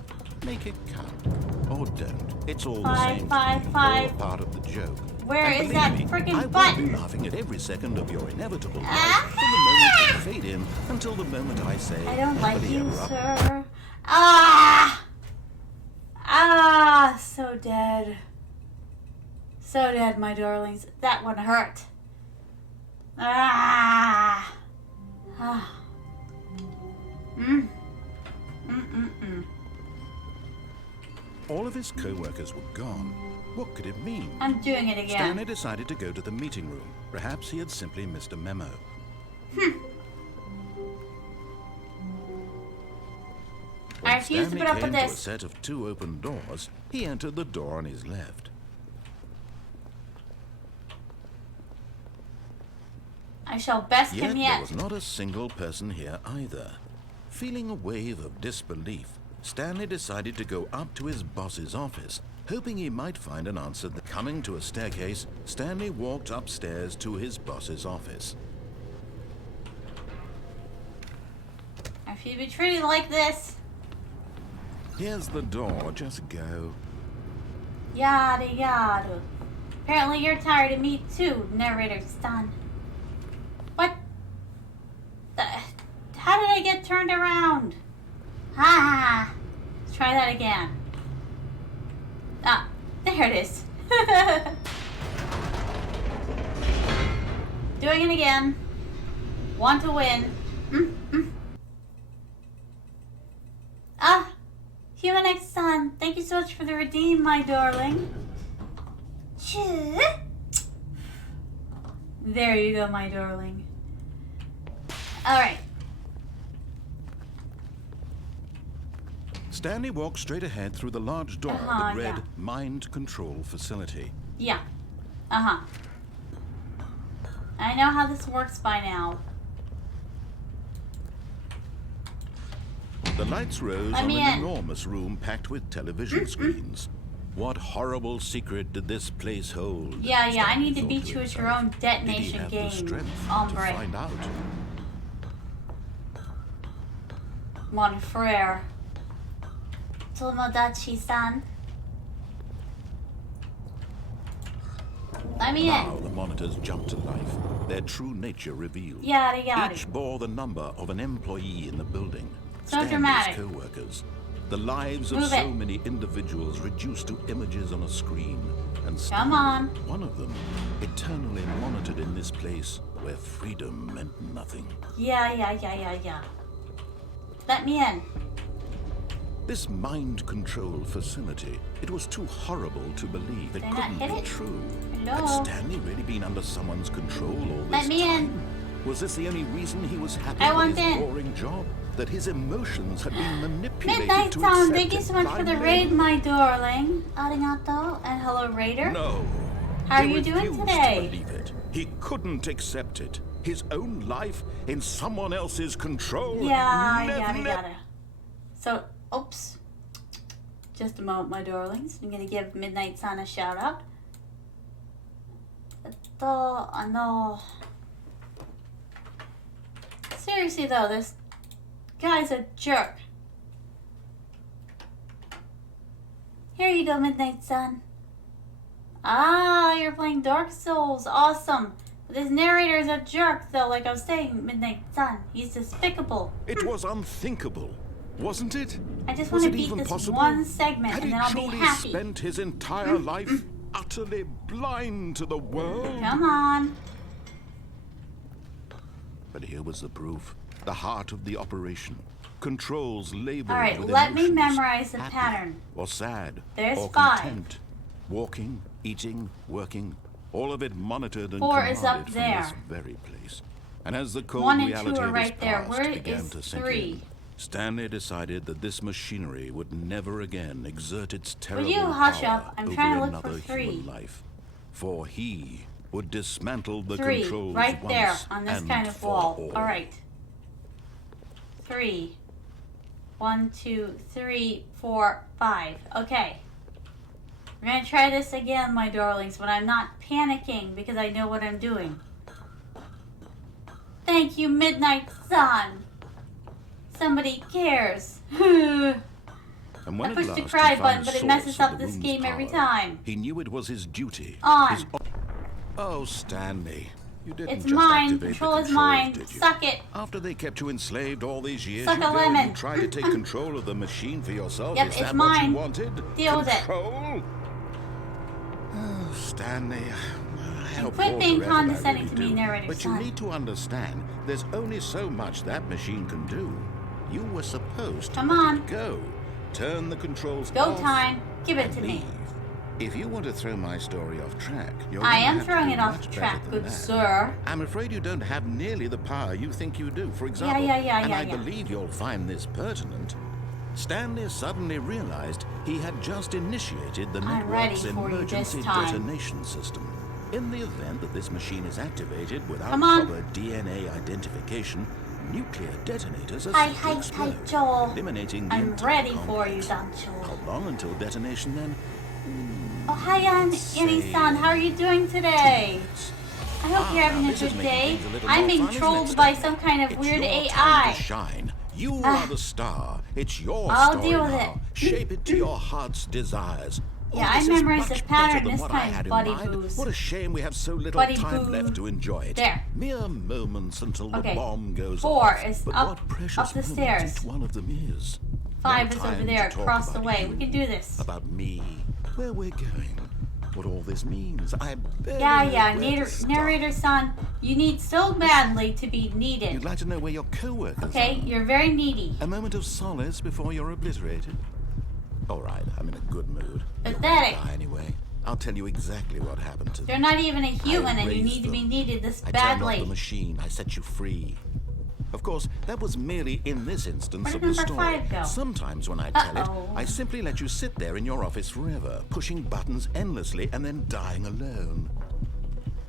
Make it count. Or don't. It's all the Five, same. five, to me. five. All part of the joke. Where And is believe that me, freaking I will button? be laughing at every second of your inevitable life Ah! from the moment you fade in until the moment I say, I don't like happily you, ever after. sir. Ah! Ah! So dead. So dead, my darlings. That one hurt. Ah! Ah. Mm-mm-mm. All of his co-workers were gone. What could it mean? I'm doing it again. Stanley decided to go to the meeting room. Perhaps he had simply missed a memo. When I refuse to Stanley put up came with to a this. set of 2 open doors, he entered the door on his left. I shall best Yet him there yet. was not a single person here either. Feeling a wave of disbelief, Stanley decided to go up to his boss's office, hoping he might find an answer. Coming to a staircase, Stanley walked upstairs to his boss's office. I refuse to be treated like this. Here's the door, just go. Yada yada. Apparently you're tired of me too, narrator son. What? How did I get turned around? Ha! Let's try that again. Ah, there it is. Doing it again. Want to win. Ah, Human X Son, thank you so much for the redeem, my darling. There you go, my darling. Alright. Stanley walked straight ahead through the large door that read yeah. Mind Control Facility. Yeah. Uh-huh. I know how this works by now. The lights rose Let on me an in. enormous room packed with television screens. What horrible secret did this place hold? Yeah, I Stanley need to thought beat to you with your himself. own Did he detonation have the game, strength to hombre. find out? Mon frere. Tomodachi-san. Let me Now in. the monitors jumped to life, their true nature revealed. Yada yada. Each bore the number of an employee in the building. So Stanley's dramatic. co-workers. The lives of Move so it. many individuals reduced to images on a screen. And Come Stanley, on. one of them, eternally monitored in this place where freedom meant nothing. Yeah. Let me in. This mind control facility, it was too horrible to believe. It Did I not couldn't hit be it? true. Hello? Had Stanley really been under someone's control all this Let me time? in. Was this the only reason he was happy I with want his in. boring job? That his emotions had been manipulated Midnight to Sun, accept thank you it so much for the blindly? raid, my darling. Arigato, and hello, Raider. No. How are He you doing refused today? to believe it. He couldn't accept it. His own life in someone else's control. Yeah, Never- yada. So, oops. Just a moment, my darlings. I'm gonna give Midnight Sun a shout out. No. Seriously though, this guy's a jerk. Here you go, Midnight Sun. Ah, you're playing Dark Souls. Awesome. This narrator's a jerk, though, like I was saying, Midnight Sun. He's despicable. It was unthinkable, wasn't it? I just Was want to it beat even this possible? one segment, Had and he then I'll be truly happy. spent his entire life utterly blind to the world? Come on. But here was the proof. The heart of the operation. Controls labeled All right, with let me emotions, memorize the happy pattern. Or sad. There's or 5. content. Walking, eating, working. All of it monitored and 4 is commanded up from there. this very place. And as the cold 1 and 2 reality are of right his there. past Where began is to sink 3? in, Stanley decided that this machinery would never again exert its terrible you hush power up? I'm over trying to look for another 3. human life. For he would dismantle the 3, controls right there, once on this and kind of for wall. all. All right. 3. 1, 2, 3, 4, 5. Okay. We're gonna try this again, my darlings, but I'm not panicking because I know what I'm doing. Thank you, Midnight Sun. Somebody cares. And when I at pushed the last cry he found button, the but it source messes of up the this room's game every power, time. He knew it was his duty. On. Oh, Stanley. You didn't It's just mine. activate Control the is controls, mine. did you? Suck it. After they kept you enslaved all these years Suck a ago, lemon. you tried to take control of the machine for yourself. Yep, Is it's that mine. what you wanted? Deal with it. Control? Oh, Stanley. How quit poor being forever I condescending really to me, do. narrator But you son. need to understand, there's only so much that machine can do. You were supposed to Come let on. it go. Turn the controls Go off time. Give it and to leave. me. If you want to throw my story off track, you're I going to am have to throwing do it off much better track, than good that. sir. I'm afraid you don't have nearly the power you think you do. For example, and I believe you'll find this pertinent. Stanley suddenly realized he had just initiated the I'm ready network's for you this emergency time. detonation system. In the event that this machine is activated without Come on. proper DNA identification, nuclear detonators are Hi, set to hi, explode, hi, Joel. eliminating the I'm entire ready for you, complex. Don Joel. How long until detonation then? Oh, hi, Annie-san. How are you doing today? I hope you're having a this is good making day. things a little I'm more being fun, isn't it, trolled by Stanley? some kind of It's weird your AI. time to shine. You are the star. It's your I'll story deal with now. it. Shape it to your heart's desires. Yeah, this I is memorized much the pattern better than this what I time, had in buddy mind. boos. What a shame we have so little Buddy time boo. left to enjoy it. There. Mere moments until Okay. the bomb goes 4 off. is but up- what precious up the moments stairs. each one of them is. 5 No is over time there, to talk across the about way. you, We can do this. About me, where we're going, what all this means. I barely Yeah, know yeah, where to start. narrator son, you need so badly to be needed. You'd like to know where your co-workers Okay, are? you're very needy. A moment of solace before you're obliterated? All right, I'm in a good mood. Pathetic. Die anyway. I'll tell you exactly what happened to They're them. not even a human, and you raised need to be them. needed this I turned off the badly. machine. I set you free. Of course, that was merely in this instance Where of did the number story. 5 go? Sometimes when I tell Uh-oh. it, I simply let you sit there in your office forever, pushing buttons endlessly and then dying alone.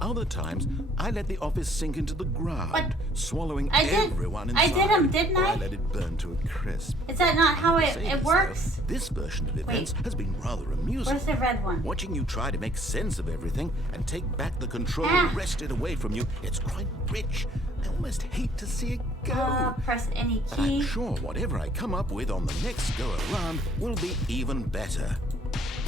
Other times, I let the office sink into the ground, But swallowing I did- everyone I inside. did 'em, didn't or I? I let it burn to a crisp. Is that not how To it say this, works? though, this version of events has been rather amusing. Where's the red one? Watching you try to make sense of everything and take back the control Ah. wrested away from you, it's quite rich. I almost hate to see it go. Press any But I'm key. sure whatever I come up with on the next go around will be even better.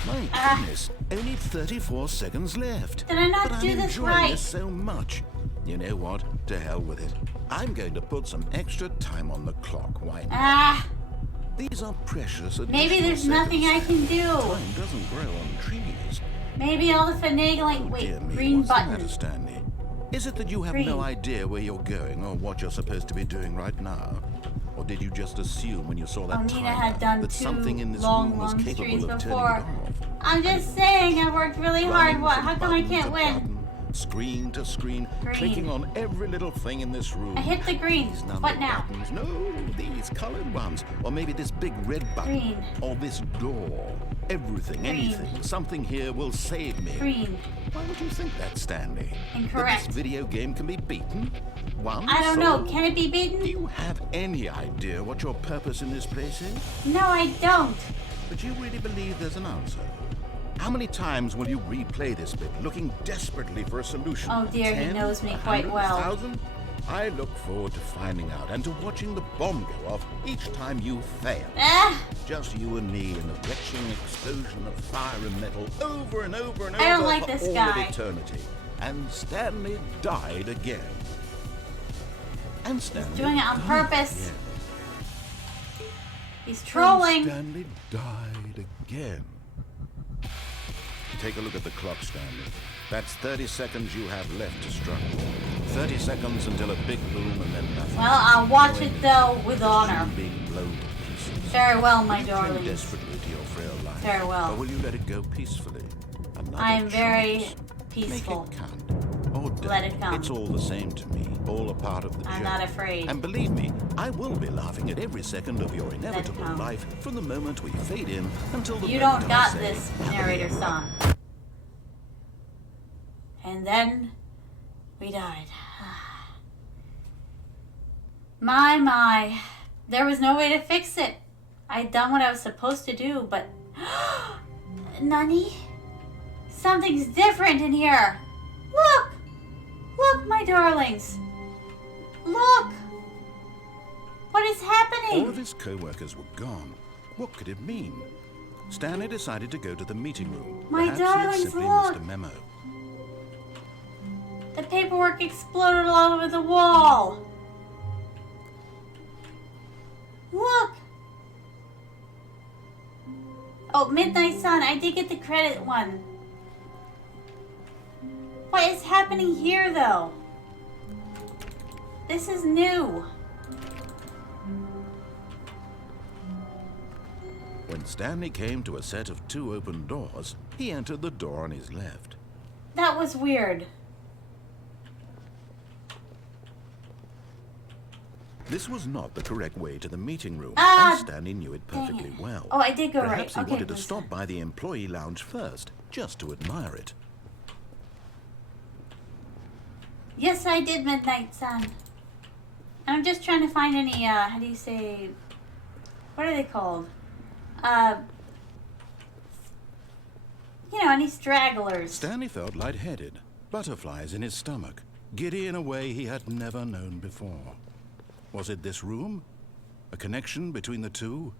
My goodness, only 34 seconds left. Did I not but do I'm this enjoying right? this so much. You know what? To hell with it. I'm going to put some extra time on the clock. Why not? Ah, These are precious additional maybe there's nothing I can do. Time doesn't grow on trees. Maybe all the finagling. Oh, Wait, dear me, green what's the button. matter, Stanley? Is it that you have Green. no idea where you're going or what you're supposed to be doing right now? Or did you just assume when you saw that Nina timer had done that two something in this long, room was long capable streams of before. turning it off? I'm just saying, I worked really hard. Running What? from How come I button can't to win? button, screen to screen, Green. clicking on every little thing in this room. I hit the green. These numbered What now? buttons. No, these colored ones. Or maybe this big red button. Green. Or this door. Everything, Green. anything, something here will save me. Green. Why would you think that, Stanley? Incorrect. That this video game can be beaten? Once? I don't know. or- Can it be Do beaten? you have any idea what your purpose in this place is? No, I don't. But you really believe there's an answer? How many times will you replay this bit, looking desperately for a solution? Oh dear, he 10, knows me quite 100, well. 1,000? I look forward to finding out and to watching the bomb go off each time you fail. Ah, Just you and me in a retching explosion of fire and metal over and over and over I don't like for this all guy. of eternity. And Stanley died again. And Stanley doing it on died purpose. again. he's And trolling. Stanley died again. Take a look at the clock, Stanley. That's 30 seconds you have left to struggle. 30 seconds until a big boom and then nothing. Well, I'll watch it though with honor. You being blown to pieces. Very well, my Will you cling darlings. desperately to your frail life? Very well. Or will you let it go peacefully? Another I am very choice. peaceful. Make it count. Or don't. Let it come. It's all the same to me. All a part of the I'm joke. not afraid. And believe me, I will be laughing at every second of your inevitable come. life from the moment we fade in until the You moment don't I got say, this, "Happily narrator ever son. And then we died. My. There was no way to fix it. I'd done what I was supposed to do, but... Nani? Something's different in here. Look! Look, my darlings. Look! What is happening? All of his co-workers were gone. What could it mean? Stanley decided to go to the meeting room. My Perhaps he had darlings, simply look. missed a memo. The paperwork exploded all over the wall. Look. Oh, Midnight Sun. I did get the credit one. What is happening here, though? This is new. When Stanley came to a set of 2 open doors, he entered the door on his left. That was weird. This was not the correct way to the meeting room, Ah, and Stanley knew it dang perfectly it. well. Oh, I did go right. Perhaps he Okay, wanted to listen. stop by the employee lounge first, just to admire it. Yes, I did, Midnight Sun. I'm just trying to find any, how do you say, what are they called? Any stragglers. Stanley felt lightheaded, butterflies in his stomach, giddy in a way he had never known before. Was it this room? A connection between the two?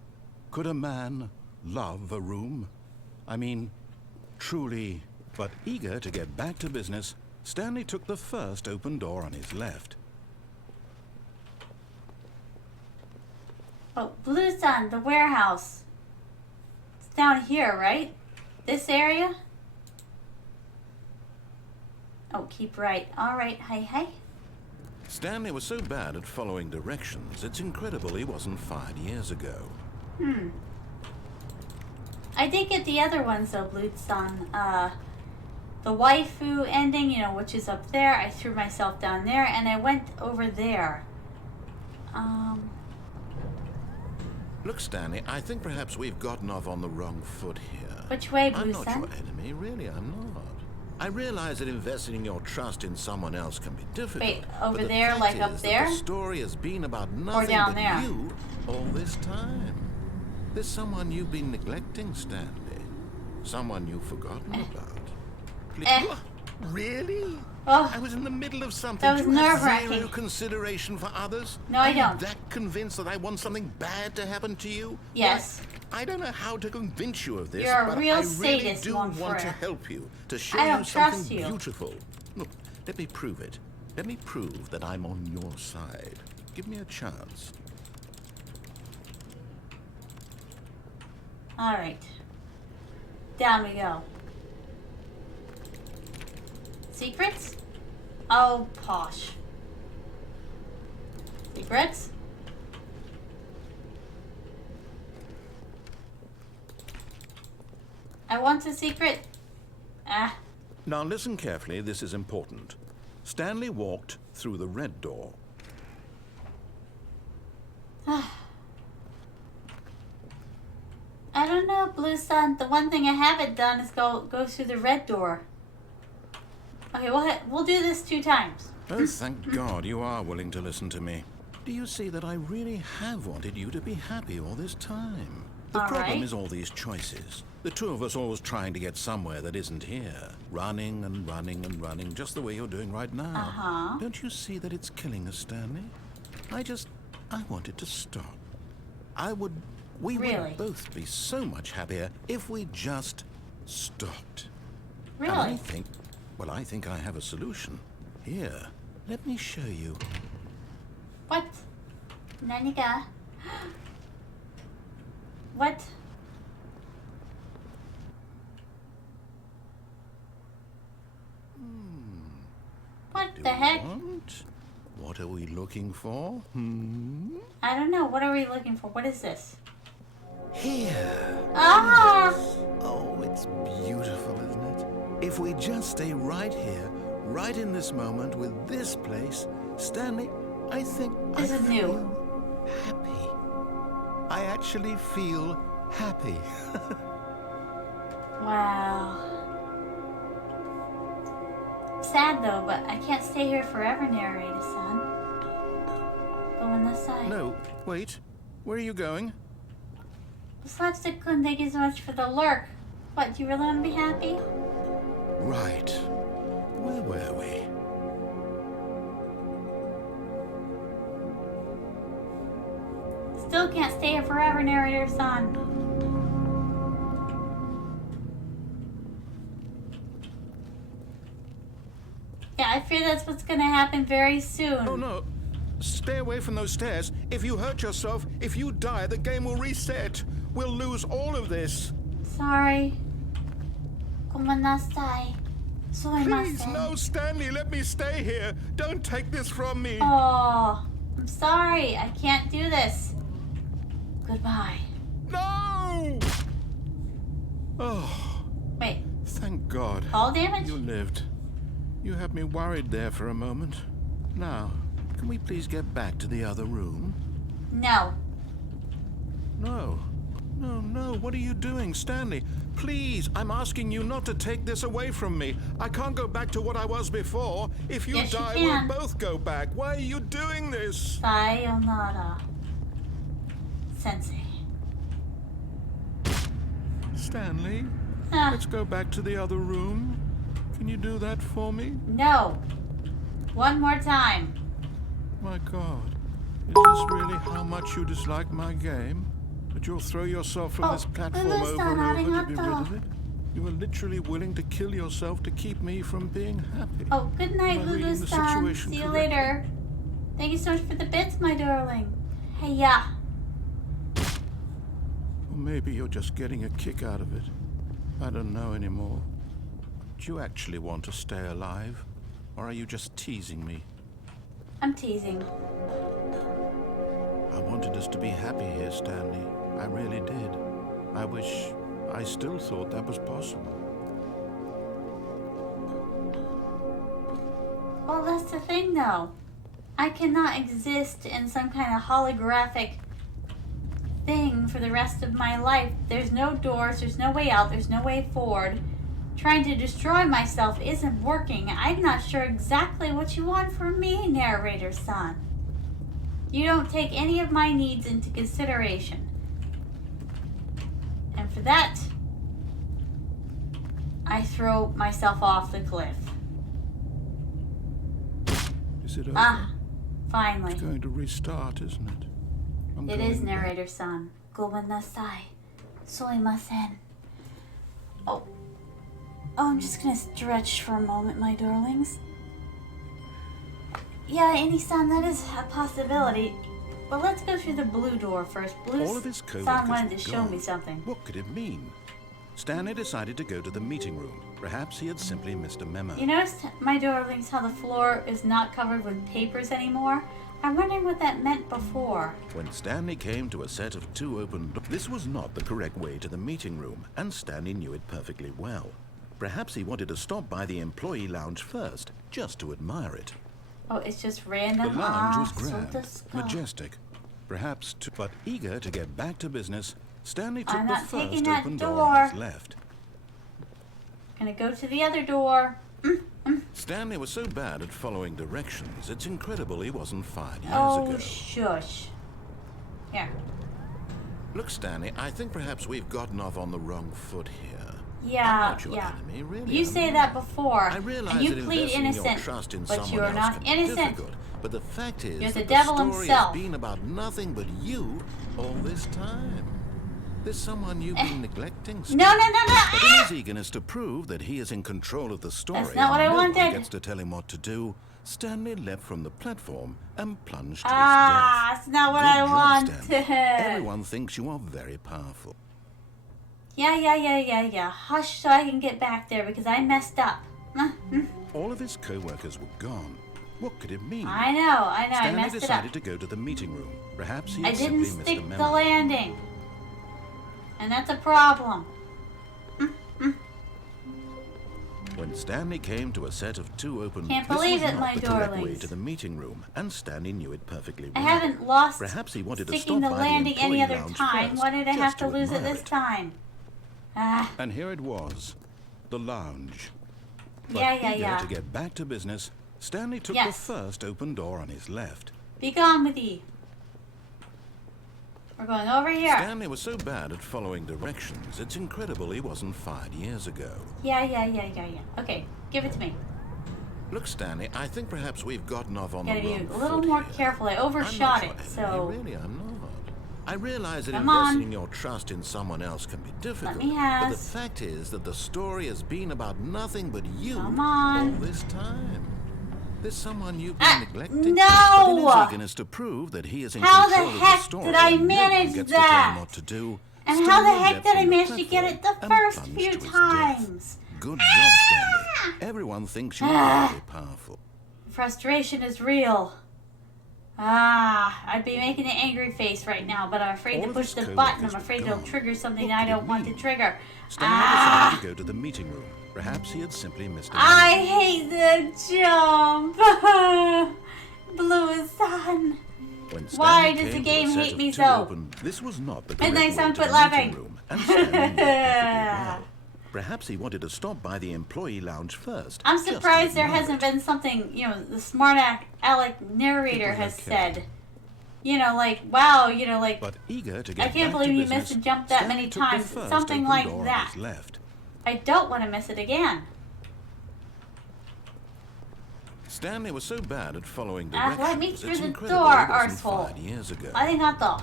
Could a man love a room? I mean, truly, but eager to get back to business, Stanley took the first open door on his left. Oh, Blue Sun, the warehouse. It's down here, right? This area? Oh, keep right. All right, hi. Stanley was so bad at following directions, it's incredible he wasn't fired years ago. I did get the other ones though, Blue Sun. The waifu ending, which is up there. I threw myself down there, and I went over there. Look, Stanley, I think perhaps we've gotten off on the wrong foot here. Which way, I'm Blue not Sun? your enemy, really, I'm not. I realize that investing your trust in someone else can be difficult. Wait, over but the there, fact like up is that there? The story has been about nothing down but there? you all this time. There's someone you've been neglecting, Stanley. Someone you've forgotten about. Please, Really? Oh, I was in the middle of something. that was Do you have nerve-wracking. zero consideration for others? No, I don't. Are you that convinced that I want something bad to happen to you? Yes. Well, I don't know how to convince you of this, You're a but real I really sadist, do mon want to frere. help you, to show I you don't trust something you. beautiful. Look, let me prove it. Let me prove that I'm on your side. Give me a chance. All right. Down we go. Secrets? Oh, posh. Secrets? I want a secret. Ah. Now listen carefully, this is important. Stanley walked through the red door. I don't know, Blue Sun. The one thing I haven't done is go through the red door. Okay, we'll do this 2 times. Oh, thank God you are willing to listen to me. Do you see that I really have wanted you to be happy all this time? The All problem right. is all these choices. The two of us always trying to get somewhere that isn't here. Running and running and running, just the way you're doing right now. Uh-huh. Don't you see that it's killing us, Stanley? I wanted to stop. We Really? would both be so much happier if we just stopped. Really? And I think I have a solution. Here, let me show you. What? Naniga? What? What Do the you heck? want? What are we looking for? I don't know. What are we looking for? What is this? Here. Ah! Oh, it's beautiful, isn't it? If we just stay right here, right in this moment with this place, Stanley, I think This I is new. feel happy. I actually feel happy. Wow. Sad though, but I can't stay here forever, narrator son. Go on this side. No, wait. Where are you going? Slapstick-kun, thank you so much for the lurk. What, do you really want to be happy? Right. Where were we? Still can't stay here forever, narrator son. Yeah, I fear that's what's gonna happen very soon. Oh, no. Stay away from those stairs. If you hurt yourself, if you die, the game will reset. We'll lose all of this. Sorry. Gomenasai. Please, no, Stanley, let me stay here. Don't take this from me. Oh, I'm sorry. I can't do this. Goodbye. No! Oh, Wait, thank God. fall damage? You lived. You had me worried there for a moment. Now, can we please get back to the other room? No. No. No, no. What are you doing, Stanley? Please, I'm asking you not to take this away from me. I can't go back to what I was before. If you Yes, you die, can. we'll both go back. Why are you doing this? Sayonara. Sensei. Stanley, Ah, let's go back to the other room. Can you do that for me? no. One more time. My God. Is this really how much you dislike my game? That you'll throw yourself from this platform over and over to be rid of it? You were literally willing to kill yourself to keep me from being happy. Oh, good night, Am I reading the Lulu-san. situation See you correctly? later. Thank you so much for the bits, my darling. Hey, yeah. Or maybe you're just getting a kick out of it. I don't know anymore. Do you actually want to stay alive? Or are you just teasing me? I'm teasing. I wanted us to be happy here, Stanley. I really did. I wish I still thought that was possible. Well, that's the thing, though. I cannot exist in some kind of holographic thing for the rest of my life. There's no doors, there's no way out, there's no way forward. Trying to destroy myself isn't working. I'm not sure exactly what you want from me, narrator son. You don't take any of my needs into consideration. And for that, I throw myself off the cliff. Is it over? Ah, finally. It's going to restart, isn't it? It is, narrator-san. Gomenasai. Sumimasen. Oh. Oh, I'm just gonna stretch for a moment, my darlings. Yeah, Annie-san, that is a possibility. But let's go through the blue door first. Blue-san wanted to show me something. What could it mean? Stanley decided to go to the meeting room. Perhaps he had simply missed a memo. You noticed, my darlings, how the floor is not covered with papers anymore? I'm wondering what that meant before. When Stanley came to a set of 2 open doors, this was not the correct way to the meeting room, and Stanley knew it perfectly well. Perhaps he wanted to stop by the employee lounge first, just to admire it. Oh, it's just random. The lounge was grand, majestic, perhaps but eager to get back to business, Stanley took the first open door on his left. Gonna go to the other door. Stanley was so bad at following directions, it's incredible he wasn't fired years Oh, ago. shush. Here. Look, Stanley, I think perhaps we've gotten off on the wrong foot here. Yeah, enemy, really. You say that before, I realize and you that plead innocent, trust in but you someone are else not can be innocent. difficult. But the fact is You're the that devil the story himself. has been about nothing but you all this time. There's someone you've been neglecting, Stanley. No. But in his eagerness to prove that he is in control of the story, That's not what I and no one wanted. gets to tell him what to do, Stanley leapt from the platform and plunged to Ah, his death. that's not what Good I job, wanted. Stanley. Everyone thinks you are very powerful. Yeah. Hush so I can get back there because I messed up. All of his co-workers were gone. What could it mean? I know. I Stanley messed it up. decided to go to the meeting room. Perhaps he I had didn't simply stick missed a the memo. landing. And that's a problem. When Stanley came to a set of 2 open Can't this believe was it, not my the correct way darlings. to the meeting room, and Stanley knew it perfectly I well. haven't lost Perhaps he wanted to sticking stop the by landing the any employee other lounge time. first, Why did I just have to lose it admire this time? And here it was, the lounge. But Yeah. to get back to business, Stanley took the first open door on his left. Be gone with ye. We're going over here. Stanley was so bad at following directions, it's incredible he wasn't fired years ago. Yeah. Okay, give it to me. Look, Stanley, I think perhaps we've gotten off on the Gotta wrong be a little foot more here. careful. I I'm overshot not it, your enemy, so really, I'm not. I realize that Come on. investing your trust in someone else can be difficult. me But the has. fact is that the story has been about nothing but you Come on. all this time. There's someone you've been neglecting. no! But in his eagerness to prove that he is in How the control of heck the story, did I and no one manage gets to tell him that? what to do, And how the Stanley heck leapt did I from the manage to get it the platform first and few plunged to his times? death. Good job, Stanley. Everyone thinks you are very powerful. Frustration is real. I'd be making an angry face right now, but I'm afraid All to of push his the co-workers button. I'm were afraid it'll gone. trigger something What I could it don't want to mean? trigger. Stanley decided to go to the meeting room. Perhaps he had simply missed a I memo. hate the jump. Blue is sun. When Why Stanley does the came to a game set hate of me 2 so? open- This was not the And correct they way sound to quit the laughing. meeting room, and Stanley knew it perfectly well. Perhaps he wanted to stop by the employee lounge first. I'm just to surprised there admire hasn't it. been something, the smart Alec narrator has said. Wow, But eager to get I can't back believe to you business, missed a jump that Stanley many took the times. first Something open like door on that. his left. I don't want to miss it again. Stanley was so bad at following Let directions, me through it's the incredible door, he wasn't arsehole. fired years ago. I think not.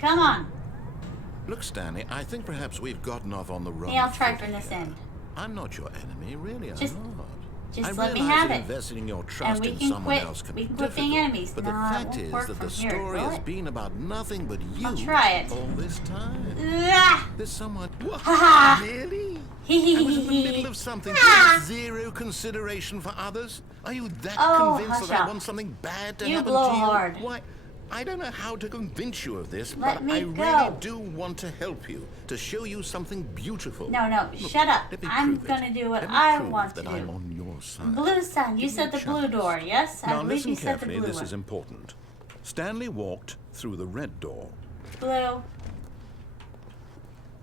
Come on. Look, Stanley, I think perhaps we've gotten off on the wrong I'll try foot from this here. end. I'm not your enemy, really, Just- I'm not. just I let me realize have that it. investing your trust we in can someone quit- else can we be can quit being difficult. enemies. But the No, it fact won't is work that from the here, story will has it? been about nothing but you I'll try it. all this time. Ah! There's someone... What? Ha! Really? Hee I was in the hee middle hee. of something. Ah! With zero consideration for others? Are you that Oh, convinced hush that I up. want something bad to You happen blow to you? hard. Why? I don't know how to convince you of this, Let but me I go. really do want to help you, to show you something beautiful. No, Look, shut up. let me I'm prove it. gonna do what Let me I prove want to that I'm do. on your side. Blue sun. You Give me said a the blue chance. door, yes? I Now believe listen you said the carefully, blue this one. is important. Stanley walked through the red door. Blue.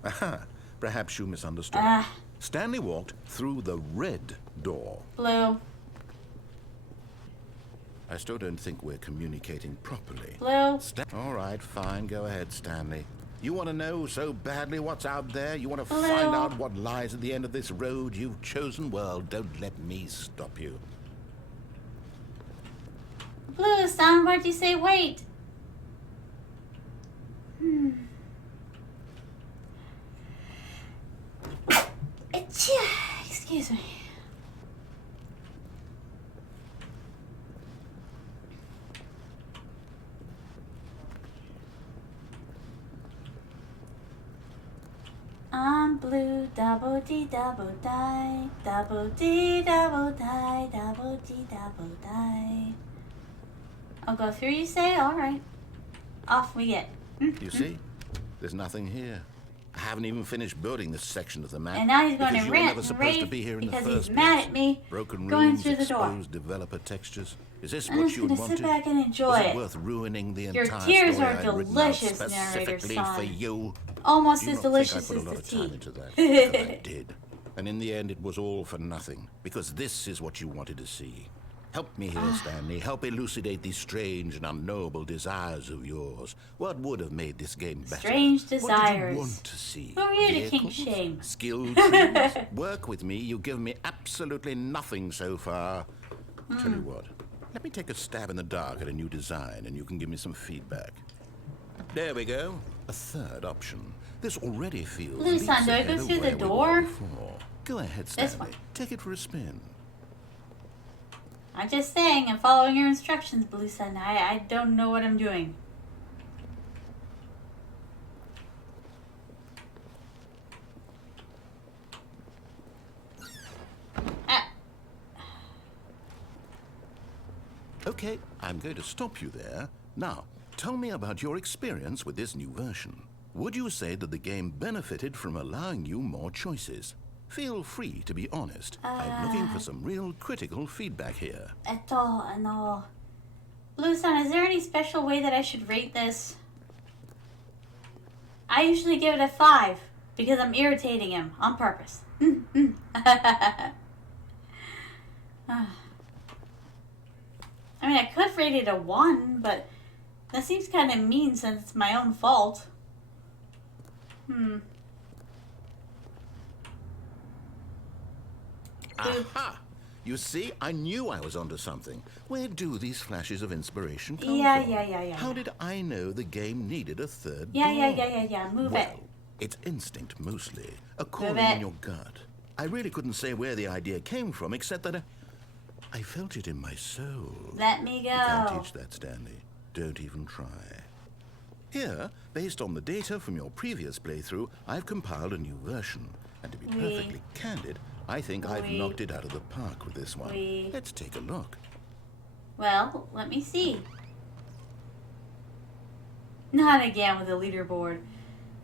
Aha, perhaps you misunderstood. Stanley walked through the red door. Blue. I still don't think we're communicating properly. Blue. All right, fine. Go ahead, Stanley. You want to know so badly what's out there? You want to Blue. find out what lies at the end of this road you've chosen? Well, don't let me stop you. Blue, son, why'd you say wait? Excuse me. I'm blue, double D, double die, double D, double die, double D, double die. I'll go through, you say? All right. Off we get. You see? There's nothing here. I haven't even finished building this section of the map. And now he's going because to you were rant never and supposed to rave be here in the because first he's mad place. at me Broken going rooms, through the door. exposed developer textures. Is this I'm what just you going to wanted? sit back and enjoy Was it it. worth ruining the Your entire tears story are I'd written out delicious, narrator specifically son. for you? Almost Do you as not delicious think I put as a lot the of time tea. into that? Because I did. And in the end, it was all for nothing. Because this is what you wanted to see. Help me here, Stanley. Help elucidate these strange and unknowable desires of yours. What would have made this game better? Strange What did desires. you want to see? Who are you to kink Vehicles? shame? Skill trees? Work with me. You've given me absolutely nothing so far. Tell you what. Let me take a stab in the dark at a new design, and you can give me some feedback. There we go. A third option. This already feels Blue son, do I leaps go ahead of through the where we were door? before. Go ahead, This one. Stanley. Take it for a spin. I'm just saying, I'm following your instructions, Blue Sun. I don't know what I'm doing. Okay, I'm going to stop you there. Now, tell me about your experience with this new version. Would you say that the game benefited from allowing you more choices? Feel free to be honest. I'm looking for some real critical feedback here. No. Blue Sun, is there any special way that I should rate this? I usually give it a 5 because I'm irritating him on purpose. I mean, I could rate it a 1, but that seems kind of mean since it's my own fault. Aha! You see, I knew I was onto something. Where do these flashes of inspiration come Yeah. from? How did I know the game needed a third Yeah. door? Move Well, it. it's instinct mostly. A calling it. in your gut. I really couldn't say where the idea came from, except that I felt it in my soul. Let me go. You can't teach that, Stanley. Don't even try. Here, based on the data from your previous playthrough, I've compiled a new version. And to be perfectly candid, I think I've knocked it out of the park with this one. Let's take a look. Well, let me see. Not again with the leaderboard.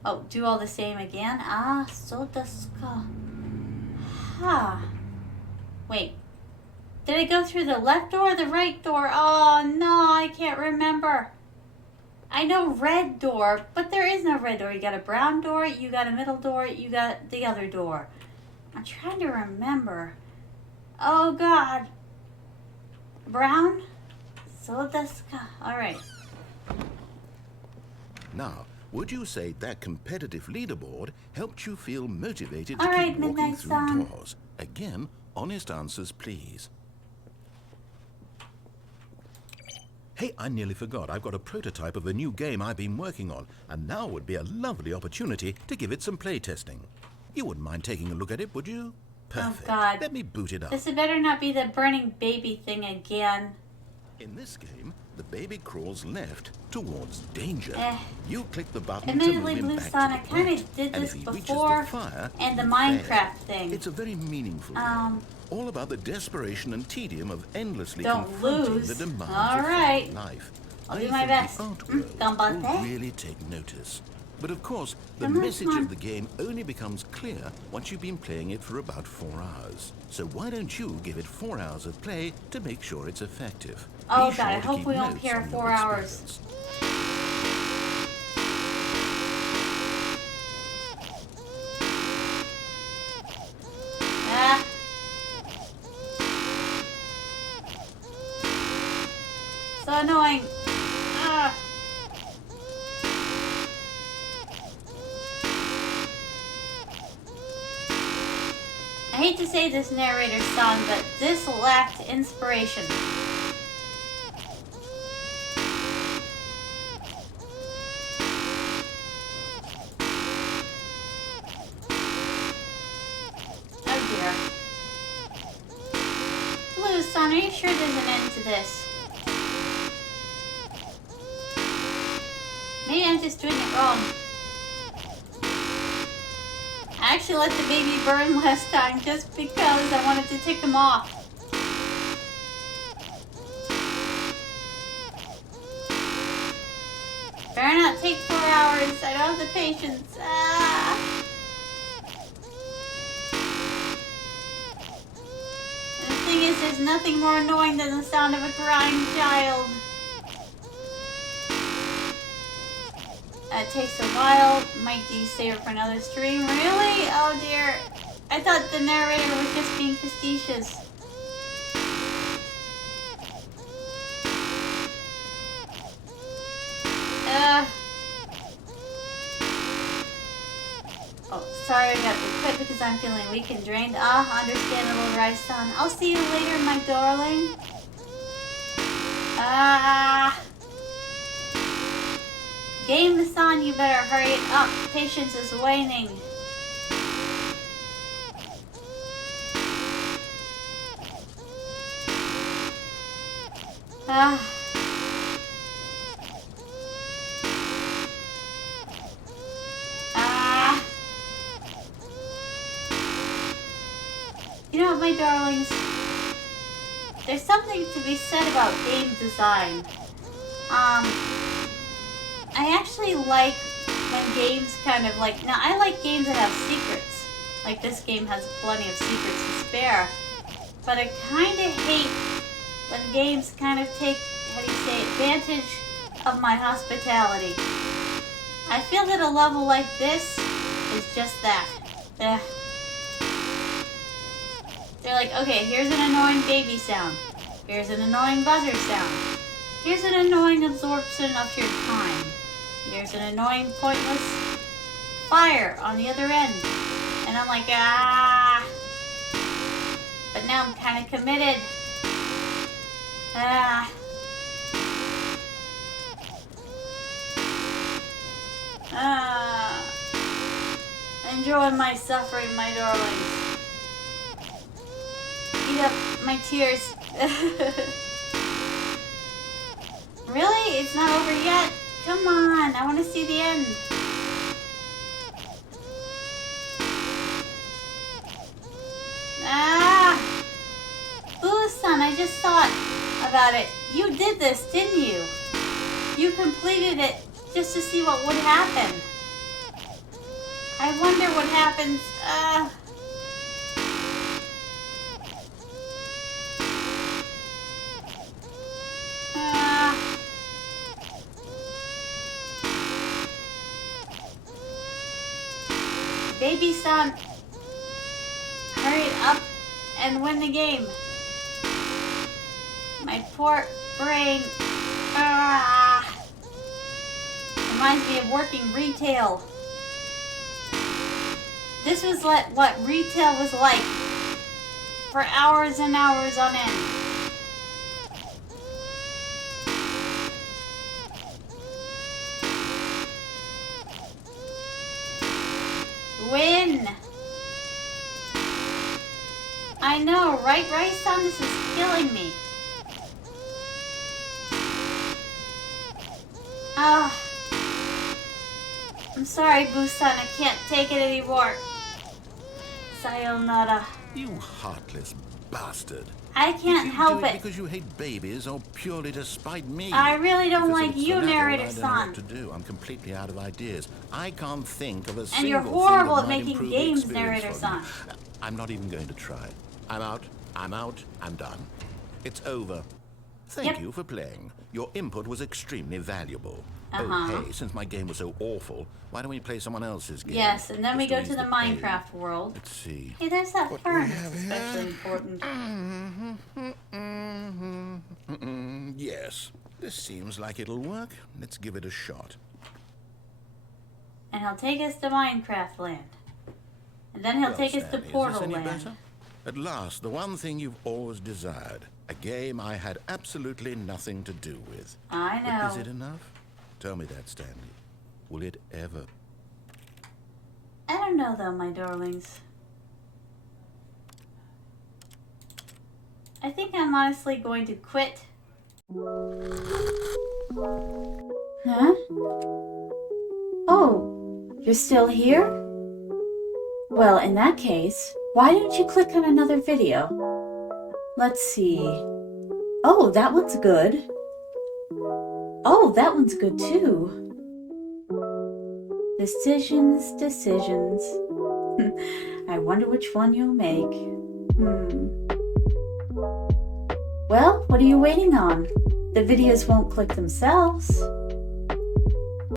Oh, do all the same again? Ah, so desu ka. Ha. Wait. Did I go through the left door or the right door? Oh, no, I can't remember. I know red door, but there is no red door. You got a brown door, you got a middle door, you got the other door. I'm trying to remember. Oh, God. Brown? So desu ka. All right. Now, would you say that competitive leaderboard helped you feel motivated to All right, keep walking Midnight through Sun. doors? Again, honest answers, please. Hey, I nearly forgot. I've got a prototype of a new game I've been working on, and now would be a lovely opportunity to give it some playtesting. You wouldn't mind taking a look at it, would you? Perfect. Oh, God. Let me boot it up. This had better not be the burning baby thing again. In this game, the baby crawls left towards danger. Eh. You click the button Admittedly, to move him Blue back Sun, to I the kind right. of did And this if he reaches before, the fire, and the you Minecraft fail. thing. It's a very meaningful game. All about the desperation and tedium of endlessly Don't confronting lose. the demands All of right. life. I'll I do my think best. the art world Ganbatte. will really take notice. But of course, the Come on, message come on. of the game only becomes clear once you've been playing it for about 4 hours. So why don't you give it 4 hours of play to make sure it's effective? Oh, Be God, I sure to hope keep we won't notes hear on your 4 hours. experience. Ah. So annoying. Ah. hate to say this, narrator's son, but this lacked inspiration. Oh dear. Blue son, are you sure there's an end to this? Maybe I'm just doing it wrong. I actually let the baby burn last time just because I wanted to tick him off. Better not take 4 hours. I don't have the patience. Ah. And the thing is, there's nothing more annoying than the sound of a crying child. It takes a while. Might save it for another stream. Really? Oh dear. I thought the narrator was just being facetious. Oh, sorry I got to quit because I'm feeling weak and drained. Understandable, Rice-san. I'll see you later, my darling. Game-san, you better hurry it up. Patience is waning. You know what, my darlings? There's something to be said about game design. I actually like when games kind of like... Now, I like games that have secrets. Like this game has plenty of secrets to spare. But I kind of hate when games kind of take, how do you say, advantage of my hospitality. I feel that a level like this is just that. They're like, okay, here's an annoying baby sound. Here's an annoying buzzer sound. Here's an annoying absorption of your time. Here's an annoying, pointless fire on the other end. And I'm like, But now I'm kind of committed. Enjoy my suffering, my darlings. Eat up my tears. Really? It's not over yet? Come on, I want to see the end. Boo-san, I just thought about it. You did this, didn't you? You completed it just to see what would happen. I wonder what happens. Baby-san, hurry up and win the game. My poor brain. Reminds me of working retail. This was what retail was like for hours and hours on end. Win! I know, right, Rice-san? This is killing me. I'm sorry, Boo-san. I can't take it anymore. Sayonara. You heartless bastard. I can't help it. Because you hate babies or purely to spite me? I really don't like you, narrator-san. I don't know what to do. I'm completely out of ideas. I can't think of a single And you're horrible at making games, narrator-san. I'm not even going to try. I'm out. I'm done. It's over. Thank you for playing. Your input was extremely valuable. Oh, hey, since my game was so awful, why don't we play someone else's game? Yes, and then we go to the Minecraft world. Let's see. Hey, there's that furnace, especially important. Yes, this seems like it'll work. Let's give it a shot. And he'll take us to Minecraft land. And then he'll take us to Portal land. At last, the one thing you've always desired. A game I had absolutely nothing to do with. I know. But is it enough? Tell me that, Stanley. Will it ever? I don't know though, my darlings. I think I'm honestly going to quit. Huh? Oh, you're still here? Well, in that case, why don't you click on another video? Let's see. Oh, that one's good. Oh, that one's good too. Decisions. I wonder which one you'll make. Well, what are you waiting on? The videos won't click themselves.